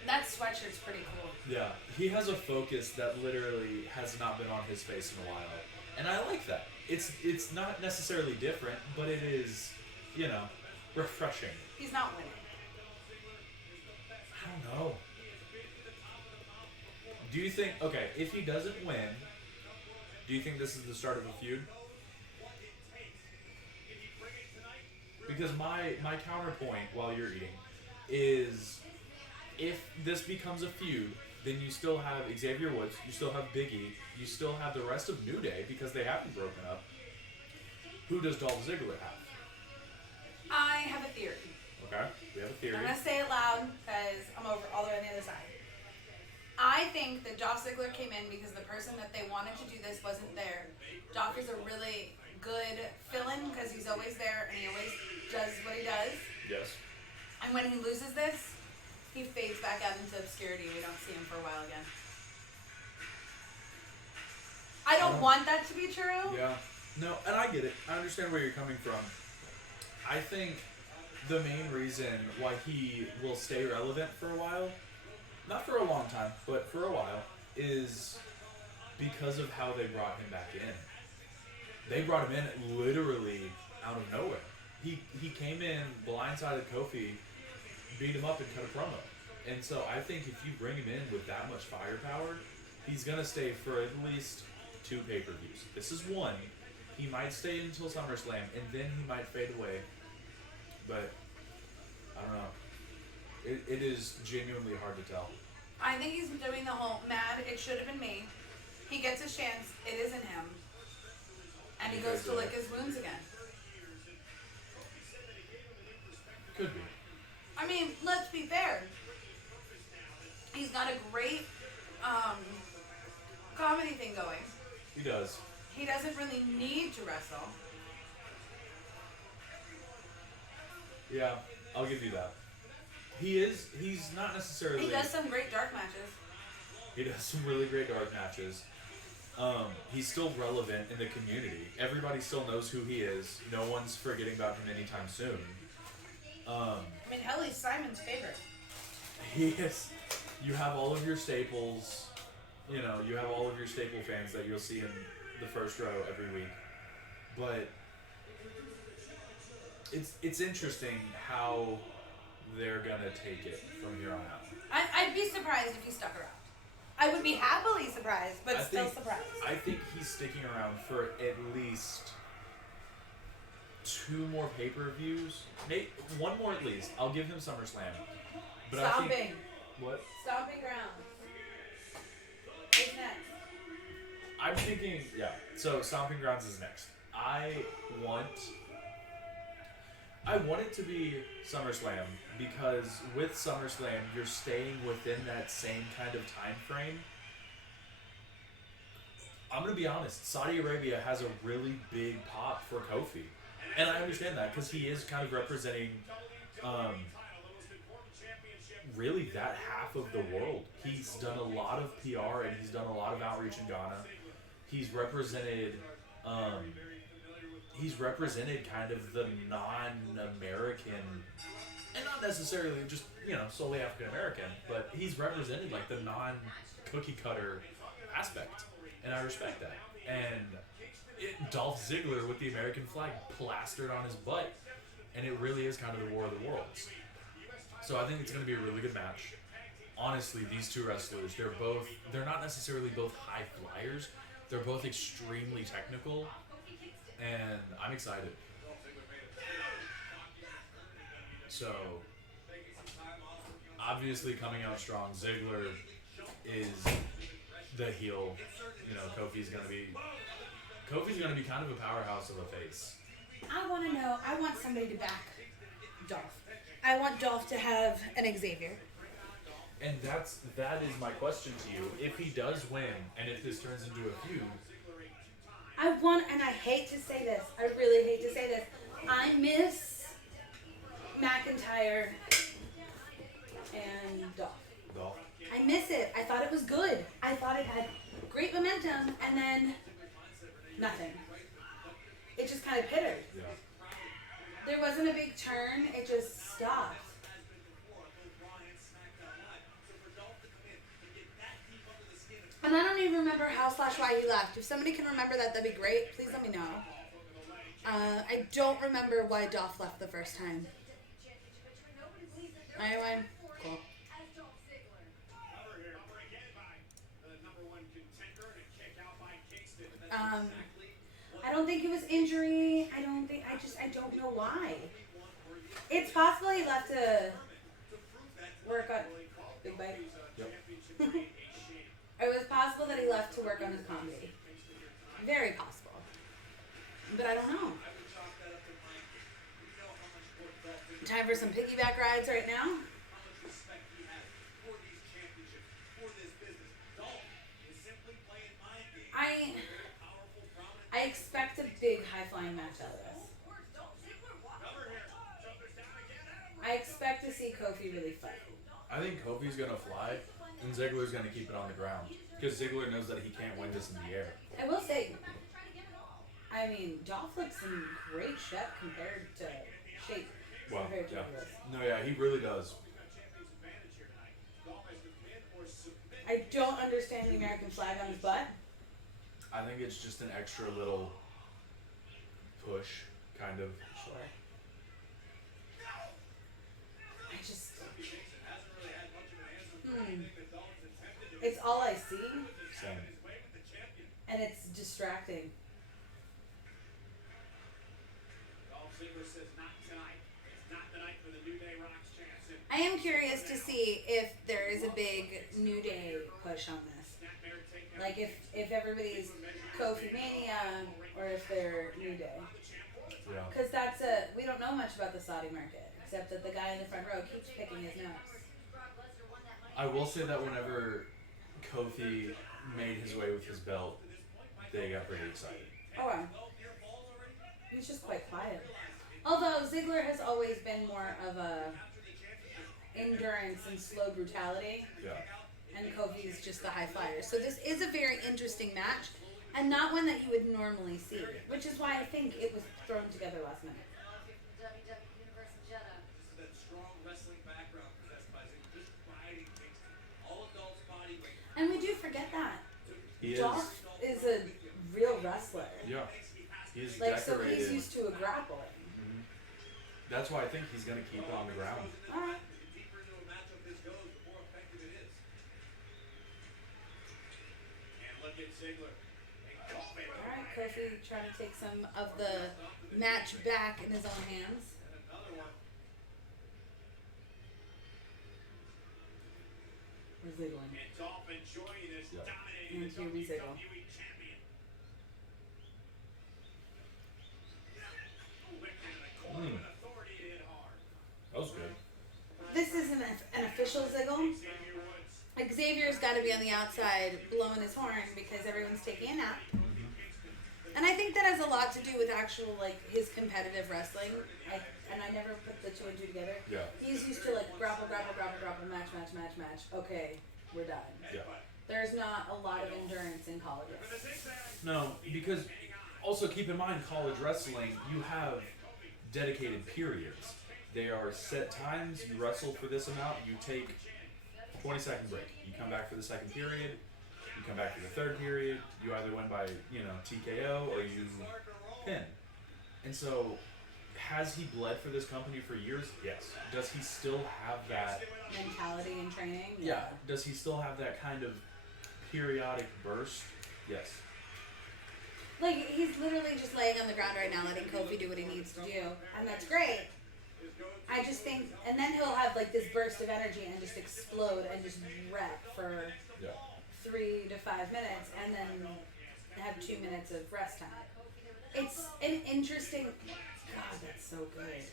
That sweatshirt's pretty cool. Yeah, he has a focus that literally has not been on his face in a while, and I like that. It's not necessarily different, but it is, refreshing. He's not winning. I don't know. Do you think, okay, if he doesn't win, do you think this is the start of a feud? Because my counterpoint while you're eating is if this becomes a feud, then you still have Xavier Woods, you still have Big E, you still have the rest of New Day because they haven't broken up. Who does Dolph Ziggler have? I have a theory. Okay, we have a theory. I'm going to say it loud because I'm over all the way on the other side. I think that Dolph Ziggler came in because the person that they wanted to do this wasn't there. Dolph is a really good fill-in because he's always there and he always does what he does. Yes. And when he loses this, he fades back out into obscurity. We don't see him for a while again. I don't want that to be true. Yeah. No, and I get it. I understand where you're coming from. I think the main reason why he will stay relevant for a while, not for a long time, but for a while, is because of how they brought him back in. They brought him in literally out of nowhere. He came in, blindsided Kofi, beat him up, and cut a promo. And so I think if you bring him in with that much firepower, he's going to stay for at least 2 pay-per-views. This is 1. He might stay until SummerSlam, and then he might fade away. But, I don't know. It is genuinely hard to tell. I think he's doing the whole mad, it should have been me. He gets his chance, it isn't him. And he goes to lick his wounds again. Could be. I mean, let's be fair. He's got a great comedy thing going. He does. He doesn't really need to wrestle. Yeah, I'll give you that. He's not necessarily... He does some great dark matches. He does some really great dark matches. He's still relevant in the community. Everybody still knows who he is. No one's forgetting about him anytime soon. I mean, hell, he's Simon's favorite. He is. You have all of your staples. You know, you have all of your staple fans that you'll see in the first row every week. But it's interesting how they're gonna take it from here on out. I'd be surprised if he stuck around. I would be happily surprised, but still surprised. I think he's sticking around for at least 2 more pay-per-views. Maybe 1 more at least. I'll give him SummerSlam. But Stomping. I think, what? Stomping grounds. What's next? I'm thinking, yeah. So Stomping Grounds is next. I want it to be SummerSlam because with SummerSlam you're staying within that same kind of time frame. I'm gonna be honest. Saudi Arabia has a really big pop for Kofi, and I understand that because he is kind of representing, really that half of the world. He's done a lot of PR and he's done a lot of outreach in Ghana. He's represented kind of the non-American, and not necessarily just, solely African-American, but he's represented like the non-cookie cutter aspect, and I respect that. And Dolph Ziggler with the American flag plastered on his butt, and it really is kind of the War of the Worlds. So I think it's going to be a really good match. Honestly, these 2 wrestlers, they're not necessarily both high flyers. They're both extremely technical, and I'm excited. So, obviously coming out strong, Ziggler is the heel. Kofi's gonna be kind of a powerhouse of a face. I want somebody to back Dolph. I want Dolph to have an Xavier. And that is my question to you. If he does win, and if this turns into a feud, and I hate to say this, I really hate to say this, I miss McIntyre and Dolph. I miss it. I thought it was good. I thought it had great momentum, and then nothing. It just kind of pittered. Yeah. There wasn't a big turn. It just stopped. And I don't even remember how/why he left. If somebody can remember that, that'd be great. Please let me know. I don't remember why Dolph left the first time. Anyway, cool. I don't think it was injury. I don't know why. It's possible he left to work on Big Bite. Yep. It was possible that he left to work on his comedy. Very possible. But I don't know. Time for some piggyback rides right now. I expect a big high-flying match out of this. I expect to see Kofi really fight. I think Kofi's gonna fly, and Ziggler's gonna keep it on the ground because Ziggler knows that he can't win this in the air. I will say, I mean, Dolph looks in great shape compared to Well, compared to yeah. this. No, yeah, he really does. I don't understand the American flag on his butt. I think it's just an extra little push, kind of. Sure. I just. It's all I see, Same. and it's distracting. I am curious to see if there is a big New Day push on this. Like if everybody's Kofi Mania or if they're New Day. Yeah. Because we don't know much about the Saudi market, except that the guy in the front row keeps picking his nose. I will say that whenever Kofi made his way with his belt, they got pretty excited. Oh, wow. He's just quite quiet. Although Ziggler has always been more of a endurance and slow brutality, Yeah. and Kofi's just the high flyer. So this is a very interesting match, and not one that you would normally see, which is why I think it was thrown together last minute. And we do forget that. He Dolph is a real wrestler. Yeah. He's Like, so decorated. he's used to a grappling. That's why I think he's gonna keep it on the ground. Alright. Alright, Kofi trying to take some of the match back in his own hands. We're ziggling. And here we ziggle. That was good. This isn't an official ziggle. Like Xavier's got to be on the outside blowing his horn because everyone's taking a nap. And I think that has a lot to do with actual, like, his competitive wrestling. I never put the two and two together. Yeah. He's used to, like, grapple, match. Okay, we're done. Yeah. There's not a lot of endurance in colleges. No, because also keep in mind, college wrestling, you have dedicated periods. They are set times. You wrestle for this amount. You take 20-second break. You come back for the second period. You come back for the third period. You either win by, TKO or you pin. And so, has he bled for this company for years? Yes. Does he still have that Mentality and training? Yeah. Does he still have that kind of periodic burst? Yes. Like, he's literally just laying on the ground right now letting Kofi do what he needs to do. And that's great. I just think, and then he'll have, like, this burst of energy and just explode and just wreck for 3 to 5 minutes and then have 2 minutes of rest time. It's an interesting... God, that's so good.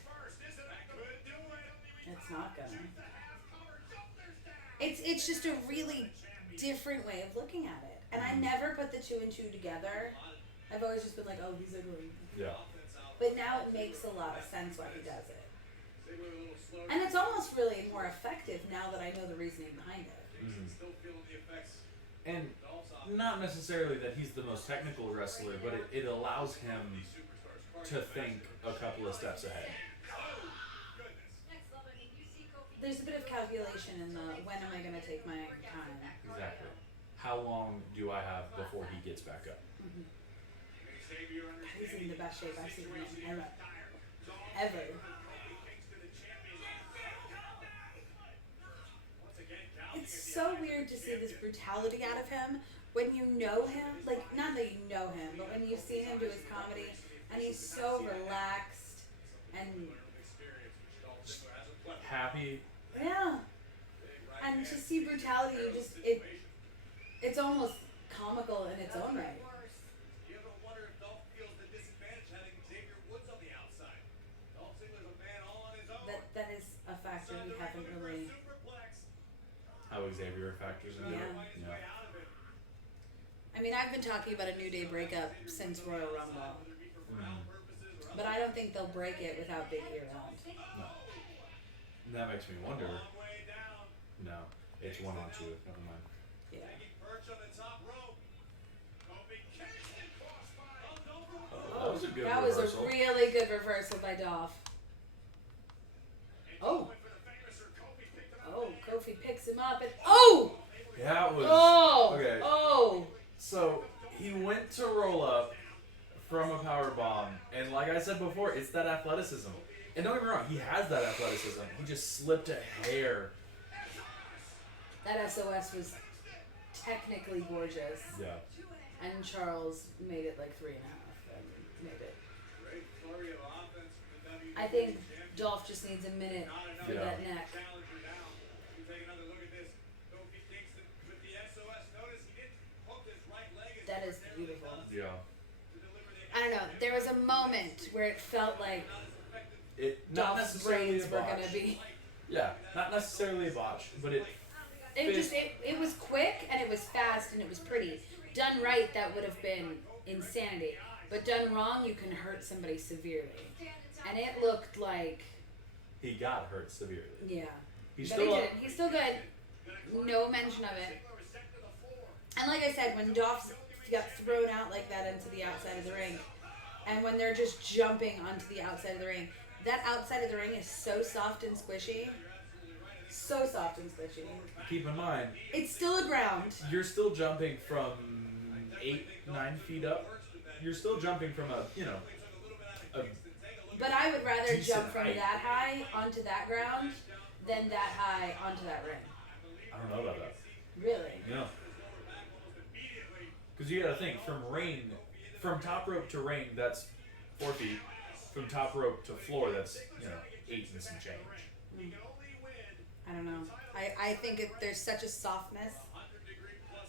It's not gonna. It's just a really different way of looking at it. And I never put the two and two together. I've always just been like, oh, he's ziggling. Yeah. But now it makes a lot of sense why he does it. And it's almost really more effective now that I know the reasoning behind it. And not necessarily that he's the most technical wrestler, but it allows him to think a couple of steps ahead. There's a bit of calculation in the when am I going to take my time. Exactly. How long do I have before he gets back up? Mm-hmm. He's in the best shape I've seen him ever. It's so weird to see this brutality out of him, when you know him, like not that you know him, but when you've seen him do his comedy, and he's so relaxed and Happy. yeah, and to see brutality, it's almost comical in its own right. You ever wonder if Dolph feels the disadvantage having Xavier Woods on the outside? Dolph Ziggler's a man all on his own. That is a factor we haven't really. How Xavier factors into Yeah. it. Yeah. I mean, I've been talking about a New Day breakup since Royal Rumble, but I don't think they'll break it without Big E around. No. And that makes me wonder. No, it's 1 on 2. Never mind. Yeah. Oh, that was a good That reversal. was a really good reversal by Dolph. Oh. Oh, Kofi picks him up and oh! That was Oh! okay. Oh! So he went to roll up from a power bomb, and like I said before, it's that athleticism. And don't get me wrong, he has that athleticism. He just slipped a hair. That SOS was technically gorgeous. Yeah. And Charles made it like 3.5 and made it. I think Dolph just needs a minute for Yeah. that neck. That is beautiful. Yeah. I don't know. There was a moment where it felt like It not Dolph's necessarily a brains were botch. gonna be. Yeah, not necessarily a botch, but it. It was quick and it was fast and it was pretty. Done right, that would have been insanity. But done wrong, you can hurt somebody severely. And it looked like He got hurt severely. yeah. He's But still he up. didn't. He's still good. No mention of it. And like I said, when Dolph got thrown out like that into the outside of the ring, and when they're just jumping onto the outside of the ring, that outside of the ring is so soft and squishy. So soft and squishy. Keep in mind, It's still a ground. you're still jumping from 8, 9 feet up. You're still jumping from a But I would rather Decent jump from height. that high onto that ground than that high onto that ring. I don't know about that. Really? No. Because you gotta think, from top rope to ring, that's 4 feet. From top rope to floor, that's 8 and some change. I don't know. I think there's such a softness.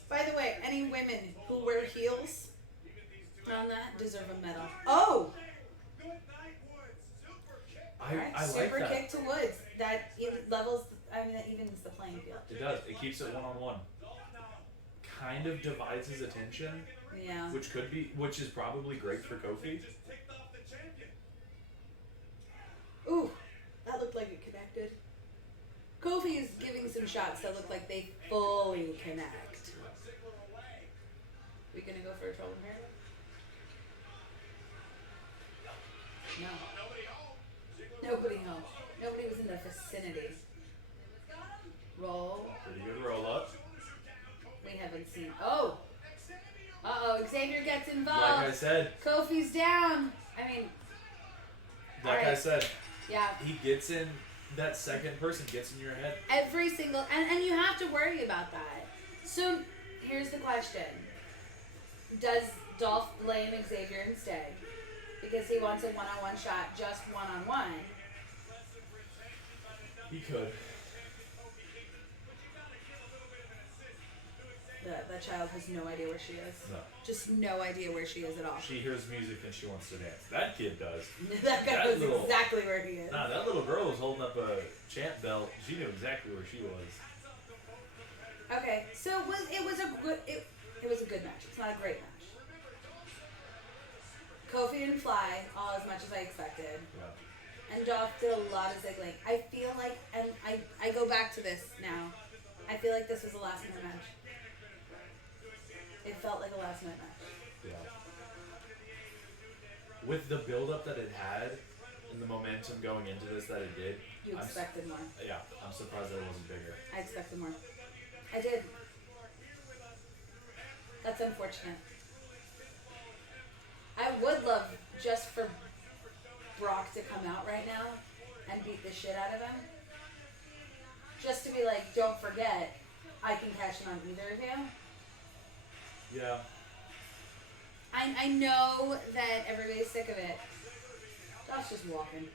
By the way, any women who wear heels on that deserve a medal. Oh! Alright, I like super that. kick to Woods. That levels, that evens the playing field. It does. It keeps it 1-on-1. Kind of divides his attention, Yeah. which is probably great for Kofi. Ooh, that looked like it connected. Kofi is giving some shots that look like they fully connect. We gonna go for a trouble here? No. Nobody home. Nobody was in the vicinity. Roll. Pretty good roll up. We haven't seen. Oh! Uh-oh, Xavier gets involved. Like I said, Kofi's down. I mean, like I Alright. said, yeah. he gets in. That second person gets in your head. Every single and you have to worry about that. So here's the question. Does Dolph blame Xavier instead? Because he wants a one-on-one shot, just one-on-one. He could. That child has no idea where she is. No. Just no idea where she is at all. She hears music and she wants to dance. That kid does. That guy that knows little- exactly where he is. Nah, that little girl was holding up a champ belt. She knew exactly where she was. Okay, so it was a good match. It's not a great match. Kofi didn't fly all as much as I expected. Yeah. And Dolph did a lot of ziggling. I feel like, and I go back to this now. I feel like this was a last minute match. It felt like a last minute match. Yeah. With the build up that it had and the momentum going into this that it did, You expected more. yeah, I'm surprised that it wasn't bigger. I expected more. I did. That's unfortunate. I would love just for Brock to come out right now and beat the shit out of him. Just to be like, don't forget, I can cash in on either of you. Yeah. I know that everybody's sick of it. Josh just walking.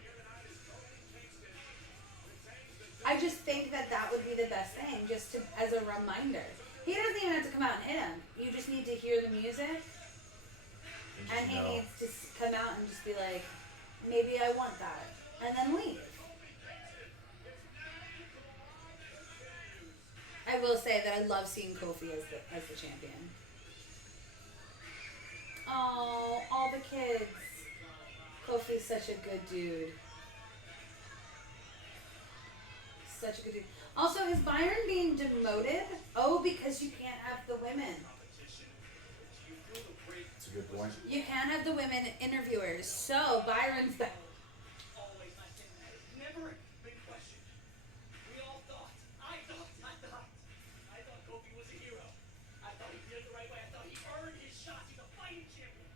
I just think that that would be the best thing, just to as a reminder. He doesn't even have to come out and hit him. You just need to hear the music, and he needs to come out and just be like, maybe I want that, and then leave. I will say that I love seeing Kofi as the champion. Oh, all the kids. Kofi's such a good dude. Such a good dude. Also, is Byron being demoted? Oh, because you can't have the women. That's a good point. You can't have the women interviewers. So Byron's back. Always my statement has never been questioned. We all thought, I thought Kofi was a hero. I thought he did it the right way. I thought he earned his shot. He's a fighting champion.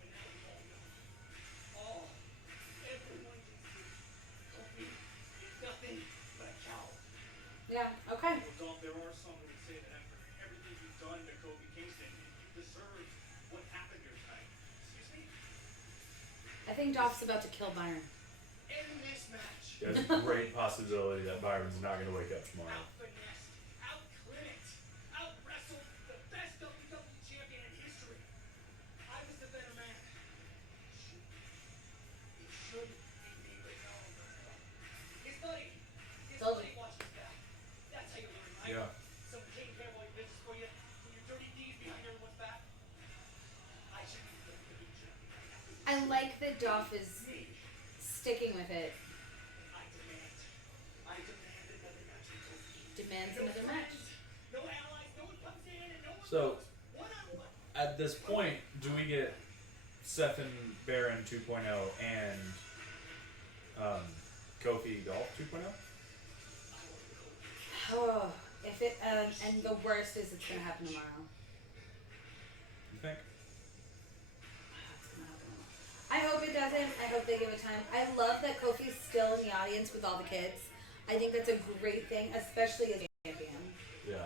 But now we all know. Everyone can see. Kofi is nothing but a coward. Yeah, okay. Well, Dolph, there are some who would say that after everything you've done to Kofi Kingston, you deserve what happened here tonight. Excuse me? I think Dolph's about to kill Byron. In this match, There's a great possibility that Byron's not going to wake up tomorrow. out-finessed, out-clinicked, out-wrestled the best WWE champion in history. I was the better man. It should be me, but no. His Told buddy you. watched his back. That's how you learn, right? Yeah. Some king can't hold business for you, for your dirty deeds behind everyone's back. I should be the WWE champion. I like that Dolph is sticking with it. I demand another match with Kofi. Demands another match. No allies, no one comes in, and no one So, goes. One-on-one. at this point, do we get Seth and Baron 2.0 and Kofi Dolph 2.0? Oh, if it and the worst is it's gonna happen tomorrow. You think? I hope it doesn't. I hope they give it time. I love that Kofi's still in the audience with all the kids. I think that's a great thing, especially as a champion. Yeah.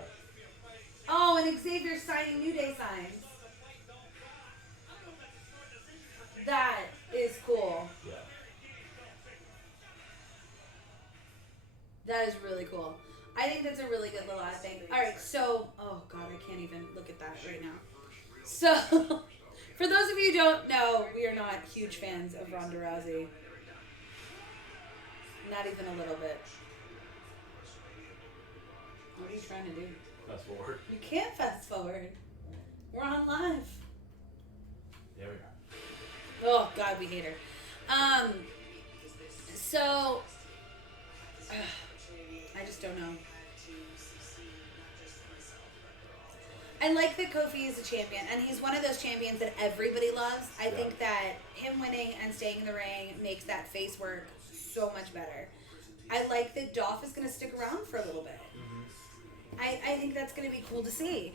Oh, and Xavier's signing New Day signs. That is cool. Yeah. That is really cool. I think that's a really good little thing. All right, so oh god, I can't even look at that right now. So, for those of you who don't know, we are not huge fans of Ronda Rousey. Not even a little bit. What are you trying to do? Fast forward. You can't fast forward. We're on live. There we are. Oh god, we hate her. So I just don't know. I like that Kofi is a champion, and he's one of those champions that everybody loves. I think that him winning and staying in the ring makes that face work so much better. I like that Dolph is going to stick around for a little bit. I think that's going to be cool to see.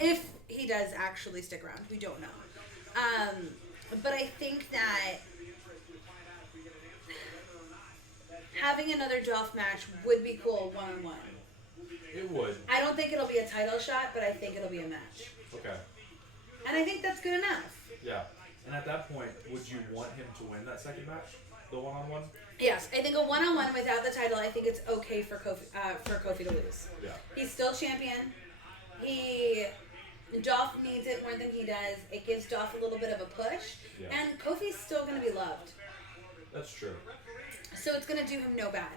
If he does actually stick around. We don't know. But I think that having another Dolph match would be cool one-on-one. It would. I don't think it'll be a title shot, but I think it'll be a match. Okay. And I think that's good enough. Yeah. And at that point, would you want him to win that second match? The one-on-one? Yes, I think a one-on-one without the title, I think it's okay for Kofi to lose. Yeah. He's still champion. Dolph needs it more than he does. It gives Dolph a little bit of a push. Yeah. And Kofi's still going to be loved. That's true. So it's going to do him no bad.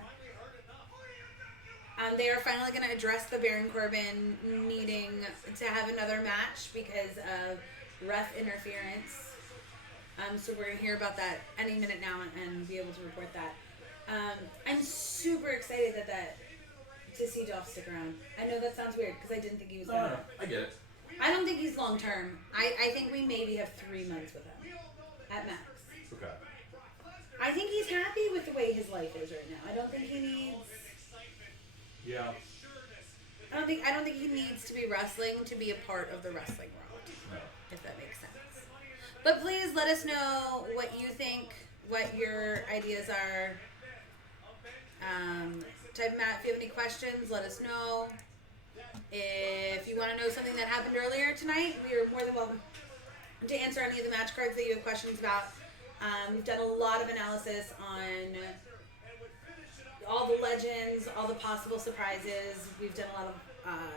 They are finally going to address the Baron Corbin needing to have another match because of ref interference. So we're going to hear about that any minute now and be able to report that. I'm super excited to see Dolph stick around. I know that sounds weird because I didn't think he was going to. I get it. I don't think he's long term. I think we maybe have 3 months with him at max. Okay. I think he's happy with the way his life is right now. I don't think he needs. Yeah. I don't think he needs to be wrestling to be a part of the wrestling world. No. If that makes sense. But please let us know what you think, what your ideas are. Type Matt if you have any questions. Let us know. If you want to know something that happened earlier tonight, we are more than welcome to answer any of the match cards that you have questions about. We've done a lot of analysis on all the legends, all the possible surprises. We've done a lot of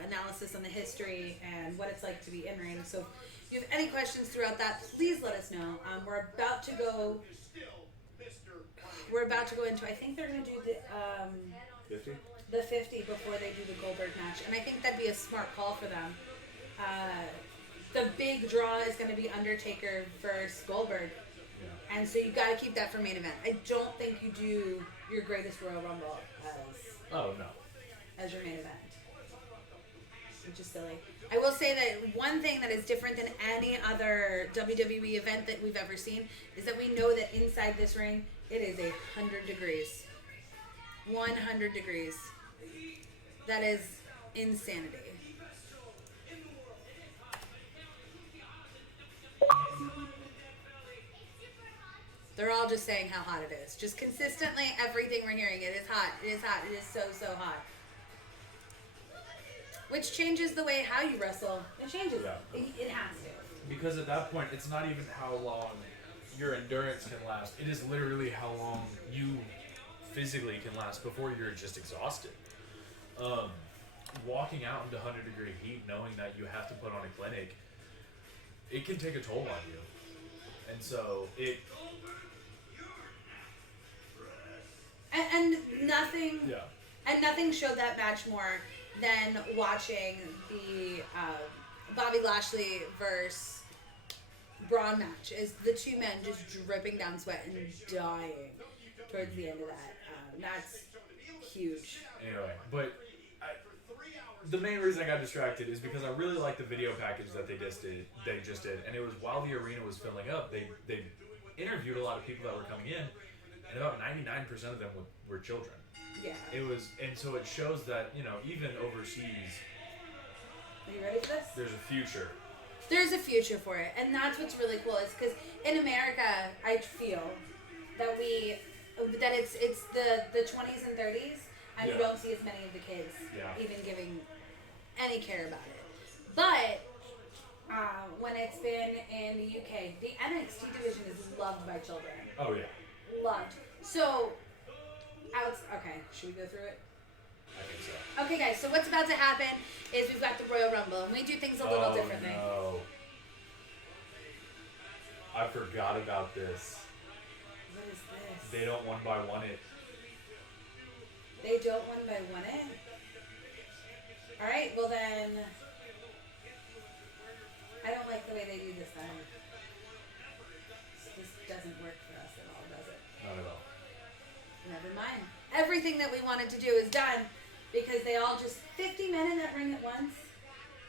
analysis on the history and what it's like to be in ring. So if you have any questions throughout that, please let us know. We're about to go into, I think they're going to do 50? the 50 before they do the Goldberg match. And I think that'd be a smart call for them. The big draw is going to be Undertaker versus Goldberg. Yeah. And so you got to keep that for main event. I don't think you do your greatest Royal Rumble as your main event, which is silly. I will say that one thing that is different than any other WWE event that we've ever seen is that we know that inside this ring, it is 100 degrees. 100 degrees. That is insanity. They're all just saying how hot it is. Just consistently, everything we're hearing, it is hot. It is hot. It is so, so hot. Which changes the way how you wrestle. It changes. Yeah. It has to. Because at that point, it's not even how long your endurance can last. It is literally how long you physically can last before you're just exhausted. Walking out into 100-degree heat, knowing that you have to put on a clinic, it can take a toll on you. And so it... And nothing... Yeah. And nothing showed that match more than watching the Bobby Lashley versus Braun match. Is the two men just dripping down sweat and dying towards the end of that. That's huge. Anyway, but the main reason I got distracted is because I really liked the video package that they just did, and it was while the arena was filling up. They interviewed a lot of people that were coming in, and about 99% of them were children. Yeah. It was, and so it shows that, you know, even overseas, Are you ready for this? there's a future. There's a future for it, and that's what's really cool. Is because in America, I feel that it's the 20s and 30s, and you Yeah. don't see as many of the kids Yeah. even giving any care about it. But when it's been in the UK, the NXT division is loved by children. Oh yeah, Loved. So, okay, should we go through it? I think so. Okay, guys, so what's about to happen is we've got the Royal Rumble, and we do things a little differently. No. I forgot about this. What is this? They don't one by one it. They don't one by one it? Alright, well then... I don't like the way they do this then. This doesn't work for us at all, does it? Not at all. Never mind. Everything that we wanted to do is done because they all just 50 men in that ring at once.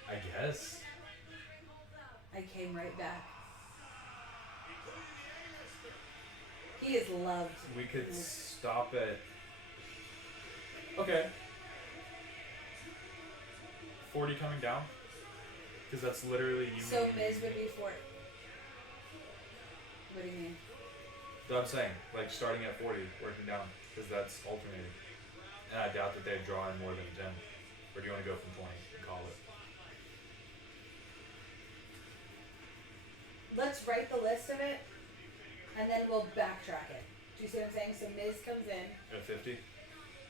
I guess. I came right back. He is loved. We could stop at... Okay. 40 coming down? Because that's literally you. So Miz would be 4. What do you mean? I'm saying, like, starting at 40, working down, because that's alternating. And I doubt that they'd draw in more than 10. Or do you want to go from 20 and call it? Let's write the list of it, and then we'll backtrack it. Do you see what I'm saying? So Miz comes in. At 50?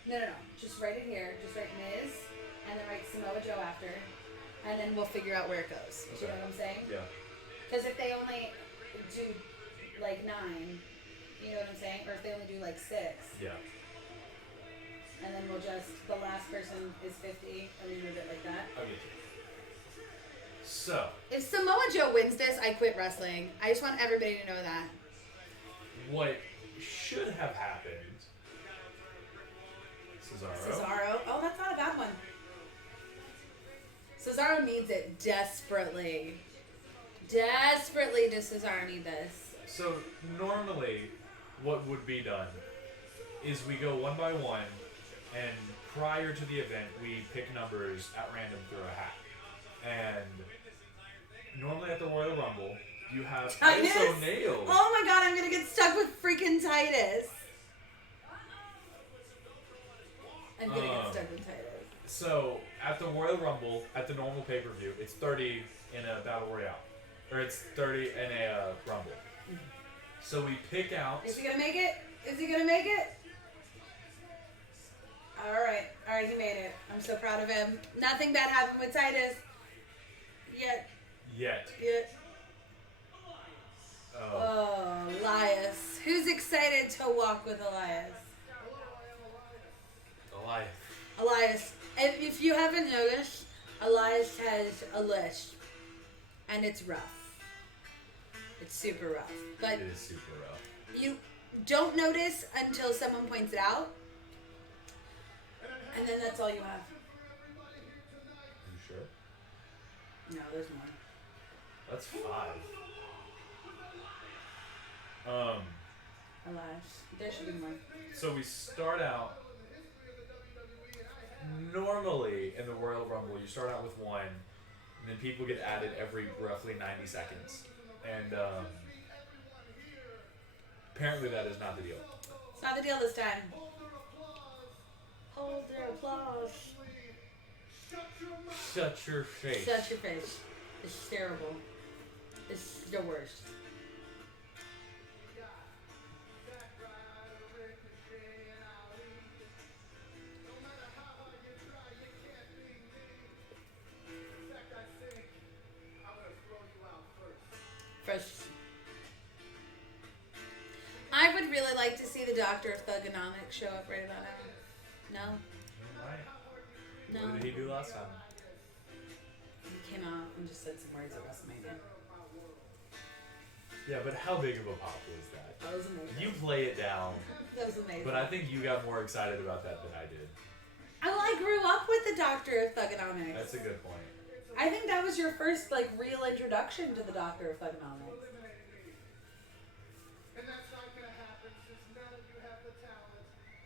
No. Just write it here. Just write Miz, and then write Samoa Joe after, and then we'll figure out where it goes. Do you know what I'm saying? Yeah. Because if they only do like 9, you know what I'm saying? Or if they only do like 6, Yeah. and then we'll just, the last person is 50, and we move it like that. I'll get you. So, If Samoa Joe wins this, I quit wrestling. I just want everybody to know that. what should have happened... Cesaro. Oh, that's not a bad one. Cesaro needs it desperately. Desperately does Cesaro need this. So, normally, what would be done is we go one by one, and prior to the event, we pick numbers at random through a hat. And normally at the Royal Rumble, you have Titus? ISO nails. Oh my god, I'm gonna get stuck with freaking Titus. I'm gonna get stuck with Titus. So at the Royal Rumble, at the normal pay-per-view, it's 30 in a battle royale, or it's 30 in a Rumble. So we pick out. Is he gonna make it? Is he gonna make it? All right, he made it. I'm so proud of him. Nothing bad happened with Titus. Yet. Oh, Elias. Who's excited to walk with Elias? Elias. If you haven't noticed, Elias has a lisp, and it's rough. It's super rough. But It is super rough. you don't notice until someone points it out, and then that's all you have. You sure? No, there's more. That's 5. Elias. There should be more. So we start out. Normally in the Royal Rumble, you start out with 1, and then people get added every roughly 90 seconds. And apparently that is not the deal. It's not the deal this time. Hold their applause. Shut your face. Shut your face. It's terrible. It's the worst. First. I would really like to see the Doctor of Thugonomics show up right about now. No? Right. No. What did he do last time? He came out and just said some words at WrestleMania. Yeah, but how big of a pop was that? That was amazing. You play it down, That was amazing. but I think you got more excited about that than I did. Well, I grew up with the Doctor of Thugonomics. That's a good point. I think that was your first, real introduction to the Doctor of Thugonomics. And that's not gonna happen since none of you have the talent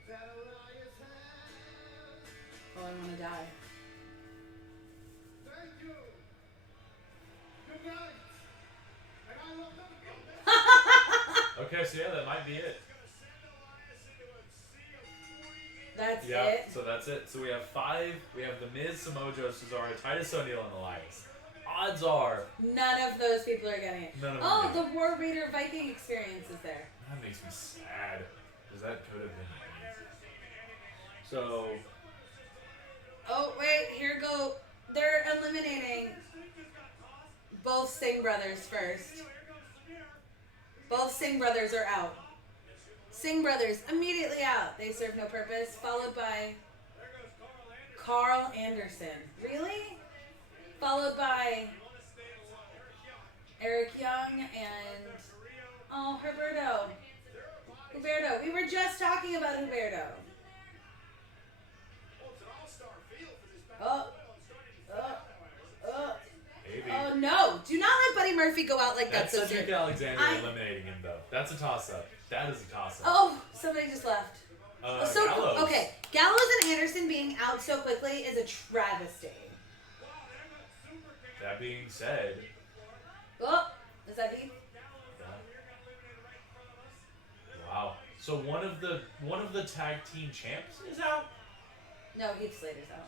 that Elias has. Oh, I want to die. Thank you. Good night. And I love them. Okay, so yeah, that might be it. That's Yeah, it. so that's it. So we have 5. We have The Miz, Samoa Joe, Cesaro, Titus O'Neil, and Elias. Odds are None of those people are getting it. none of them. Oh, do. the War Raider Viking experience is there. That makes me sad, because that could have been amazing. So, Oh, wait, here go. They're eliminating both Singh brothers first. Both Singh brothers are out. Singh brothers immediately out. They serve no purpose. Followed by Carl Anderson. Really? Followed by Eric Young and Huberto. Huberto. We were just talking about Huberto. Oh. maybe. Oh no! Do not let Buddy Murphy go out like that. That's So Cedric soon. Alexander eliminating him, though. That's a toss-up. That is a toss-up. Oh, somebody just left. So Gallows. okay, Gallows and Anderson being out so quickly is a travesty. That being said, Oh, is that Heath? wow. So one of the tag team champs is out. No, Heath Slater's out.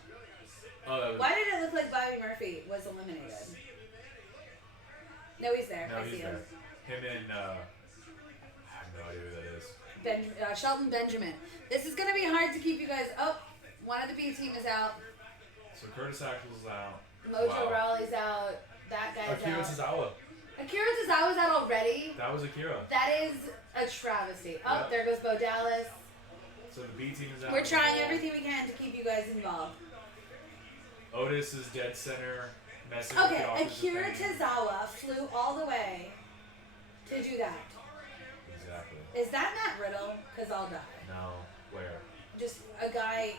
Uh, Why did it look like Bobby Murphy was eliminated? No, he's there. No, I he's see him. there. Him and I have no idea who that is. Shelton Benjamin. This is gonna be hard to keep you guys. Oh, one of the B team is out. So Curtis Axel's out. Mojo Rawley's out. That guy's Akira out. Tozawa. Akira Tozawa's out already. That was Akira. That is a travesty. Oh, Yep. there goes Bo Dallas. So the B team is out. We're trying everything we can to keep you guys involved. Otis is dead center. Messing Okay, with the offensive Akira thing. Tozawa flew all the way to do that. Exactly. Is that Matt Riddle? Because I'll die. No. Where? Just a guy.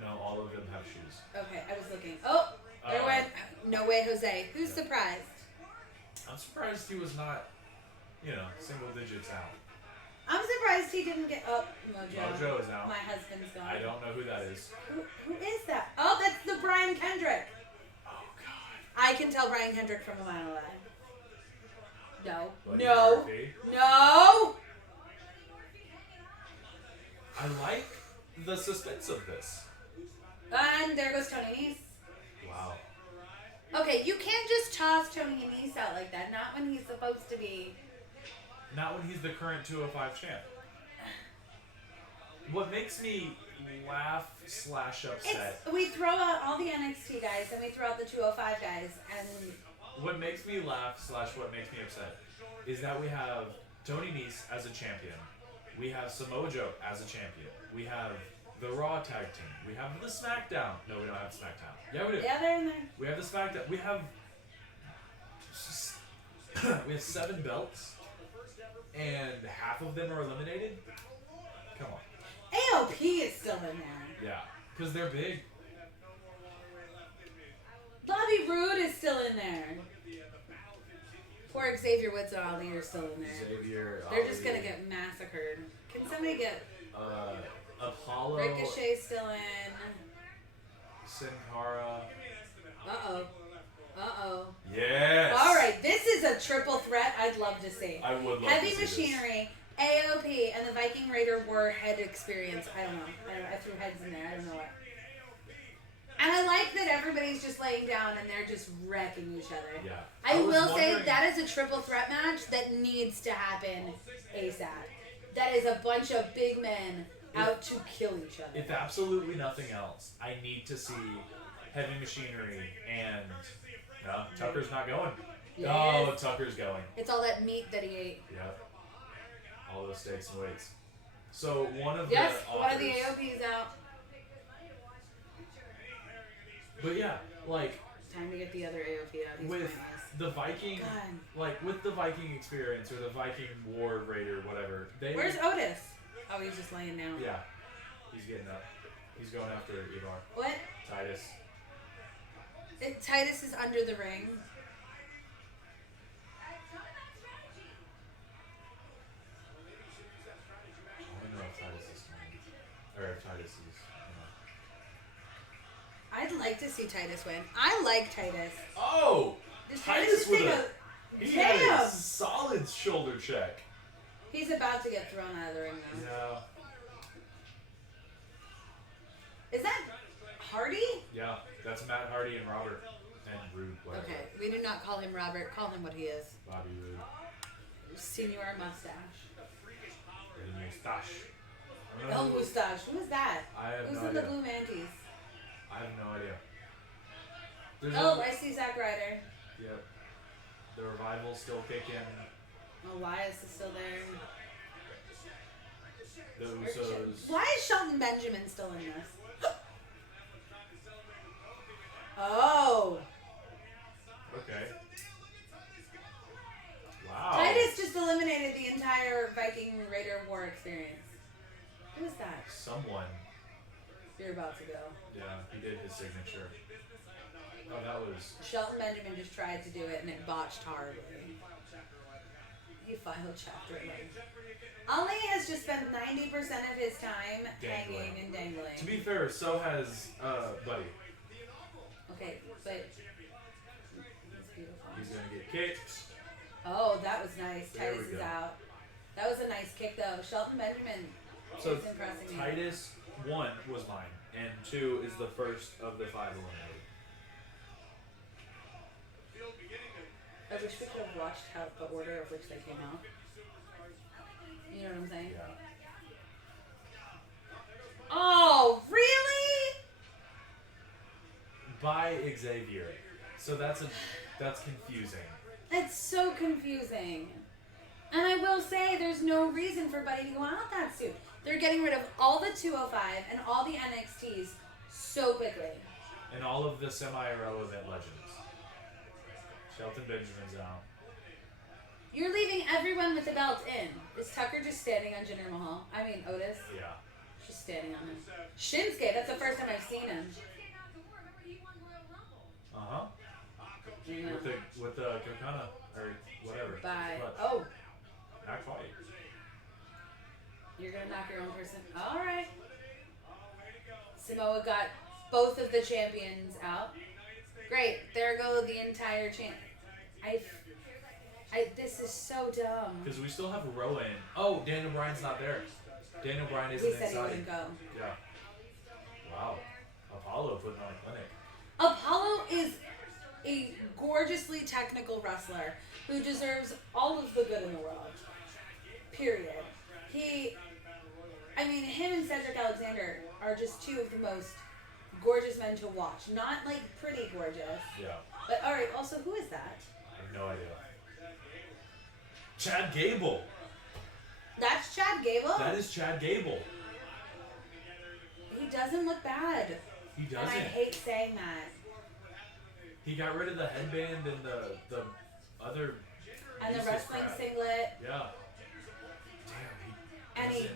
No, all of them have shoes. Okay, I was looking. Oh, there went. No way, Jose. Who's surprised? I'm surprised he was not, single digits out. I'm surprised he didn't get. Oh, Mojo. Mojo is out. My husband's gone. I don't know who that is. Who is that? Oh, that's the Brian Kendrick. Oh God. I can tell Brian Kendrick from a mile away. No. Buddy No. Murphy. No. I like the suspense of this. And there goes Tony Nese. Wow. Okay, you can't just toss Tony Nese out like that. Not when he's supposed to be. Not when he's the current 205 champ. What makes me laugh / upset. We throw out all the NXT guys and we throw out the 205 guys, and What makes me laugh / what makes me upset is that we have Tony Nese as a champion. We have Samoa Joe as a champion. We have the Raw tag team. We have the SmackDown. No, we don't have SmackDown. Yeah, we do. yeah, they're in there. We have the SmackDown. We have we have 7 belts, and half of them are eliminated. Come on. AOP is still in there. Yeah, because they're big. Bobby Roode is still in there. Poor Xavier Woods and Ali are still in there. Xavier. They're just Ali, gonna get massacred. Can somebody get Apollo. Ricochet still in? Sin Cara. Uh-oh. Yes. All right, this is a triple threat I'd love to see. I would love Heavy to see this. Machinery, AOP, and the Viking Raider War head experience. I don't know. I threw heads in there. I don't know what. And I like that everybody's just laying down and they're just wrecking each other. Yeah. I was will say wondering- that is a triple threat match that needs to happen ASAP. That is a bunch of big men out to kill each other. If absolutely nothing else, I need to see Heavy Machinery and no, Tucker's not going. Yes. Oh, Tucker's going. It's all that meat that he ate. Yep. All those steaks and weights. So one of Yes, the one of the authors- AOP's out. But yeah, like Time to get the other AOP out. He's with pointless. the Viking, God. like with the Viking experience or the Viking War Raider, whatever. They Where's Otis? Oh, he's just laying down. Yeah, he's getting up. He's going after Ivar. What? Titus. Titus is under the ring. I don't know if Titus is coming. Or if Titus is. I'd like to see Titus win. I like Titus. Oh! Does Titus just with take a. He had a Damn! solid shoulder check. He's about to get thrown out of the ring though. Yeah. Is that Hardy? Yeah. That's Matt Hardy and Robert. And Rude, whatever. Okay, we do not call him Robert. Call him what he is. Bobby Roode. Senior mustache. And Mustache. El Mustache. Who is that? I have Who's no in the idea. blue manties? I have no idea. There's Oh, I see Zack Ryder. Yep. The revival's still kicking. Elias is still there. The Usos. Why is Shelton Benjamin still in this? Oh. Okay. Wow. Titus just eliminated the entire Viking Raider War experience. Who is that? Someone. You're about to go. Yeah, he did his signature. Oh, that was. Shelton Benjamin just tried to do it and it botched horribly. He filed chapter 11. Ali has just spent 90% of his time Dangling. hanging and dangling. To be fair, so has Buddy. Okay, but he's beautiful. He's gonna get kicked. Oh, that was nice. There we Titus is go. out. That was a nice kick though. Shelton Benjamin So is impressing me. Titus 1 was mine, and 2 is the first of the 5 eliminated. I wish we could have watched how the order of which they came out. You know what I'm saying? Yeah. Oh, really? By Xavier. So that's confusing. That's so confusing. And I will say there's no reason for Buddy to go out that soon. They're getting rid of all the 205 and all the NXTs so quickly. And all of the semi-irrelevant legends. Shelton Benjamin's out. You're leaving everyone with the belt in. Is Tucker just standing on Jinder Mahal? I mean Otis. Yeah. Just standing on him. Shinsuke, that's the first time I've seen him. Uh-huh. Yeah. With the Kokana or whatever. Bye. Clutch. Oh, Not quite. you're gonna knock your own person. All right. Samoa got both of the champions out. Great. There go the entire champ. This is so dumb. Because we still have Rowan. Oh, Daniel Bryan's not there. Daniel Bryan isn't He said he inside. wouldn't go. Yeah. Wow. Apollo putting on a clinic. Apollo is a gorgeously technical wrestler who deserves all of the good in the world. Period. Him and Cedric Alexander are just two of the most gorgeous men to watch. Not like pretty gorgeous. Yeah. But alright, also, who is that? I have no idea. Chad Gable. That's Chad Gable? That is Chad Gable. He doesn't look bad. He And doesn't. I hate saying that. He got rid of the headband and the other. And the useless wrestling crap. singlet. Yeah. Damn. And doesn't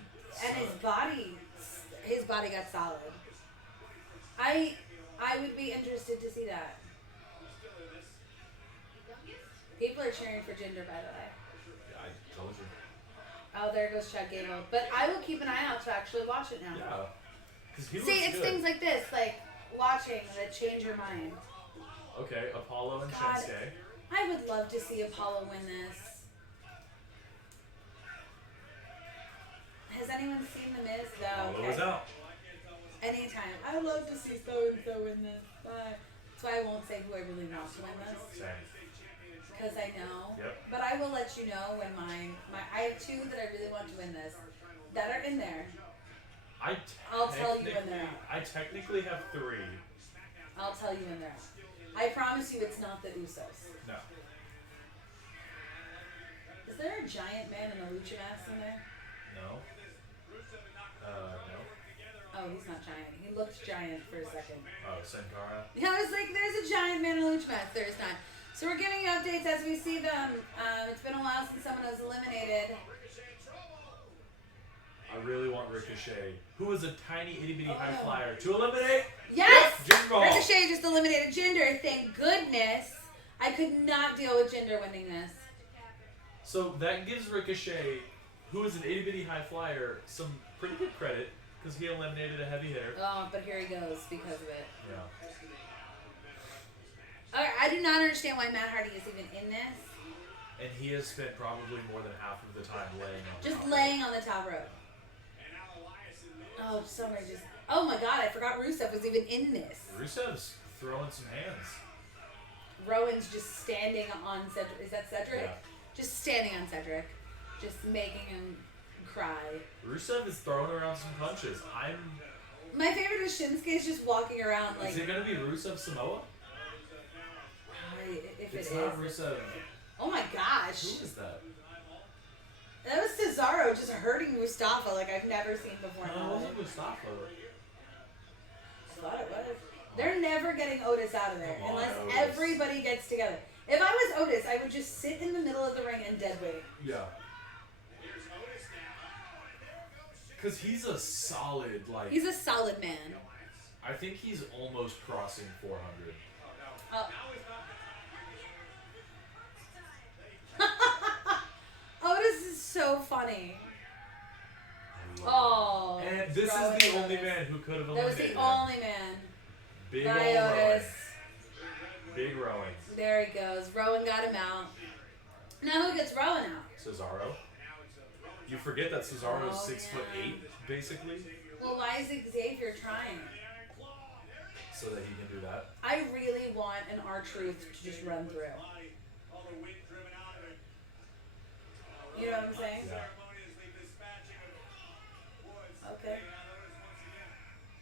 his body got solid. I would be interested to see that. People are cheering for Jinder, by the way. Yeah, I told you. Oh, there goes Chad Gable. But I will keep an eye out to actually watch it now. Yeah. 'Cause he See, looks it's good. things like this, like watching that change your mind. Okay, Apollo and God. Shinsuke. I would love to see Apollo win this. Has anyone seen The Miz? No. Apollo is out. Anytime. I would love to see so and so win this. That's why I won't say who I really want to win this. Same. Because I know. Yep. But I will let you know when I have two that I really want to win this that are in there. I'll tell you when they're out. I technically have 3. I'll tell you when they're out. I promise you it's not the Usos. No. Is there a giant man in a lucha mask in there? No. No. Oh, he's not giant. He looked giant for a second. Oh, Sin Cara. Yeah, I was like, there's a giant man in a lucha mask. There is not. So we're giving you updates as we see them. It's been a while since someone was eliminated. I really want Ricochet, who is a tiny itty bitty high flyer, to eliminate. Yes! Jinder. Ricochet just eliminated Jinder. Thank goodness. I could not deal with Jinder winning this. So that gives Ricochet, who is an itty bitty high flyer, some pretty good credit because he eliminated a heavy hitter. Oh, but here he goes because of it. Yeah. Okay, I do not understand why Matt Hardy is even in this. And he has spent probably more than half of the time laying on. Just top laying on the top rope. Oh, somebody just. Oh my god, I forgot Rusev was even in this. Rusev's throwing some hands. Rowan's just standing on Cedric. Is that Cedric? Yeah. Just standing on Cedric. Just making him cry. Rusev is throwing around some punches. My favorite is Shinsuke's just walking around like. Is it gonna be Rusev Samoa? If It's it not is. Rusev. Oh my gosh. Who is that? That was Cesaro just hurting Mustafa like I've never seen before. in my No, it life. wasn't Mustafa. I thought it was. They're never getting Otis out of there Come on, unless Otis. everybody gets together. If I was Otis, I would just sit in the middle of the ring and dead weight. Yeah. Because he's a solid, like. He's a solid man. I think he's almost crossing 400. Otis is so funny. Oh. And this is Rowan the only Otis. man who could have That was eliminated the him. only man. Big Bye, old Rowan. Otis. Big Rowan. There he goes. Rowan got him out. Now who gets Rowan out? Cesaro. You forget that Cesaro's Oh, 6'8", basically, Well, why is Xavier trying? so that he can do that. I really want an R-Truth to just run through. You know what I'm saying? Yeah. Okay.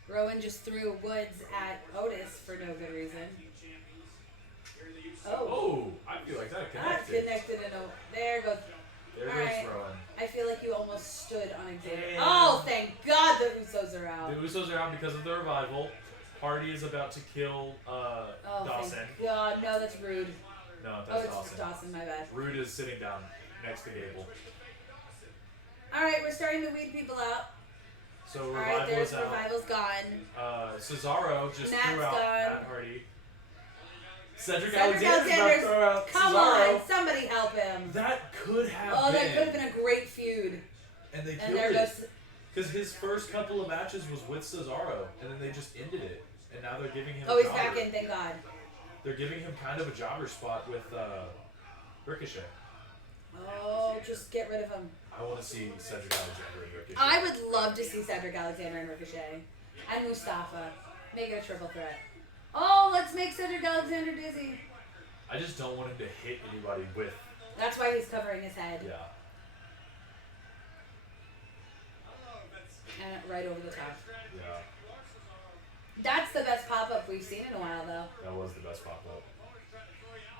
Rowan just threw Woods at Otis for no good reason. Oh. Oh, I feel like that That's connected. connected in a... There goes... There All goes right. Rowan. I feel like you almost stood on Xavier. And- Oh, thank God the Usos are out. The Usos are out because of the revival. Hardy is about to kill Oh, Dawson. thank God. No, that's rude. No, Oh, that's it's Dawson. Dawson, my bad. Rude is sitting down next to Gable. Alright, we're starting to weed people out. So Alright, Revival there's is out. Revival's gone. Cesaro just Matt's threw out gone. Matt Hardy. Cedric Cedric Alexander's about to throw out Come Cesaro. on, somebody help him. That could have Oh, been. that could have been a great feud. And they And killed there it. goes... Because his first couple of matches was with Cesaro, and then they just ended it. And now they're giving him Oh, a he's back jobber. in, thank God. They're giving him kind of a jobber spot with Ricochet. Oh, just get rid of him. I want to see Cedric Alexander and Ricochet. I would love to see Cedric Alexander and Ricochet. And Mustafa. Make it a triple threat. Oh, let's make Cedric Alexander dizzy. I just don't want him to hit anybody with. That's why he's covering his head. Yeah. And right over the top. Yeah. That's the best pop-up we've seen in a while, though. That was the best pop up.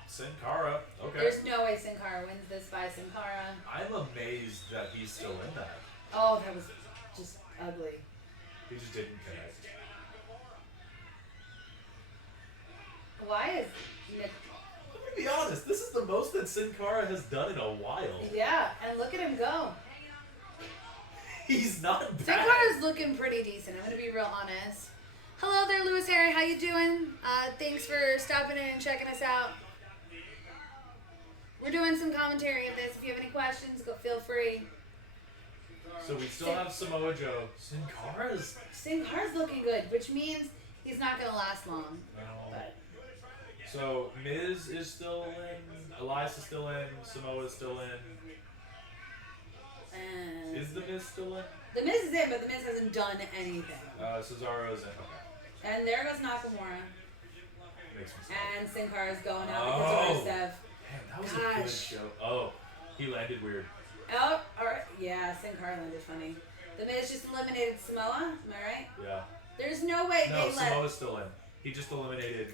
Sin Cara. Okay. There's no way Sin Cara wins this by Sin Cara. I'm amazed that he's still in that. Oh, that was just ugly. He just didn't connect. Why is Nick... Let me be honest. This is the most that Sin Cara has done in a while. Yeah, and look at him go. He's not bad. Sin Cara's looking pretty decent. I'm gonna be real honest. Hello there, Lewis Harry. How you doing? Thanks for stopping in and checking us out. We're doing some commentary of this. If you have any questions, go feel free. So we still have Samoa Joe. Sin Cara's. Sin Cara's looking good, which means he's not gonna last long. No. But So Miz is still in. Elias is still in. Samoa is still in. and Is the Miz still in? the Miz is in, but the Miz hasn't done anything. Cesaro's in. Okay. And there goes Nakamura. Makes me sad. And Sin Cara's going out Oh. because of Rusev. Man, that was a good Gosh. show. Oh, he landed weird. Oh, alright. Yeah, Sin Cara landed funny. The Miz just eliminated Samoa. Am I right? Yeah. There's no way No, they let Samoa's still in. He just eliminated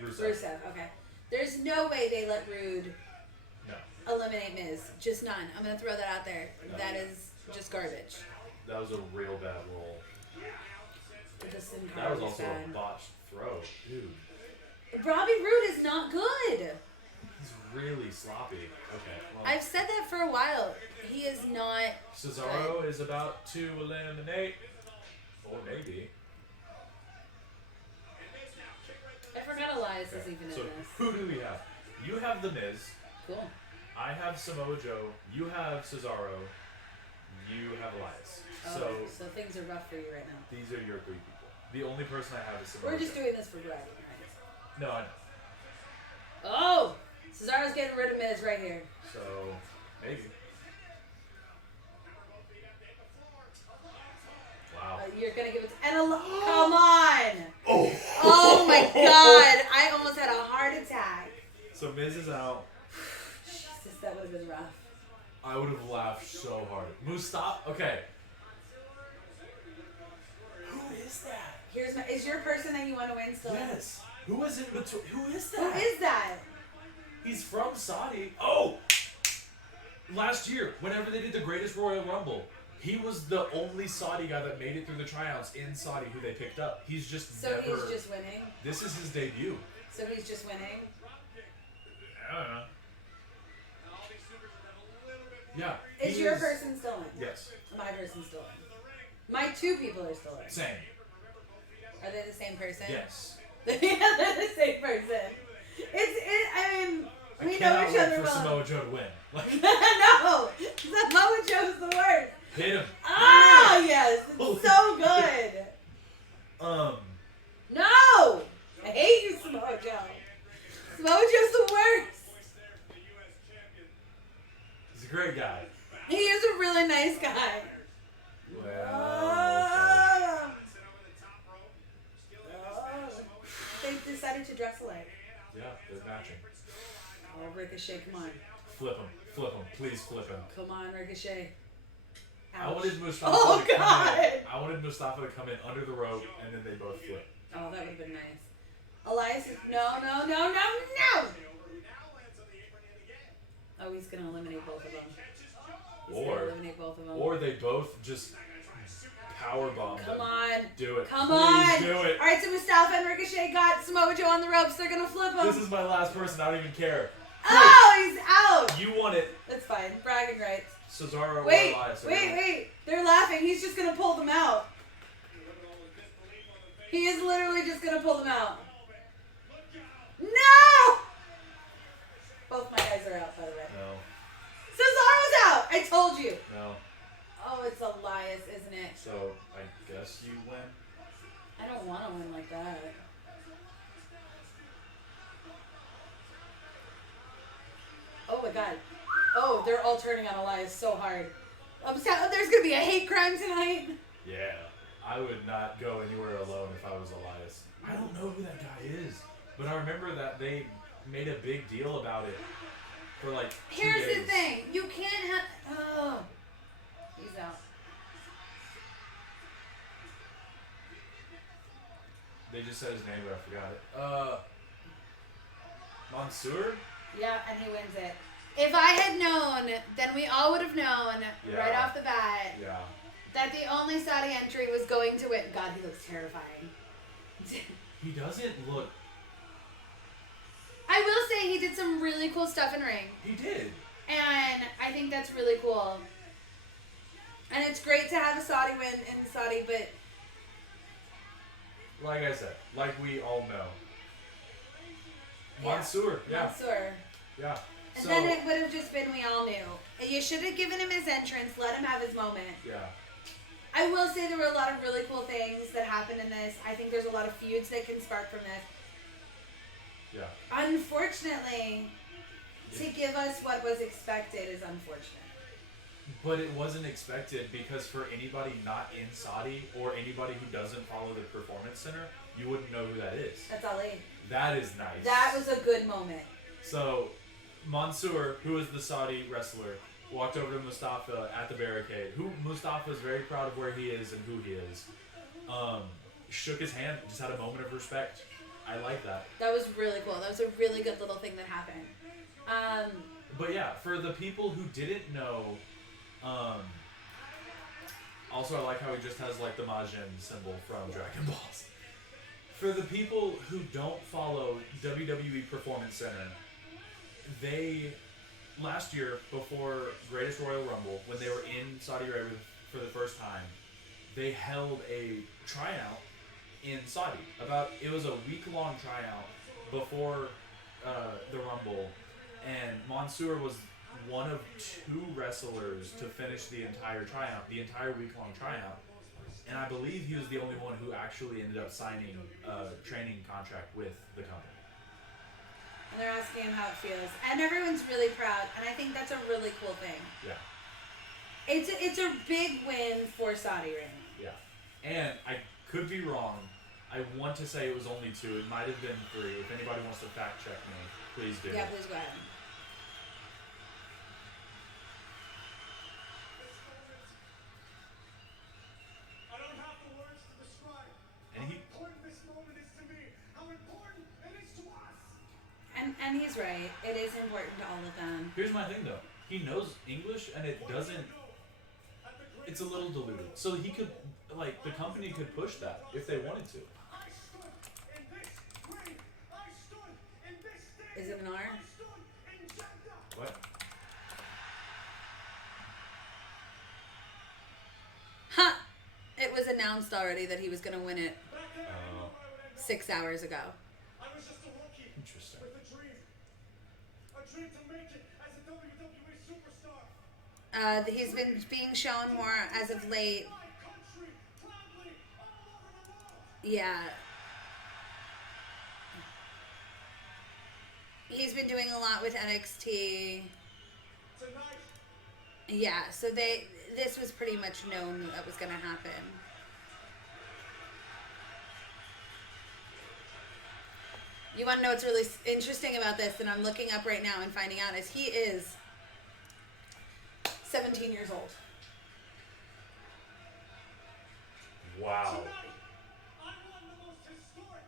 Rusev. Rusev. Okay. There's no way they let Rude No. eliminate Miz. Just none. I'm gonna throw that out there. No. That is just garbage. That was a real bad roll. Because Sin That Cara was was also bad. a botched throw. Dude, Robbie Roode is not good. he's really sloppy. Okay. Well, I've said that for a while. He is not. Cesaro is about to eliminate. Or maybe. I forgot Elias is Okay. even So in this. who do we have? You have The Miz. Cool. I have Samoa Joe. You have Cesaro. You have Elias. Oh, so things are rough for you right now. These are your three people. The only person I have is Samoa We're just Joe. doing this for bragging rights. No, I know. Oh! Cesaro's getting rid of Miz right here. So, maybe. Wow. You're gonna give it to... Come on! Oh! Oh my god! I almost had a heart attack. So Miz is out. Jesus, that would have been rough. I would have laughed so hard. Mustafa? Okay. Who is that? Is your person that you want to win still? Yes. Who is in between? Who is Who that? is that? He's from Saudi. Oh! Last year, whenever they did the Greatest Royal Rumble, he was the only Saudi guy that made it through the tryouts in Saudi who they picked up. He's just So never... he's just winning? This is his debut. So he's just winning? I don't know. Yeah. Is he your person still in? Yes. My person's still in. My two people are still in. Same. Are they the same person? Yes. Yeah, they're the same person. I mean, I we know cannot each wait other for well. Samoa Joe to win. Like, No! Samoa Joe's the worst. hit him. Ah, yes. It's so good. No! I hate you, Samoa Joe. Samoa Joe's the worst. He's a great guy. He is a really nice guy. Well, They decided to dress alike. yeah, they're matching. Oh, Ricochet, come on. Flip him. Flip him. Please flip him. Come on, Ricochet. I Ouch. wanted Mustafa Oh, to come God. in. I wanted Mustafa to come in under the rope and then they both flip. Oh, that would have been nice. Elias is... No. Oh, he's going to eliminate both of them. He's going to eliminate both of them. Or they both just power bomb them. Come on. Do it. Come Please on. do it. All right, so Mustafa and Ricochet got Samoa Joe on the ropes. They're going to flip him. This is my last person. I don't even care. Oh, he's out. You want it. That's fine. Bragging rights. Cesaro Wait, or Elias. wait. They're laughing. He's just going to pull them out. He is literally just going to pull them out. No! Both my guys are out, by the way. No. Cesaro's out! I told you. No. Oh, it's Elias, isn't it? So, I guess you win. I don't want to win like that. Oh my god. Oh, they're all turning on Elias so hard. There's going to be a hate crime tonight. Yeah. I I would not go anywhere alone if I was Elias. I don't know who that guy is, but I remember that they made a big deal about it for like 2 Here's days. the thing. You can't have. Oh. He's out. They just said his name, but I forgot it. Mansoor? Yeah, and he wins it. If I had known, then we all would have known right Yeah. off the bat Yeah. that the only Saudi entry was going to win. God, he looks terrifying. He doesn't look. I will say he did some really cool stuff in ring. He did. And I think that's really cool. And it's great to have a Saudi win in Saudi, but Like I said, like we all know. Yeah. Mansoor, yeah. Mansoor. Yeah. And So, then it would have just been we all knew. You should have given him his entrance, let him have his moment. yeah. I will say there were a lot of really cool things that happened in this. I think there's a lot of feuds that can spark from this. Yeah. Unfortunately, to give us what was expected is unfortunate. But it wasn't expected because for anybody not in Saudi or anybody who doesn't follow the Performance Center, you wouldn't know who that is. That's Ali. That is nice. That was a good moment. So, Mansoor, who is the Saudi wrestler, walked over to Mustafa at the barricade. Who Mustafa is very proud of where he is and who he is. Shook his hand, just had a moment of respect. I like that. That was really cool. That was a really good little thing that happened. But yeah, for the people who didn't know, also I like how he just has like the Majin symbol from Dragon Balls. For the people who don't follow WWE Performance Center, they last year before Greatest Royal Rumble, when they were in Saudi Arabia for the first time, they held a tryout in Saudi. It was a week-long tryout before the Rumble, and Mansoor was one of 2 wrestlers to finish the entire tryout, the entire week-long tryout. And I believe he was the only one who actually ended up signing a training contract with the company. And they're asking him how it feels. And everyone's really proud. And I think that's a really cool thing. Yeah. It's a big win for Saudi Ring. Yeah. And I could be wrong. I want to say it was only 2. It might have been 3. If anybody wants to fact check me, please do. Yeah, please go ahead. I don't have the words to describe And how he- important this moment is to me, how important it is to us. And he's right. It is important to all of them. Here's my thing though. He knows English and it doesn't. It's a little diluted. So he could, like, the company could push that if they wanted to. I stood in this ring. I stood in this stadium. Is it an R? I stood in Jeddah. What? Huh! It was announced already that he was going to win it Back then, I didn't know where I would end up. 6 hours ago. I was just a rookie Interesting. with a dream. A dream to make it as a WWE superstar. He's been being shown more as of late. My country, proudly, all over the world. Yeah. He's been doing a lot with NXT. Tonight, Yeah, so this was pretty much known that was going to happen. You want to know what's really interesting about this, and I'm looking up right now and finding out, is he is 17 years old. Wow. tonight, I won the most historic.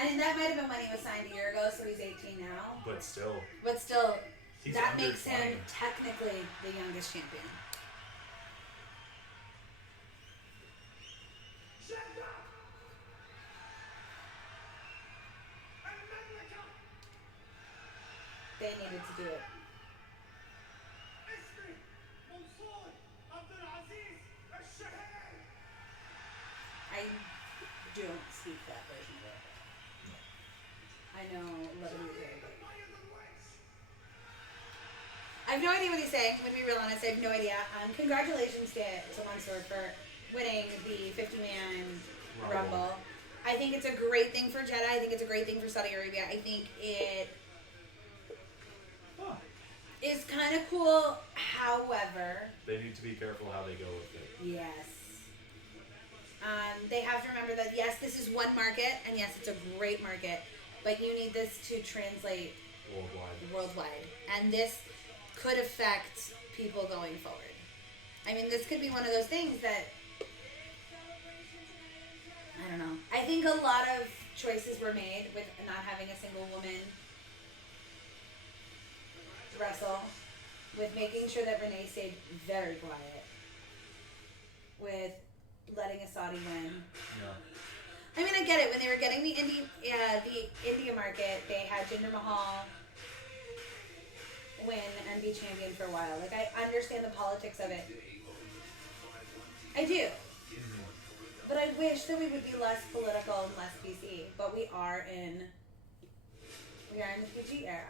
And that might have been when he was signed a year ago, so he's 18 now. But still, But still, He's that under makes him 20. technically the youngest champion. Jeddah. And America. They needed to do it. اسمي منصور عبد العزيز الشهيد. I don't speak that version of it. I know Lebanese very good. I have no idea what he's saying. I'm going to be real honest. I have no idea. Congratulations to Mansoor for winning the 50-man Rumble. Rumble. I think it's a great thing for Jeddah. I think it's a great thing for Saudi Arabia. I think it huh, is kind of cool. However, they need to be careful how they go with it. yes. they have to remember that yes, this is one market, and yes, it's a great market, but you need this to translate worldwide, and this could affect people going forward. I mean, this could be one of those things that I don't know. I think a lot of choices were made with not having a single woman wrestle, with making sure that Renee stayed very quiet, with letting a Saudi win. Yeah. I mean, I get it. When they were getting the India market, they had Jinder Mahal win and be champion for a while. Like, I understand the politics of it. I do. But I wish that we would be less political and less PC. But we are in the PG era.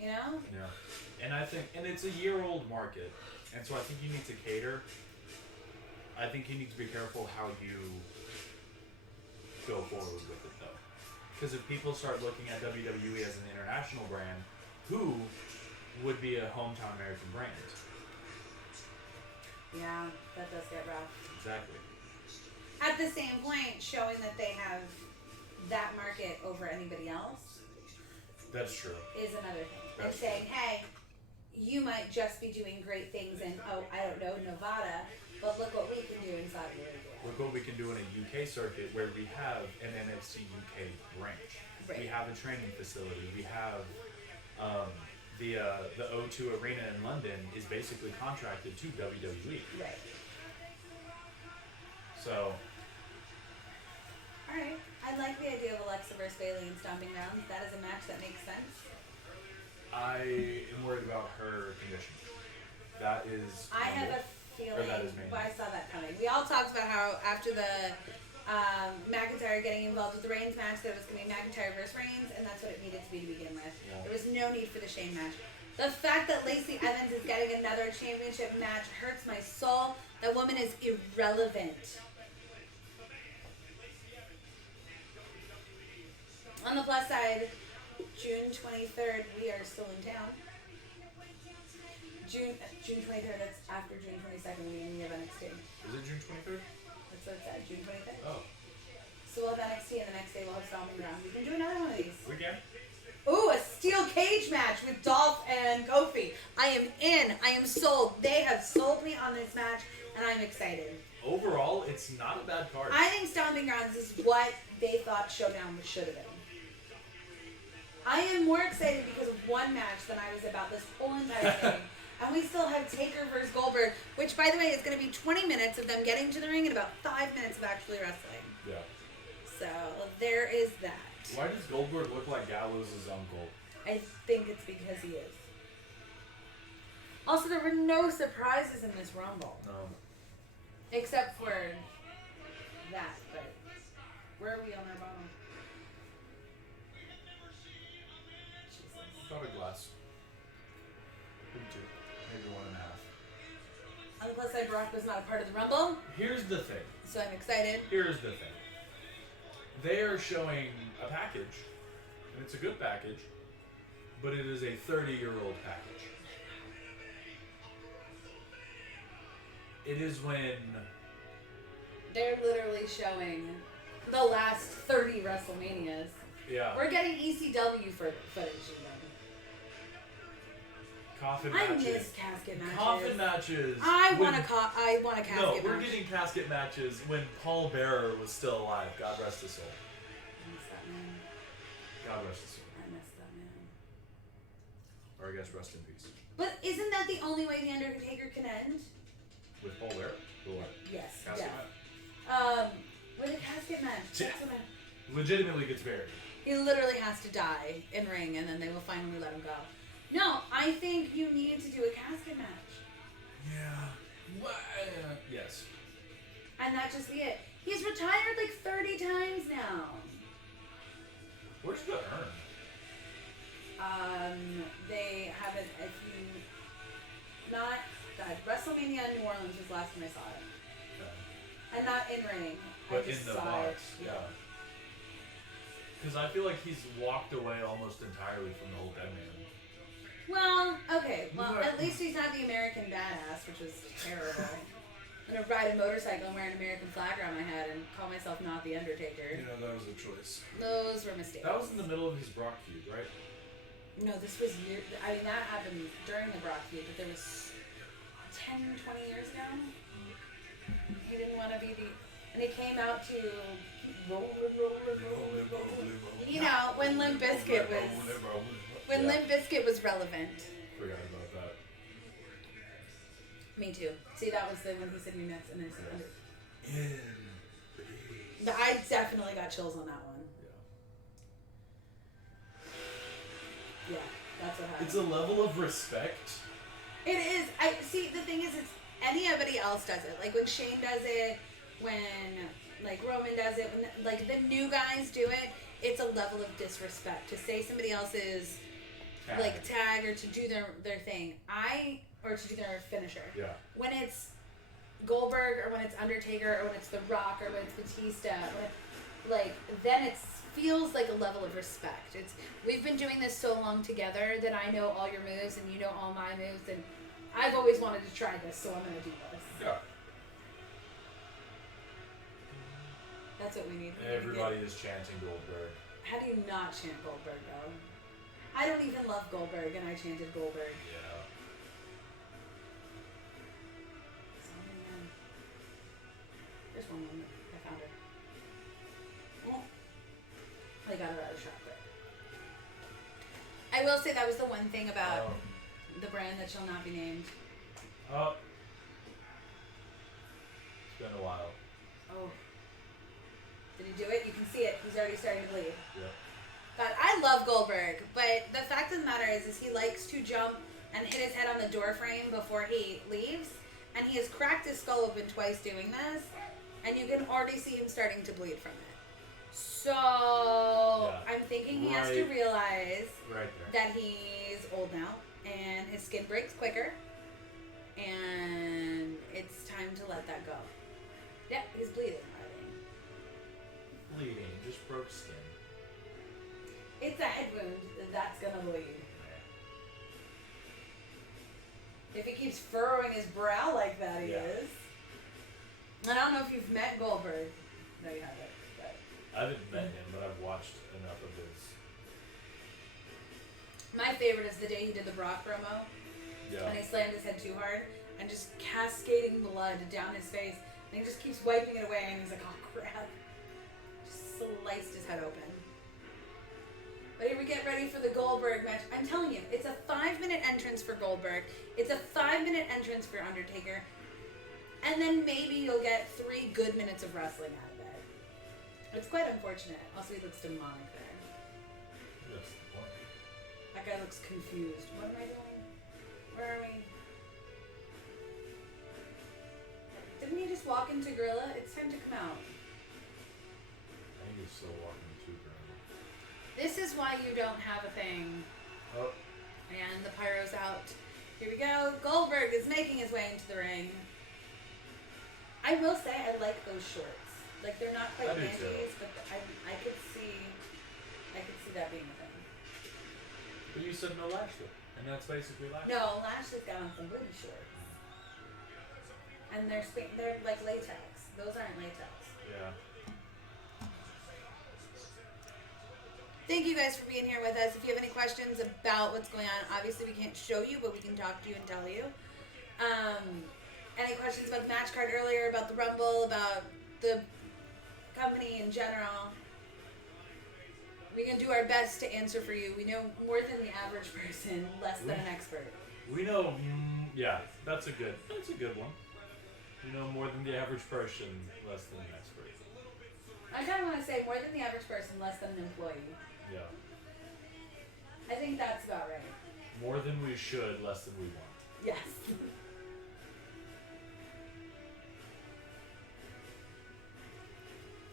You know? Yeah. And I think, and it's a year-old market, and so I think you need to cater. I think you need to be careful how you go forward with it, though. Because if people start looking at WWE as an international brand, who would be a hometown American brand? Yeah, that does get rough. Exactly. At the same point, showing that they have that market over anybody else That's true. is another thing. That's and saying, hey, you might just be doing great things in, I don't know, Nevada, but look what we can do in Saudi Arabia. Look what we can do in a UK circuit where we have an NXT UK branch. Right. We have a training facility. We have the O2 Arena in London is basically contracted to WWE. Right. So. Alright. I like the idea of Alexa versus Bayley in Stomping Grounds. That is a match that makes sense. I am worried about her condition. That is. I have a feeling. that is main. Well, I saw that coming. We all talked about how after the McIntyre getting involved with the Reigns match, that it was going to be McIntyre versus Reigns, and that's what it needed to be to begin with. Yeah. There was no need for the Shane match. The fact that Lacey Evans is getting another championship match hurts my soul. That woman is irrelevant. On the plus side, June 23rd, we are still in town. June 23rd, that's after June 22nd, we have NXT. Is it June 23rd? That's what it said, June 23rd. Oh. So we'll have NXT, and the next day we'll have Stomping Grounds. We can do another one of these. We can. Ooh, a steel cage match with Dolph and Kofi. I am in. I am sold. They have sold me on this match, and I'm excited. Overall, it's not a bad card. I think Stomping Grounds is what they thought Showdown should have been. I am more excited because of one match than I was about this whole entire thing. And we still have Taker versus Goldberg, which, by the way, is going to be 20 minutes of them getting to the ring and about 5 minutes of actually wrestling. Yeah. So there is that. Why does Goldberg look like Gallows' uncle? I think it's because he is. Also, there were no surprises in this Rumble. No. Except for that, but where are we on our bottom? Jesus. About a glass. Maybe 2. Maybe 1.5. On the plus side, Brock was not a part of the Rumble, Here's the thing. so I'm excited. Here's the thing. They are showing a package, and it's a good package, but it is a 30-year-old package. It is when... They're literally showing the last 30 WrestleManias. Yeah. We're getting ECW footage even. Coffin I matches. miss casket matches. Coffin matches. I when- want a casket No, match. we're getting casket matches when Paul Bearer was still alive. God rest his soul. I miss that man. God rest his soul. I miss that man. Or I guess rest in peace. But isn't that the only way The Undertaker can end? With Paul Bearer? The what? Yes. Casket death. match? With a casket match. Yeah. That's what I- Legitimately gets buried. He literally has to die in ring, and then they will finally let him go. No, I think you need to do a casket match. Yeah. What? Yes. And that just be it. He's retired like 30 times now. Where's the urn? They have it, if you, not, God, WrestleMania in New Orleans was the last time I saw it. Okay. And not in ring. But I just in the saw box, it. yeah. Because I feel like he's walked away almost entirely from the whole dead man. Well, okay. Well, Yeah. at least he's not the American Badass, which was terrible. gonna ride a motorcycle and wear an American flag around my head and call myself not the Undertaker. You know, that was a choice. Those were mistakes. That was in the middle of his Brock feud, right? No, this was year. I mean, that happened during the Brock feud, but there was 10, 20 years ago. He didn't want to be the. And he came out to roll. You know, when Limp Bizkit was. When Limp Bizkit was relevant. Forgot about that. Me too. See, that was the when he said remix, and then he said In I definitely got chills on that one. Yeah. Yeah, that's what happened. It's a level of respect. It is. I see. The thing is, it's anybody else does it. Like when Shane does it, when like Roman does it, when like the new guys do it. It's a level of disrespect to say somebody else's like tag or to do their thing. Or to do their finisher. Yeah. When it's Goldberg or when it's Undertaker or when it's The Rock or when it's Batista, then it feels like a level of respect. We've been doing this so long together that I know all your moves and you know all my moves, and I've always wanted to try this, so I'm gonna do this. Yeah. That's what we need. Everybody is chanting Goldberg. How do you not chant Goldberg though? I don't even love Goldberg, and I chanted Goldberg. Yeah. There's one woman. I found her. Oh. I got her out of shot quick. I will say that was the one thing about the brand that shall not be named. Oh. It's been a while. Oh. Did he do it? You can see it. He's already starting to bleed. Yep. God, I love Goldberg, but the fact of the matter is he likes to jump and hit his head on the door frame before he leaves, and he has cracked his skull open twice doing this, and you can already see him starting to bleed from it. So I'm thinking he has to realize that he's old now, and his skin breaks quicker, and it's time to let that go. Yeah, he's bleeding already. Bleeding, just broke skin. It's a head wound that's gonna bleed. If he keeps furrowing his brow like that, he is. I don't know if you've met Goldberg. No, you haven't. But. I haven't met him, but I've watched enough of his. My favorite is the day he did the Brock promo. Yeah. And he slammed his head too hard and just cascading blood down his face. And he just keeps wiping it away, and he's like, oh crap. Just sliced his head open. But here we get ready for the Goldberg match. I'm telling you, it's a 5-minute entrance for Goldberg. It's a 5-minute entrance for Undertaker. And then maybe you'll get 3 good minutes of wrestling out of it. It's quite unfortunate. Also, he looks demonic there. That's the point. That guy looks confused. What am I doing? Where are we? Didn't he just walk into Gorilla? It's time to come out. I think he's still walking to ground. This is why you don't have a thing. Oh. And the pyro's out. Here we go. Goldberg is making his way into the ring. I will say I like those shorts. Like they're not quite I do panties, too. but I could see that being a thing. But you said no lash look, and that's basically lash. No, Lashley's got on some booty shorts. And they're like latex. Those aren't latex. Yeah. Thank you guys for being here with us. If you have any questions about what's going on, obviously we can't show you, but we can talk to you and tell you. Any questions about the match card earlier, about the Rumble, about the company in general, we can do our best to answer for you. We know more than the average person, less than an expert. We know, yeah, that's a good one. You know more than the average person, less than an expert. I kind of want to say more than the average person, less than an employee. Yeah. I think that's about right. More than we should, less than we want. Yes.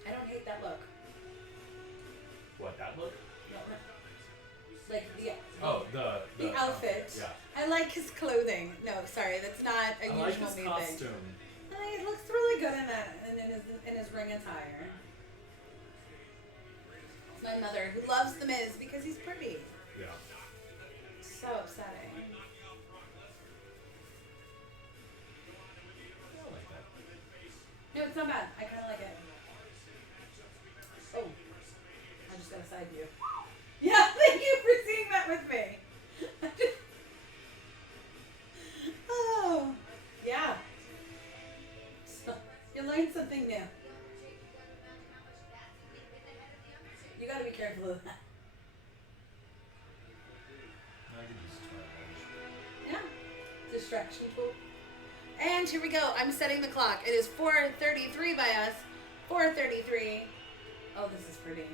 I don't hate that look. What, that look? No. Like The outfit. Yeah. I like his clothing. No, sorry, that's not a I like usual his me costume. thing. I think it looks really good in that in his ring attire. It's my mother who loves the Miz because he's pretty. Yeah. So upsetting. I like that. not bad. I kind of like it. Oh, I just got a side view. Yeah, thank you for seeing that with me. Oh, yeah. So, you learned something new. You gotta be careful of that. I could use a Yeah. Distraction tool. And here we go. I'm setting the clock. It is 4:33 by us. 4:33. Oh, this is pretty.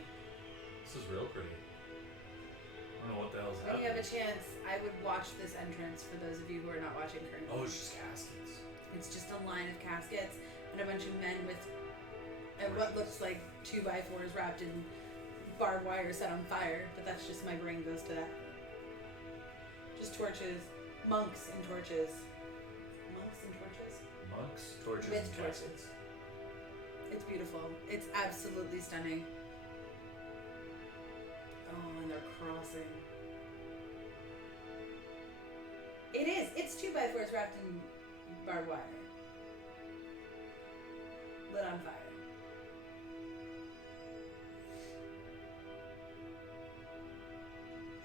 This is real pretty. I don't know what the hell's When you happening. have a chance, I would watch this entrance for those of you who are not watching currently. Oh, it's just caskets. It's just a line of caskets and a bunch of men with what looks like 2x4s wrapped in barbed wire set on fire, but that's just my brain goes to that. Just torches, monks and torches. Monks and torches? Monks, torches, With and torches. caskets. It's beautiful. It's absolutely stunning. Oh, and they're crossing. It is. It's 2x4s wrapped in barbed wire. Lit on fire.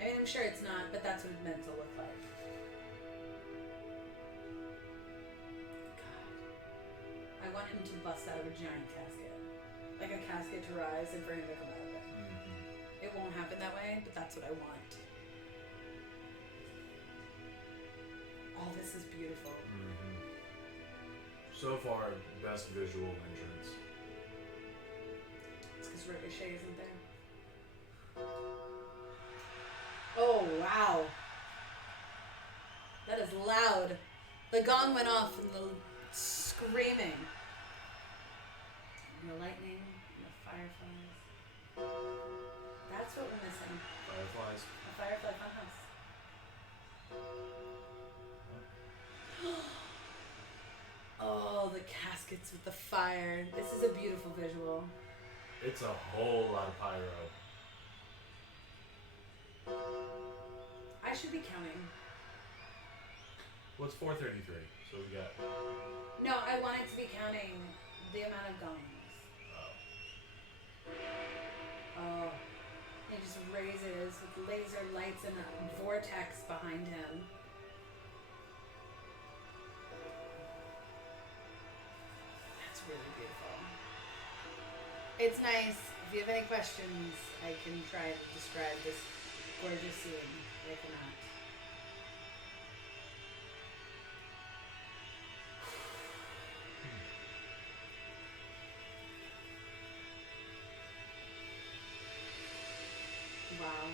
I mean, I'm sure it's not, but that's what it's meant to look like. God. I want him to bust out of a giant casket. Like a casket to rise and for him to come out of it. Mm-hmm. It won't happen that way, but that's what I want. Oh, this is beautiful. Mm-hmm. So far, best visual entrance. It's because Ricochet isn't there. Oh, wow. That is loud. The gong went off and the screaming. And the lightning and the fireflies. That's what we're missing. Fireflies. A firefly funhouse. Oh, the caskets with the fire. This is a beautiful visual. It's a whole lot of pyro. I should be counting. What's 4:33? So we got. No, I want it to be counting the amount of gongs. Oh. He just raises with laser lights and a vortex behind him. That's really beautiful. It's nice. If you have any questions, I can try to describe this gorgeous scene. I cannot. Wow.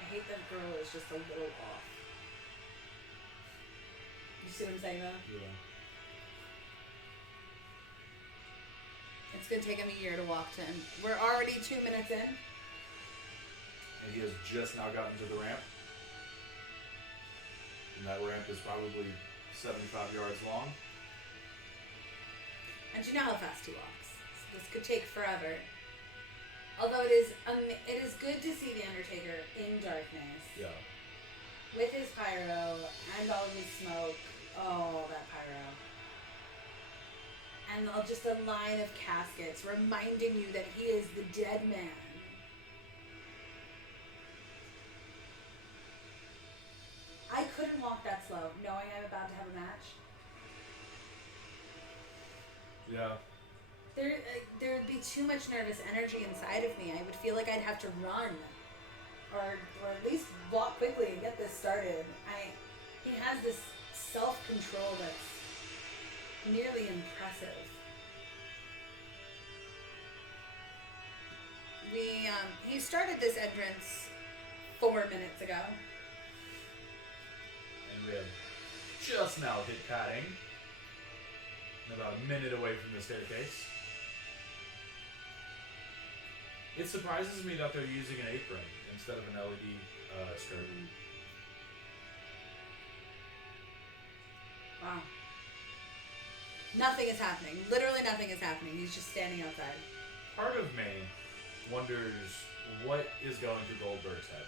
I hate that girl is just a little off. You see what I'm saying though? Yeah. It's gonna take him a year to walk to him. We're already 2 minutes in. And he has just now gotten to the ramp. And that ramp is probably 75 yards long. And you know how fast he walks. So this could take forever. Although it is good to see the Undertaker in darkness Yeah. with his pyro and all of his smoke. Oh, that pyro. And just a line of caskets reminding you that he is the dead man. I couldn't walk that slow, knowing I'm about to have a match. Yeah. There would be too much nervous energy inside of me. I would feel like I'd have to run, or at least walk quickly and get this started. He has this self-control that's nearly impressive. He started this entrance 4 minutes ago. And we have just now hit padding. About a minute away from the staircase. It surprises me that they're using an apron instead of an LED skirt. Wow. Nothing is happening. Literally nothing is happening. He's just standing outside. Part of me wonders what is going through Goldberg's head.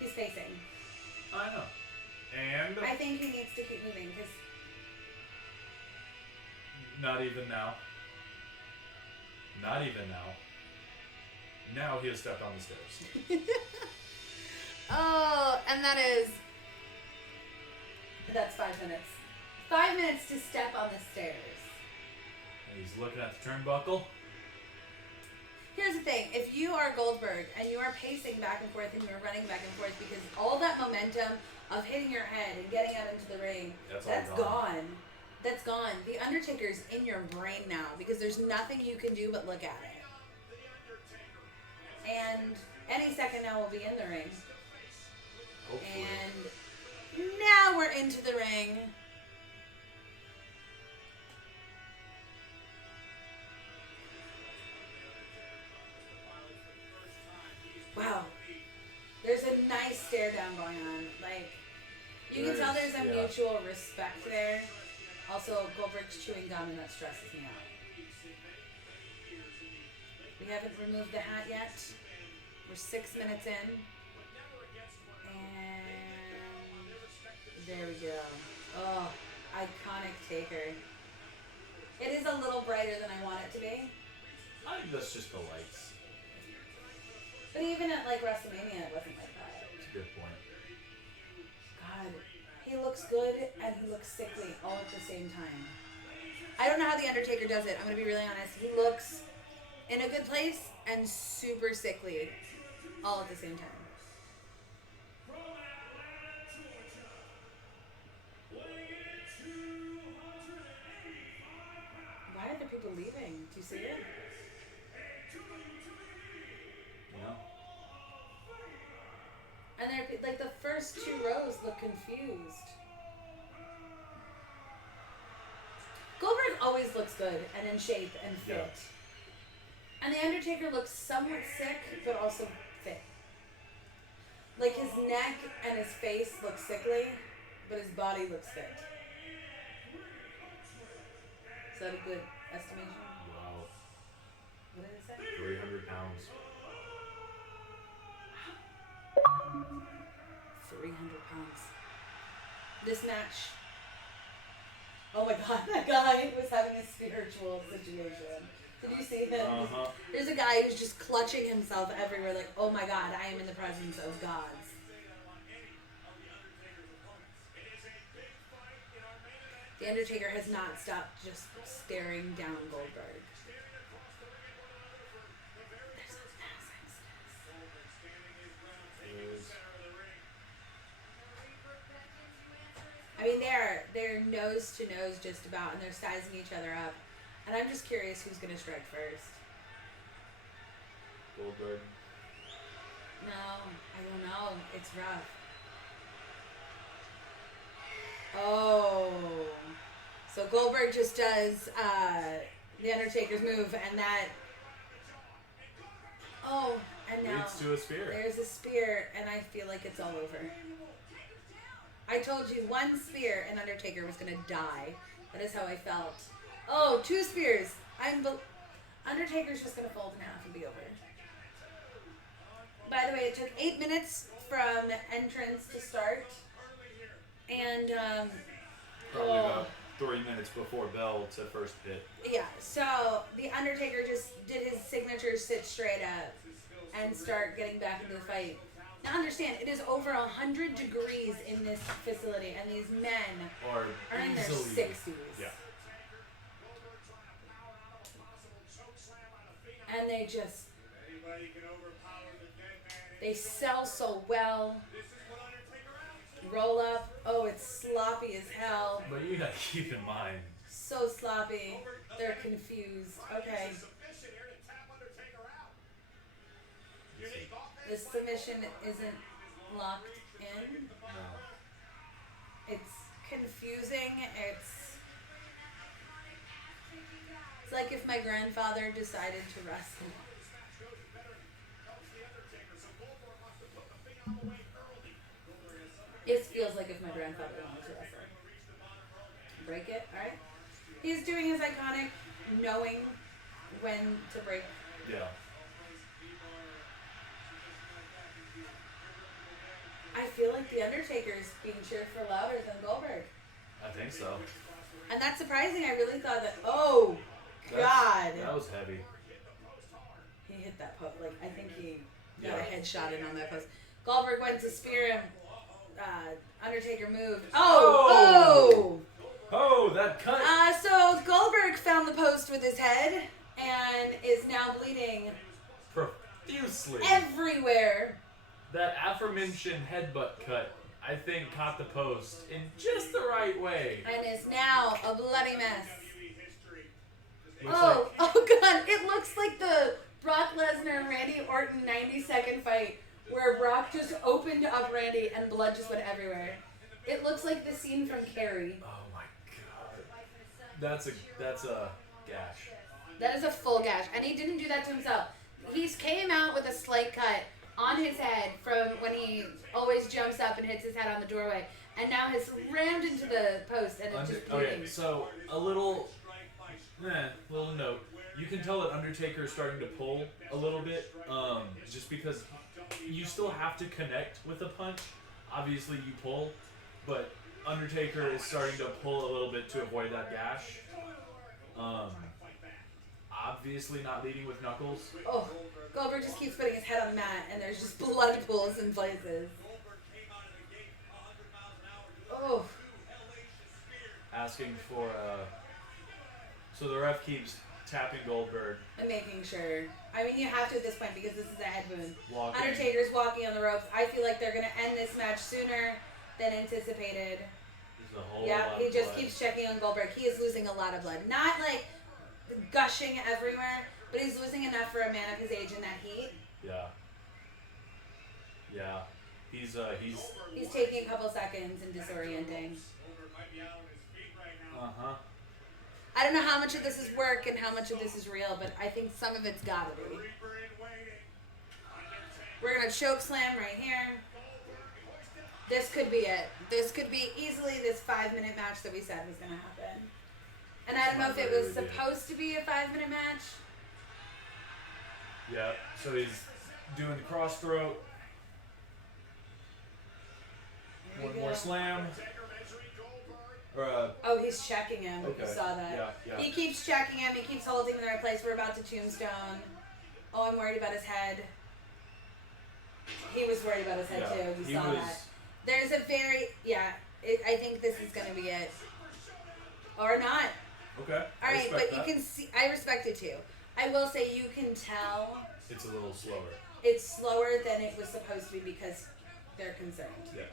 He's pacing. I know. And I think he needs to keep moving because not even now. Not even now. Now he has stepped on the stairs. oh, and that's 5 minutes. 5 minutes to step on the stairs. And he's looking at the turnbuckle. Here's the thing, if you are Goldberg and you are pacing back and forth and you're running back and forth because all that momentum of hitting your head and getting out into the ring, that's gone. That's gone. The Undertaker's in your brain now because there's nothing you can do but look at it. And any second now we'll be in the ring. Hopefully. And now we're into the ring. Wow. There's a nice stare down going on. Like, you can tell there's a mutual respect there. Also, Goldberg's chewing gum and that stresses me out. We haven't removed the hat yet. We're 6 minutes in. And there we go. Oh, iconic Taker. It is a little brighter than I want it to be. I think that's just the lights. But even at like WrestleMania, it wasn't like that. That's a good point. God, he looks good and he looks sickly all at the same time. I don't know how The Undertaker does it. I'm going to be really honest. He looks in a good place and super sickly all at the same time. Why are the people leaving? Do you see it? Yeah. And they're like the first 2 rows look confused. Goldberg always looks good and in shape and fit. Yeah. And The Undertaker looks somewhat sick, but also fit. Like his neck and his face look sickly, but his body looks fit. Is that a good estimation? Wow. What did it say? 300 pounds. 300 pounds. This match. Oh my god, that guy was having a spiritual situation. Did you see him? Uh-huh. There's a guy who's just clutching himself everywhere like, oh my god, I am in the presence of gods. The Undertaker has not stopped just staring down Goldberg. There's a mass exodus. I mean, they're nose to nose just about, and they're sizing each other up. And I'm just curious who's going to strike first. Goldberg. No, I don't know. It's rough. Oh. So Goldberg just does the Undertaker's move, and that... Oh, and now... Leads to a spear. There's a spear, and I feel like it's all over. I told you, 1 spear and Undertaker was going to die. That is how I felt. Oh, 2 spears. Undertaker's just going to fold in half and be over. By the way, it took 8 minutes from entrance to start. And, Probably about 3 minutes before bell to first hit. yeah, so the Undertaker just did his signature sit straight up and start getting back into the fight. Now understand, it is over 100 degrees in this facility, and these men Or are in their easily. 60s. Yeah. And they just, they sell so well. Roll up. Oh, it's sloppy as hell. But you gotta keep in mind. So sloppy. They're confused. Okay. The submission isn't locked in. No. It's confusing. It's like if my grandfather decided to wrestle. It feels like if my grandfather wanted to wrestle. Break it, alright? He's doing his iconic knowing when to break. Yeah. I feel like the Undertaker's being cheered for louder than Goldberg. I think so. And that's surprising. I really thought that, oh, God. That was heavy. He hit that post. Like, I think he got a headshot in on that post. Goldberg went to spear him. Undertaker moved. Oh! Oh, that cut. So Goldberg found the post with his head and is now bleeding Profusely. everywhere. That aforementioned headbutt cut, I think, caught the post in just the right way. And is now a bloody mess. Looks Oh God! It looks like the Brock Lesnar Randy Orton 90-second fight where Brock just opened up Randy and blood just went everywhere. It looks like the scene from Carrie. Oh my God. That's a gash. That is a full gash, and he didn't do that to himself. He came out with a slight cut on his head from when he always jumps up and hits his head on the doorway, and now has rammed into the post and it's just bleeding. Okay, so a little note. You can tell that Undertaker is starting to pull a little bit, just because you still have to connect with a punch. Obviously, you pull, but Undertaker is starting to pull a little bit to avoid that gash. Obviously not leading with knuckles. Oh, Goldberg just keeps putting his head on the mat, and there's just blood pools in places. Oh. Asking for so the ref keeps tapping Goldberg. And making sure. I mean, you have to at this point because this is a head wound. Walking. Undertaker's walking on the ropes. I feel like they're going to end this match sooner than anticipated. There's a whole Yeah, lot he of just blood. keeps checking on Goldberg. He is losing a lot of blood. Not like gushing everywhere, but he's losing enough for a man of his age in that heat. Yeah. Yeah. He's He's taking a couple seconds and disorienting. uh-huh. I don't know how much of this is work and how much of this is real, but I think some of it's gotta be. We're gonna choke slam right here. This could be it. This could be easily this 5-minute match that we said was gonna happen. And I don't know if it was supposed to be a 5-minute match. Yeah. So he's doing the cross throat. Here we One go. more slam. Or Oh, he's checking him. Okay. You saw that. Yeah. He keeps checking him. He keeps holding him in the right place. We're about to tombstone. Oh, I'm worried about his head. He was worried about his head too. You he saw was. that. There's a very I think this is gonna be it, or not. Okay. All right, but that. you can see. I respect it too. I will say you can tell It's a little slower. it's slower than it was supposed to be because they're concerned. Yes.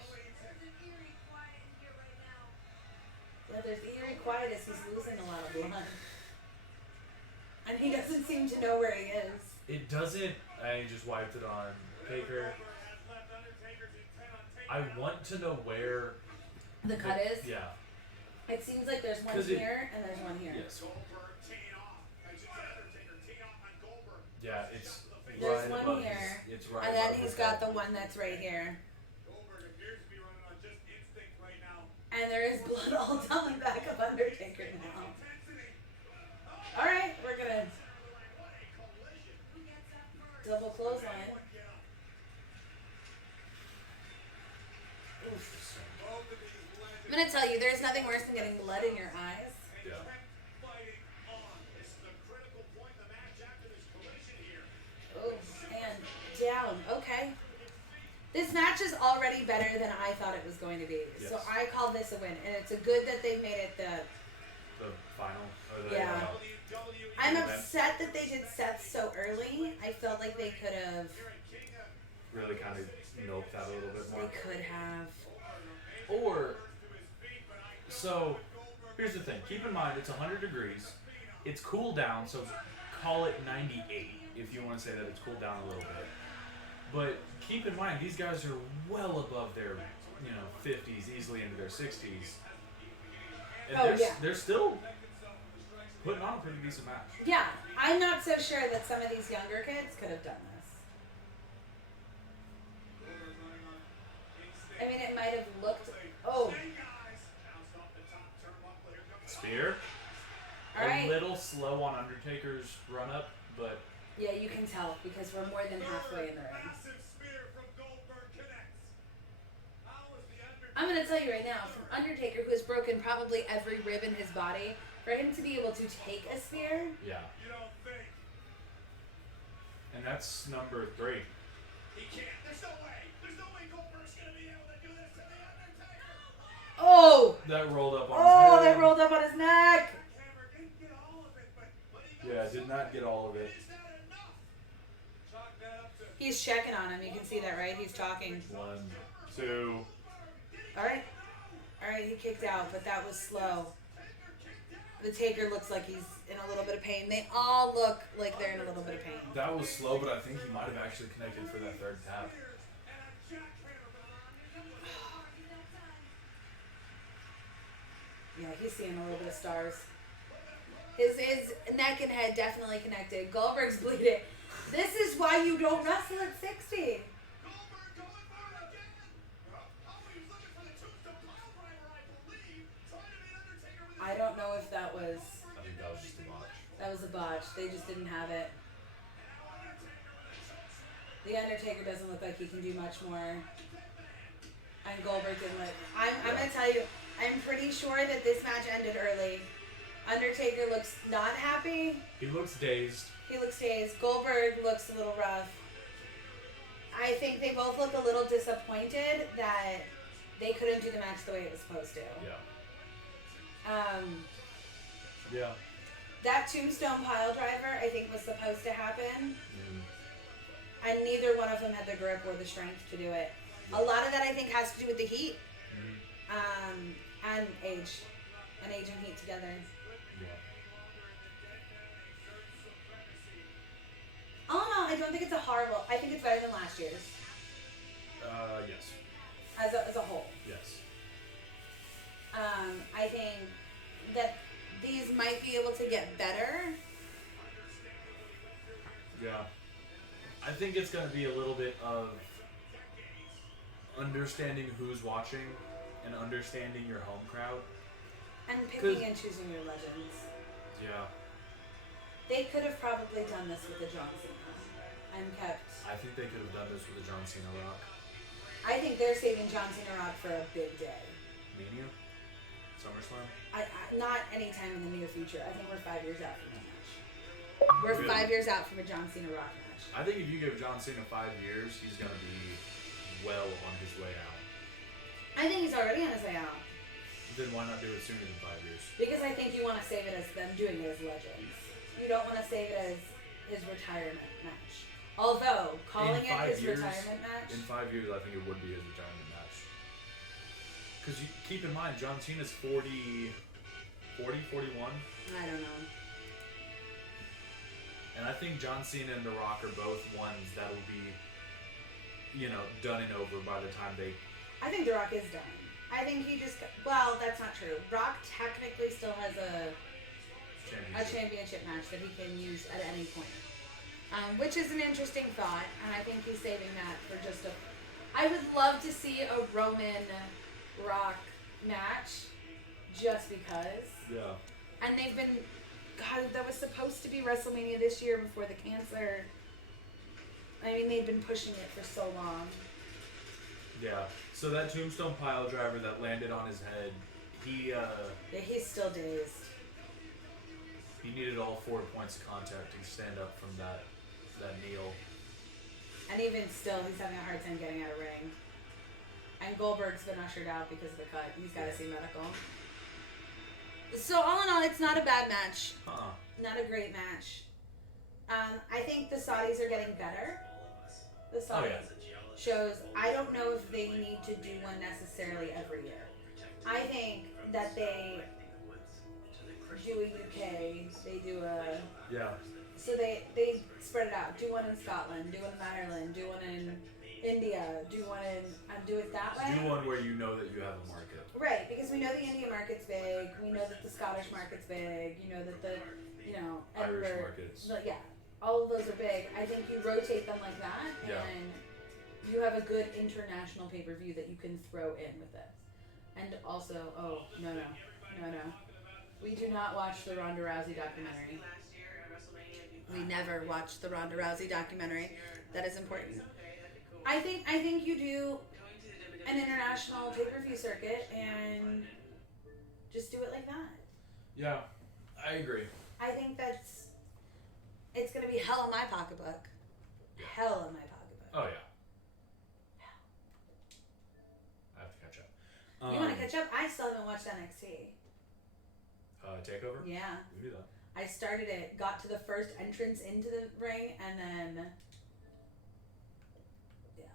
Yeah, there's eerie quiet as he's losing a lot of blood. And he doesn't seem to know where he is. It doesn't. I just wiped it on Taker. I want to know where The cut is? Yeah. It seems like there's one 'Cause it- here and there's one here. Yes. Yeah, it's There's right one above here, his, it's right And then above he's his got head. the one that's right here. Goldberg appears to be running on just instinct right now. And there is blood all down the back of Undertaker now. Alright, we're gonna double clothesline. I'm gonna tell you, there's nothing worse than getting blood in your eyes. Yeah. Oh, and down. Okay. This match is already better than I thought it was going to be. So Yes. I call this a win. And it's a good that they made it the... The final. Or the, Yeah. I'm event. upset that they did Seth so early. I felt like they could have... Really kind of milked that a little bit more. They could have. Or, so, here's the thing. Keep in mind, it's 100 degrees. It's cool down, so call it 98 if you want to say that it's cooled down a little bit. But keep in mind, these guys are well above their, 50s, easily into their 60s. And Oh, yeah. they're still putting on a pretty decent match. Yeah, I'm not so sure that some of these younger kids could have done this. I mean, it might have looked... Oh, Spear. all right. A little slow on Undertaker's run up, but Yeah, you can tell because we're more than halfway in the ring. Massive spear from Goldberg connects. I'm gonna tell you right now, from Undertaker, who has broken probably every rib in his body, for him to be able to take a spear, Yeah. You don't think And that's number 3. he can't? There's no way. There's no way Goldberg's gonna be able to do this to the Undertaker. oh, That rolled up on his head. that rolled up on his neck. Hammer didn't get all of it, but when he goes Yeah, did not get all of it. is that enough? Chalk that up to He's checking on him. You can see that, right? He's talking. 1, 2. All right, he kicked out, but that was slow. The Taker looks like he's in a little bit of pain. They all look like they're in a little bit of pain. That was slow, but I think he might have actually connected for that 3rd tap. Yeah, he's seeing a little bit of stars. His neck and head definitely connected. Goldberg's bleeding. This is why you don't wrestle at 60. Goldberg going for it again. Oh, he was looking for the tombstone pile driver, I believe. Trying to beat Undertaker with his I don't know if that was I think that was just a botch. a botch. They just didn't have it. The Undertaker doesn't look like he can do much more. And Goldberg didn't look. I'm gonna tell you, I'm pretty sure that this match ended early. Undertaker looks not happy. He looks dazed. He looks dazed. Goldberg looks a little rough. I think they both look a little disappointed that they couldn't do the match the way it was supposed to. Yeah. Yeah. That tombstone pile driver, I think, was supposed to happen, Mm. and neither one of them had the grip or the strength to do it. A lot of that, I think, has to do with the heat, Mm. and age and heat together. Yeah. All in all, I don't think it's a horrible. I think it's better than last year's Yes. as a whole. Yes. I think that these might be able to get better. Yeah. I think it's going to be a little bit of understanding who's watching and understanding your home crowd. And picking and choosing your legends. Yeah. They could have probably done this with the John Cena and kept. I think they could have done this with the John Cena Rock. I think they're saving John Cena Rock for a big day. Mania? SummerSlam? Not anytime in the near future. I think we're 5 years out from that match. We're Really? 5 years out from a John Cena Rock match. I think if you give John Cena 5 years, he's going to be well on his way out. I think he's already on his way out. Then why not do it sooner than 5 years? Because I think you want to save it as them doing it as legends. You don't want to save it as his retirement match. Although, calling it his retirement match. In 5 years, I think it would be his retirement match. Because you keep in mind, John Cena's 40, 41? I don't know. And I think John Cena and The Rock are both ones that will be, done and over by the time they... I think The Rock is done. I think he just... Well, that's not true. Rock technically still has a championship match that he can use at any point. Which is an interesting thought, and I think he's saving that for just a... I would love to see a Roman Rock match just because. Yeah. And they've been... God, that was supposed to be WrestleMania this year before the cancer. I mean, they've been pushing it for so long. Yeah. So that tombstone pile driver that landed on his head, Yeah, he's still dazed. he needed all 4 points of contact to stand up from that kneel. And even still, he's having a hard time getting out of ring. And Goldberg's been ushered out because of the cut. He's got to see medical. So all in all, it's not a bad match. Not a great match. I think the Saudis are getting better. The Saudis shows, I don't know if they need to do one necessarily every year. I think that they do a UK, they do a... Yeah. So they spread it out. Do one in Scotland, do one in Ireland, do one in India, do one in... do it that way. Do one where you know that you have a market. Right, because we know the Indian market's big, we know that the Scottish market's big, you know that the, Irish Edinburgh- markets. Yeah, all of those are big. I think you rotate them like that, Yeah. and you have a good international pay-per-view that you can throw in with this. And also, no. We do not watch the Ronda Rousey documentary. We never watch the Ronda Rousey documentary. That is important. I think you do an international pay-per-view circuit and just do it like that. Yeah, I agree. I think it's gonna be hell in my pocketbook. Yeah. Hell in my pocketbook. Oh yeah. I have to catch up. You want to catch up? I still haven't watched NXT. Takeover? Yeah. We do that. I started it, got to the first entrance into the ring, and then yeah.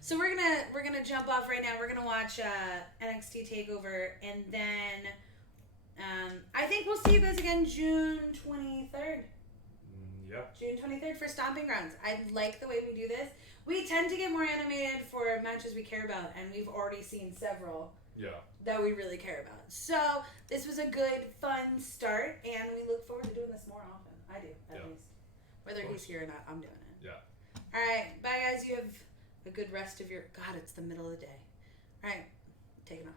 So we're gonna jump off right now. We're gonna watch NXT Takeover, and then I think we'll see you guys again June 23rd. Yeah. June 23rd for Stomping Grounds. I like the way we do this. We tend to get more animated for matches we care about, and we've already seen several. Yeah. That we really care about. So this was a good, fun start, and we look forward to doing this more often. I do, at least. Whether he's here or not, I'm doing it. Yeah. All right, bye guys. You have a good rest of your. God, it's the middle of the day. All right, taking off.